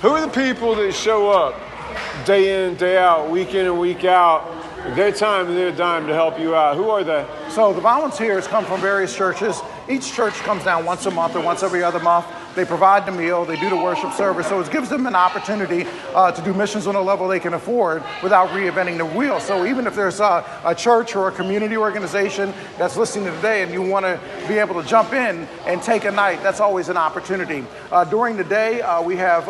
Who are the people that show up day in, day out, week in and week out, their time and their dime to help you out? Who are they? So the volunteers come from various churches. Each church comes down once a month or once every other month. They provide the meal, they do the worship service, so it gives them an opportunity to do missions on a level they can afford without reinventing the wheel. So even if there's a church or a community organization that's listening today and you want to be able to jump in and take a night, that's always an opportunity. During the day, we have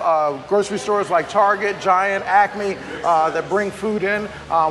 grocery stores like Target, Giant, Acme that bring food in.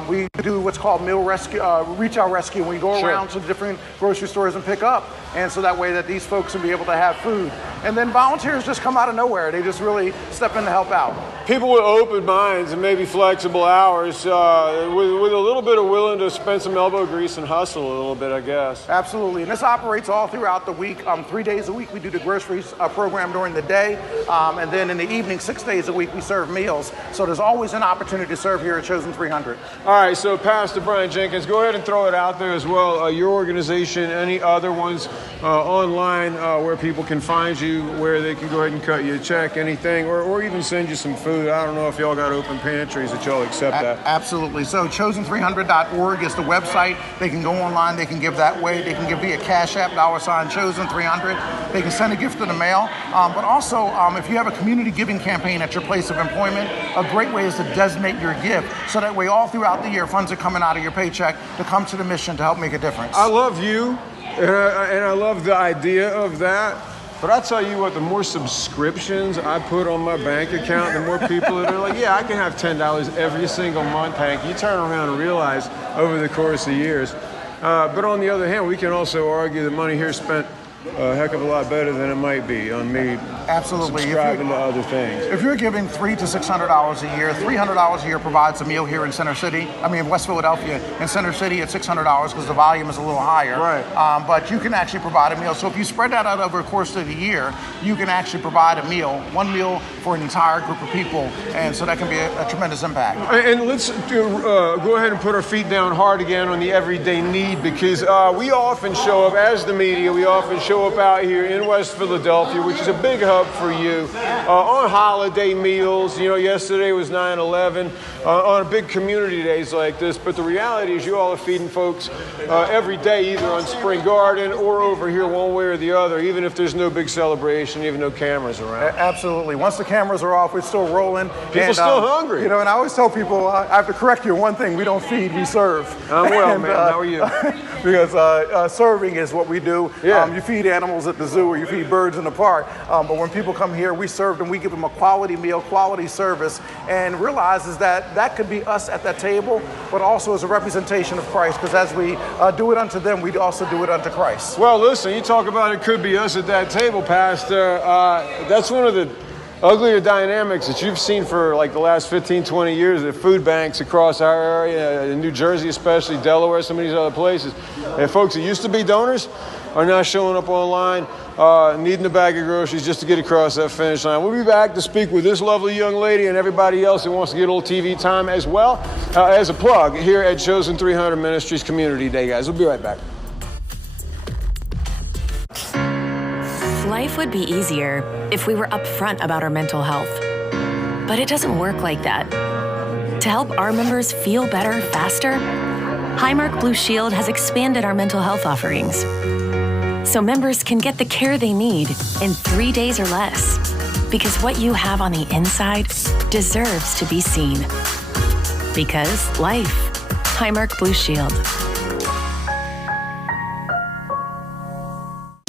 We do what's called meal rescue, reach out rescue. We go around to the different grocery stores and pick up, and so that way that these folks can be able to have food. And then volunteers just come out of nowhere. They just really step in to help out. People with open minds and maybe flexible hours, with a little bit of willing to spend some elbow grease and hustle a little bit, I guess. Absolutely, and this operates all throughout the week. 3 days a week we do the groceries program during the day, and then in the evening, 6 days a week we serve meals. So there's always an opportunity to serve here at Chosen 300. All right, so Pastor Brian Jenkins, go ahead and throw it out there as well. Your organization, any other ones online where people can find you, where they can go ahead and cut you a check, anything, or even send you some food. I don't know if y'all got open pantries that y'all accept that. Absolutely. So chosen300.org is the website. They can go online. They can give that way. They can give via Cash App, $chosen300. They can send a gift in the mail. But also, if you have a community giving campaign at your place of employment, a great way is to designate your gift. So that way, all throughout the year, funds are coming out of your paycheck to come to the mission to help make a difference. I love you, and I love the idea of that. But I tell you what, the more subscriptions I put on my bank account, the more people that are like, yeah, I can have $10 every single month, Hank. You turn around and realize over the course of years. But on the other hand, we can also argue that money here spent a heck of a lot better than it might be on me. Absolutely. Subscribing to other things. If you're giving $300 to $600 a year, $300 a year provides a meal here in West Philadelphia. In Center City, it's $600 because the volume is a little higher. Right. But you can actually provide a meal. So if you spread that out over the course of the year, you can actually provide a meal, one meal for an entire group of people. And so that can be a tremendous impact. And let's go ahead and put our feet down hard again on the everyday need, because we often show up as the media, we often show up out here in West Philadelphia, which is a big hub for you, on holiday meals. Yesterday was 9/11, on big community days like this. But the reality is you all are feeding folks every day, either on Spring Garden or over here one way or the other, even if there's no big celebration, even no cameras around. Absolutely. Once the cameras are off, we're still rolling. People still hungry. And I always tell people, I have to correct you on one thing: we don't feed, we serve. I'm well, man. How are you? Because serving is what we do. Yeah. You feed animals at the zoo or you feed birds in the park. But when people come here, we serve them, we give them a quality meal, quality service, and realizes that could be us at that table, but also as a representation of Christ, because as we do it unto them, we also do it unto Christ. Well, listen, you talk about it could be us at that table, Pastor. That's one of the uglier dynamics that you've seen for like the last 15, 20 years at food banks across our area, in New Jersey especially, Delaware, some of these other places. And folks that used to be donors are now showing up online, needing a bag of groceries just to get across that finish line. We'll be back to speak with this lovely young lady and everybody else who wants to get a little TV time as well, as a plug here at Chosen 300 Ministries Community Day, guys. We'll be right back. Life would be easier if we were upfront about our mental health. But it doesn't work like that. To help our members feel better faster, Highmark Blue Shield has expanded our mental health offerings, so members can get the care they need in 3 days or less. Because what you have on the inside deserves to be seen. Because life. Highmark Blue Shield.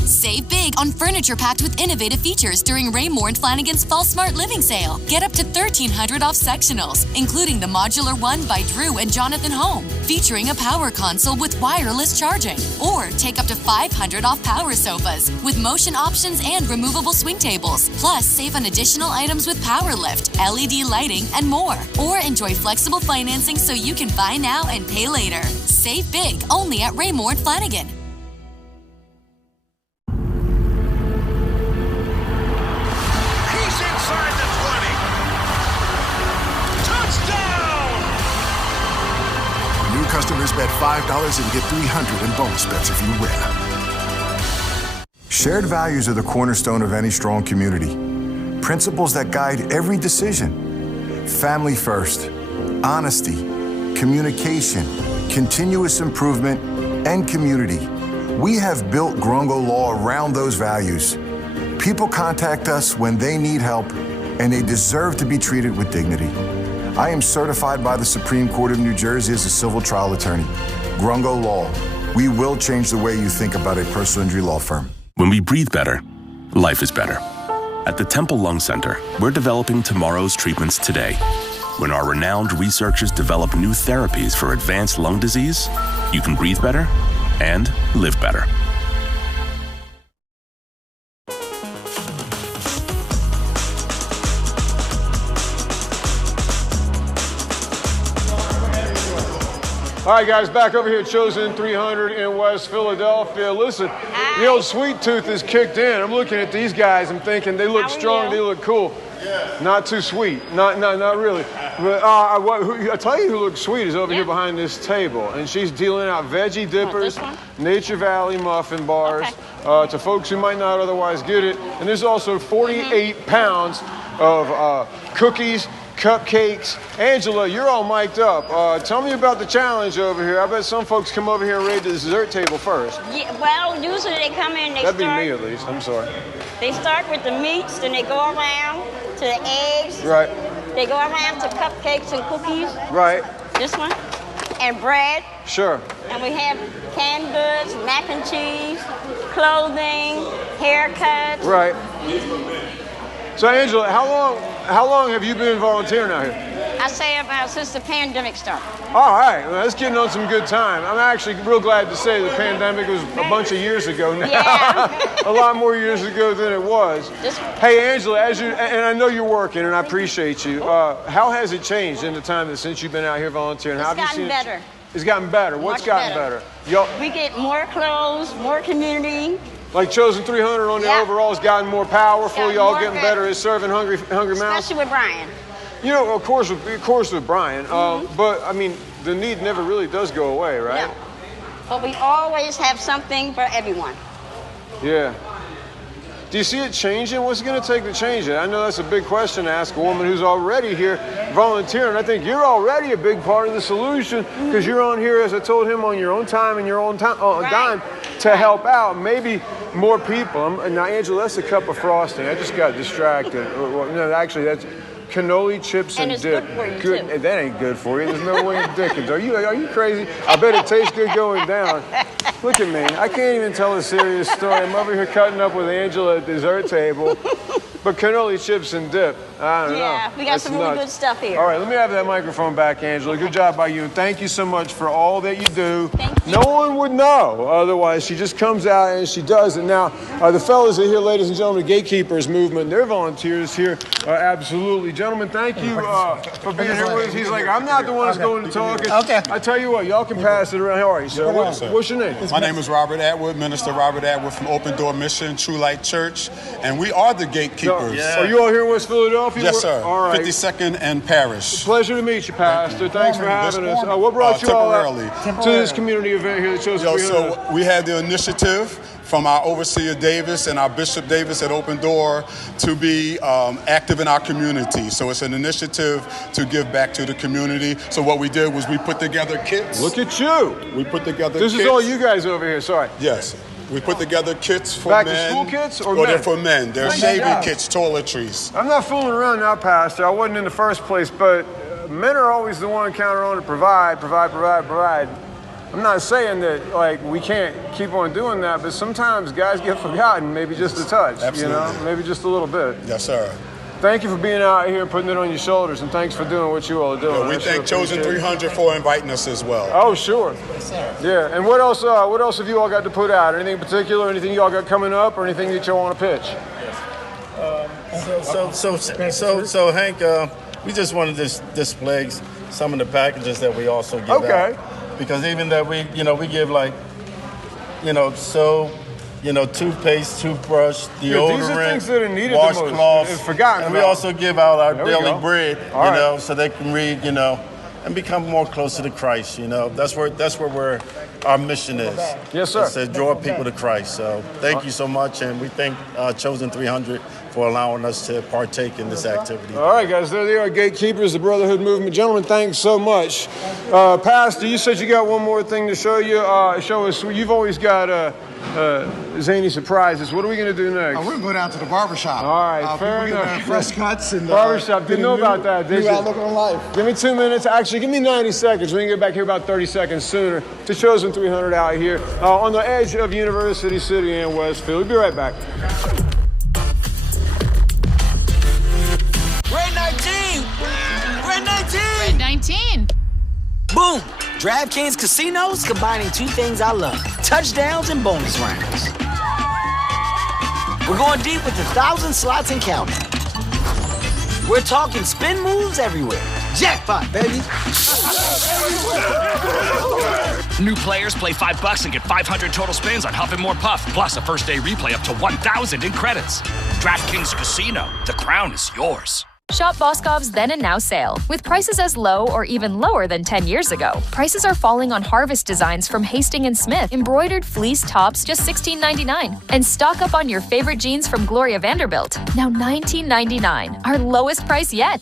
Save big on furniture packed with innovative features during Ray Moore and Flanagan's Fall Smart Living Sale. Get up to $1,300 off sectionals, including the modular one by Drew and Jonathan Home, featuring a power console with wireless charging. Or take up to $500 off power sofas with motion options and removable swing tables. Plus, save on additional items with power lift, LED lighting, and more. Or enjoy flexible financing so you can buy now and pay later. Save big only at Ray Moore and Flanagan. Customers bet $5 and get $300 in bonus bets if you win. Shared values are the cornerstone of any strong community. Principles that guide every decision. Family first, honesty, communication, continuous improvement, and community. We have built Grungo Law around those values. People contact us when they need help, and they deserve to be treated with dignity. I am certified by the Supreme Court of New Jersey as a civil trial attorney. Grungo Law. We will change the way you think about a personal injury law firm. When we breathe better, life is better. At the Temple Lung Center, we're developing tomorrow's treatments today. When our renowned researchers develop new therapies for advanced lung disease, you can breathe better and live better. All right, guys, back over here at Chosen 300 in West Philadelphia. Listen, the old sweet tooth is kicked in. I'm looking at these guys. I'm thinking they look strong. They look cool. Yeah. Not too sweet. Not really. But I tell you who looks sweet is over here behind this table. And she's dealing out veggie dippers, Nature Valley muffin bars to folks who might not otherwise get it. And there's also 48 pounds of cookies, cupcakes. Angela, you're all mic'd up. Tell me about the challenge over here. I bet some folks come over here and raid the dessert table first. Yeah, well, usually they come in, That'd be me at least, I'm sorry. They start with the meats, then they go around to the eggs. Right. They go around to cupcakes and cookies. Right. This one. And bread. Sure. And we have canned goods, mac and cheese, clothing, haircuts. Right. So Angela, how long have you been volunteering out here? I say about since the pandemic started. All right, well, that's getting on some good time. I'm actually real glad to say the pandemic was a bunch of years ago now. Yeah. A lot more years ago than it was. Hey Angela, and I know you're working and I appreciate you. How has it changed in the time since you've been out here volunteering? How have you seen it? Better. It's gotten better. What's gotten better? We get more clothes, more community. Like Chosen 300 on the overall has gotten more powerful. Y'all getting better at serving hungry mouths. Especially with Brian. You know, of course with Brian. But I mean, the need never really does go away, right? No. But we always have something for everyone. Yeah. Do you see it changing? What's it going to take to change it? I know that's a big question to ask a woman who's already here volunteering. I think you're already a big part of the solution because you're on here, as I told him, on your own time and your own dime to help out. Maybe more people. Now, Angela, that's a cup of frosting. I just got distracted. No, actually, that's cannoli chips and dip. Good for you too. That ain't good for you. There's no way in Dickens. Are you crazy? I bet it tastes good going down. Look at me. I can't even tell a serious story. I'm over here cutting up with Angela at the dessert table. But cannoli chips and dip, I don't know. Yeah, we got some really good stuff here. All right, let me have that microphone back, Angela. Good job by you. And thank you so much for all that you do. Thank you. No one would know otherwise. She just comes out and she does it. Now, the fellas are here, ladies and gentlemen, the Gatekeepers movement. They're volunteers here. Absolutely. Gentlemen, thank you for being here with us. He's like, I'm not the one that's going to talk. Okay. I tell you what, y'all can pass it around. How are you, sir? What's your name? My name is Robert Atwood, Minister Robert Atwood from Open Door Mission, True Light Church. And we are the Gatekeepers. Are you all here in West Philadelphia? Yes, sir. All right. 52nd and Parish. Pleasure to meet you, Pastor. Thanks for having us. What brought you all out to this community event here at Chosen 300? So we had the initiative from our Overseer Davis and our Bishop Davis at Open Door to be active in our community. So it's an initiative to give back to the community. So what we did was we put together kits. Look at you. We put together kits. This is all you guys over here, sorry. Yes. We put together kits for men. Back to school kits or men? They're for men. They're shaving kits, toiletries. I'm not fooling around now, Pastor. I wasn't in the first place, but men are always the one counted on to provide. I'm not saying that like we can't keep on doing that, but sometimes guys get forgotten, maybe just a touch, Absolutely. you know, maybe just a little bit. Yes, sir. Thank you for being out here and putting it on your shoulders, and thanks for doing what you all are doing. Yeah, we thank Chosen 300 for inviting us as well. Oh, sure. Yes, sir. Yeah, and what else have you all got to put out? Anything in particular, anything you all got coming up, or anything that you all want to pitch? So Hank, we just wanted to display some of the packages that we also give out. Because even that we give like, soap, toothpaste, toothbrush, deodorant, these are things that are needed washcloths. It's forgotten and we about. also give out our There we daily go. bread, All right. so they can read, and become more closer to Christ. That's where our mission is. Yes, sir. It's to draw people to Christ. So thank you so much, and we thank Chosen 300 for allowing us to partake in this activity. All right, guys, there they are, gatekeepers, the Brotherhood Movement. Gentlemen, thanks so much. Pastor, you said you got one more thing to show you. Show us. You've always got zany surprises. What are we going to do next? We're going to go down to the barbershop. All right, fair people enough. Get fresh cuts and barbershop. Didn't know about that, did new you? outlook on life. Give me 2 minutes. Actually, give me 90 seconds. We can get back here about 30 seconds sooner to Chosen 300 out here on the edge of University City and Westfield. We'll be right back. Grade 19! Grade 19! Grade 19! Boom! DraftKings Casinos combining two things I love: touchdowns and bonus rounds. We're going deep with 1,000 slots and counting. We're talking spin moves everywhere. Jackpot, baby! New players play $5 and get 500 total spins on Huff and More Puff, plus a first day replay up to 1,000 in credits. DraftKings Casino, the crown is yours. Shop Boscov's then and now sale. With prices as low or even lower than 10 years ago, prices are falling on harvest designs from Hastings & Smith, embroidered fleece tops just $16.99. And stock up on your favorite jeans from Gloria Vanderbilt, now $19.99, our lowest price yet.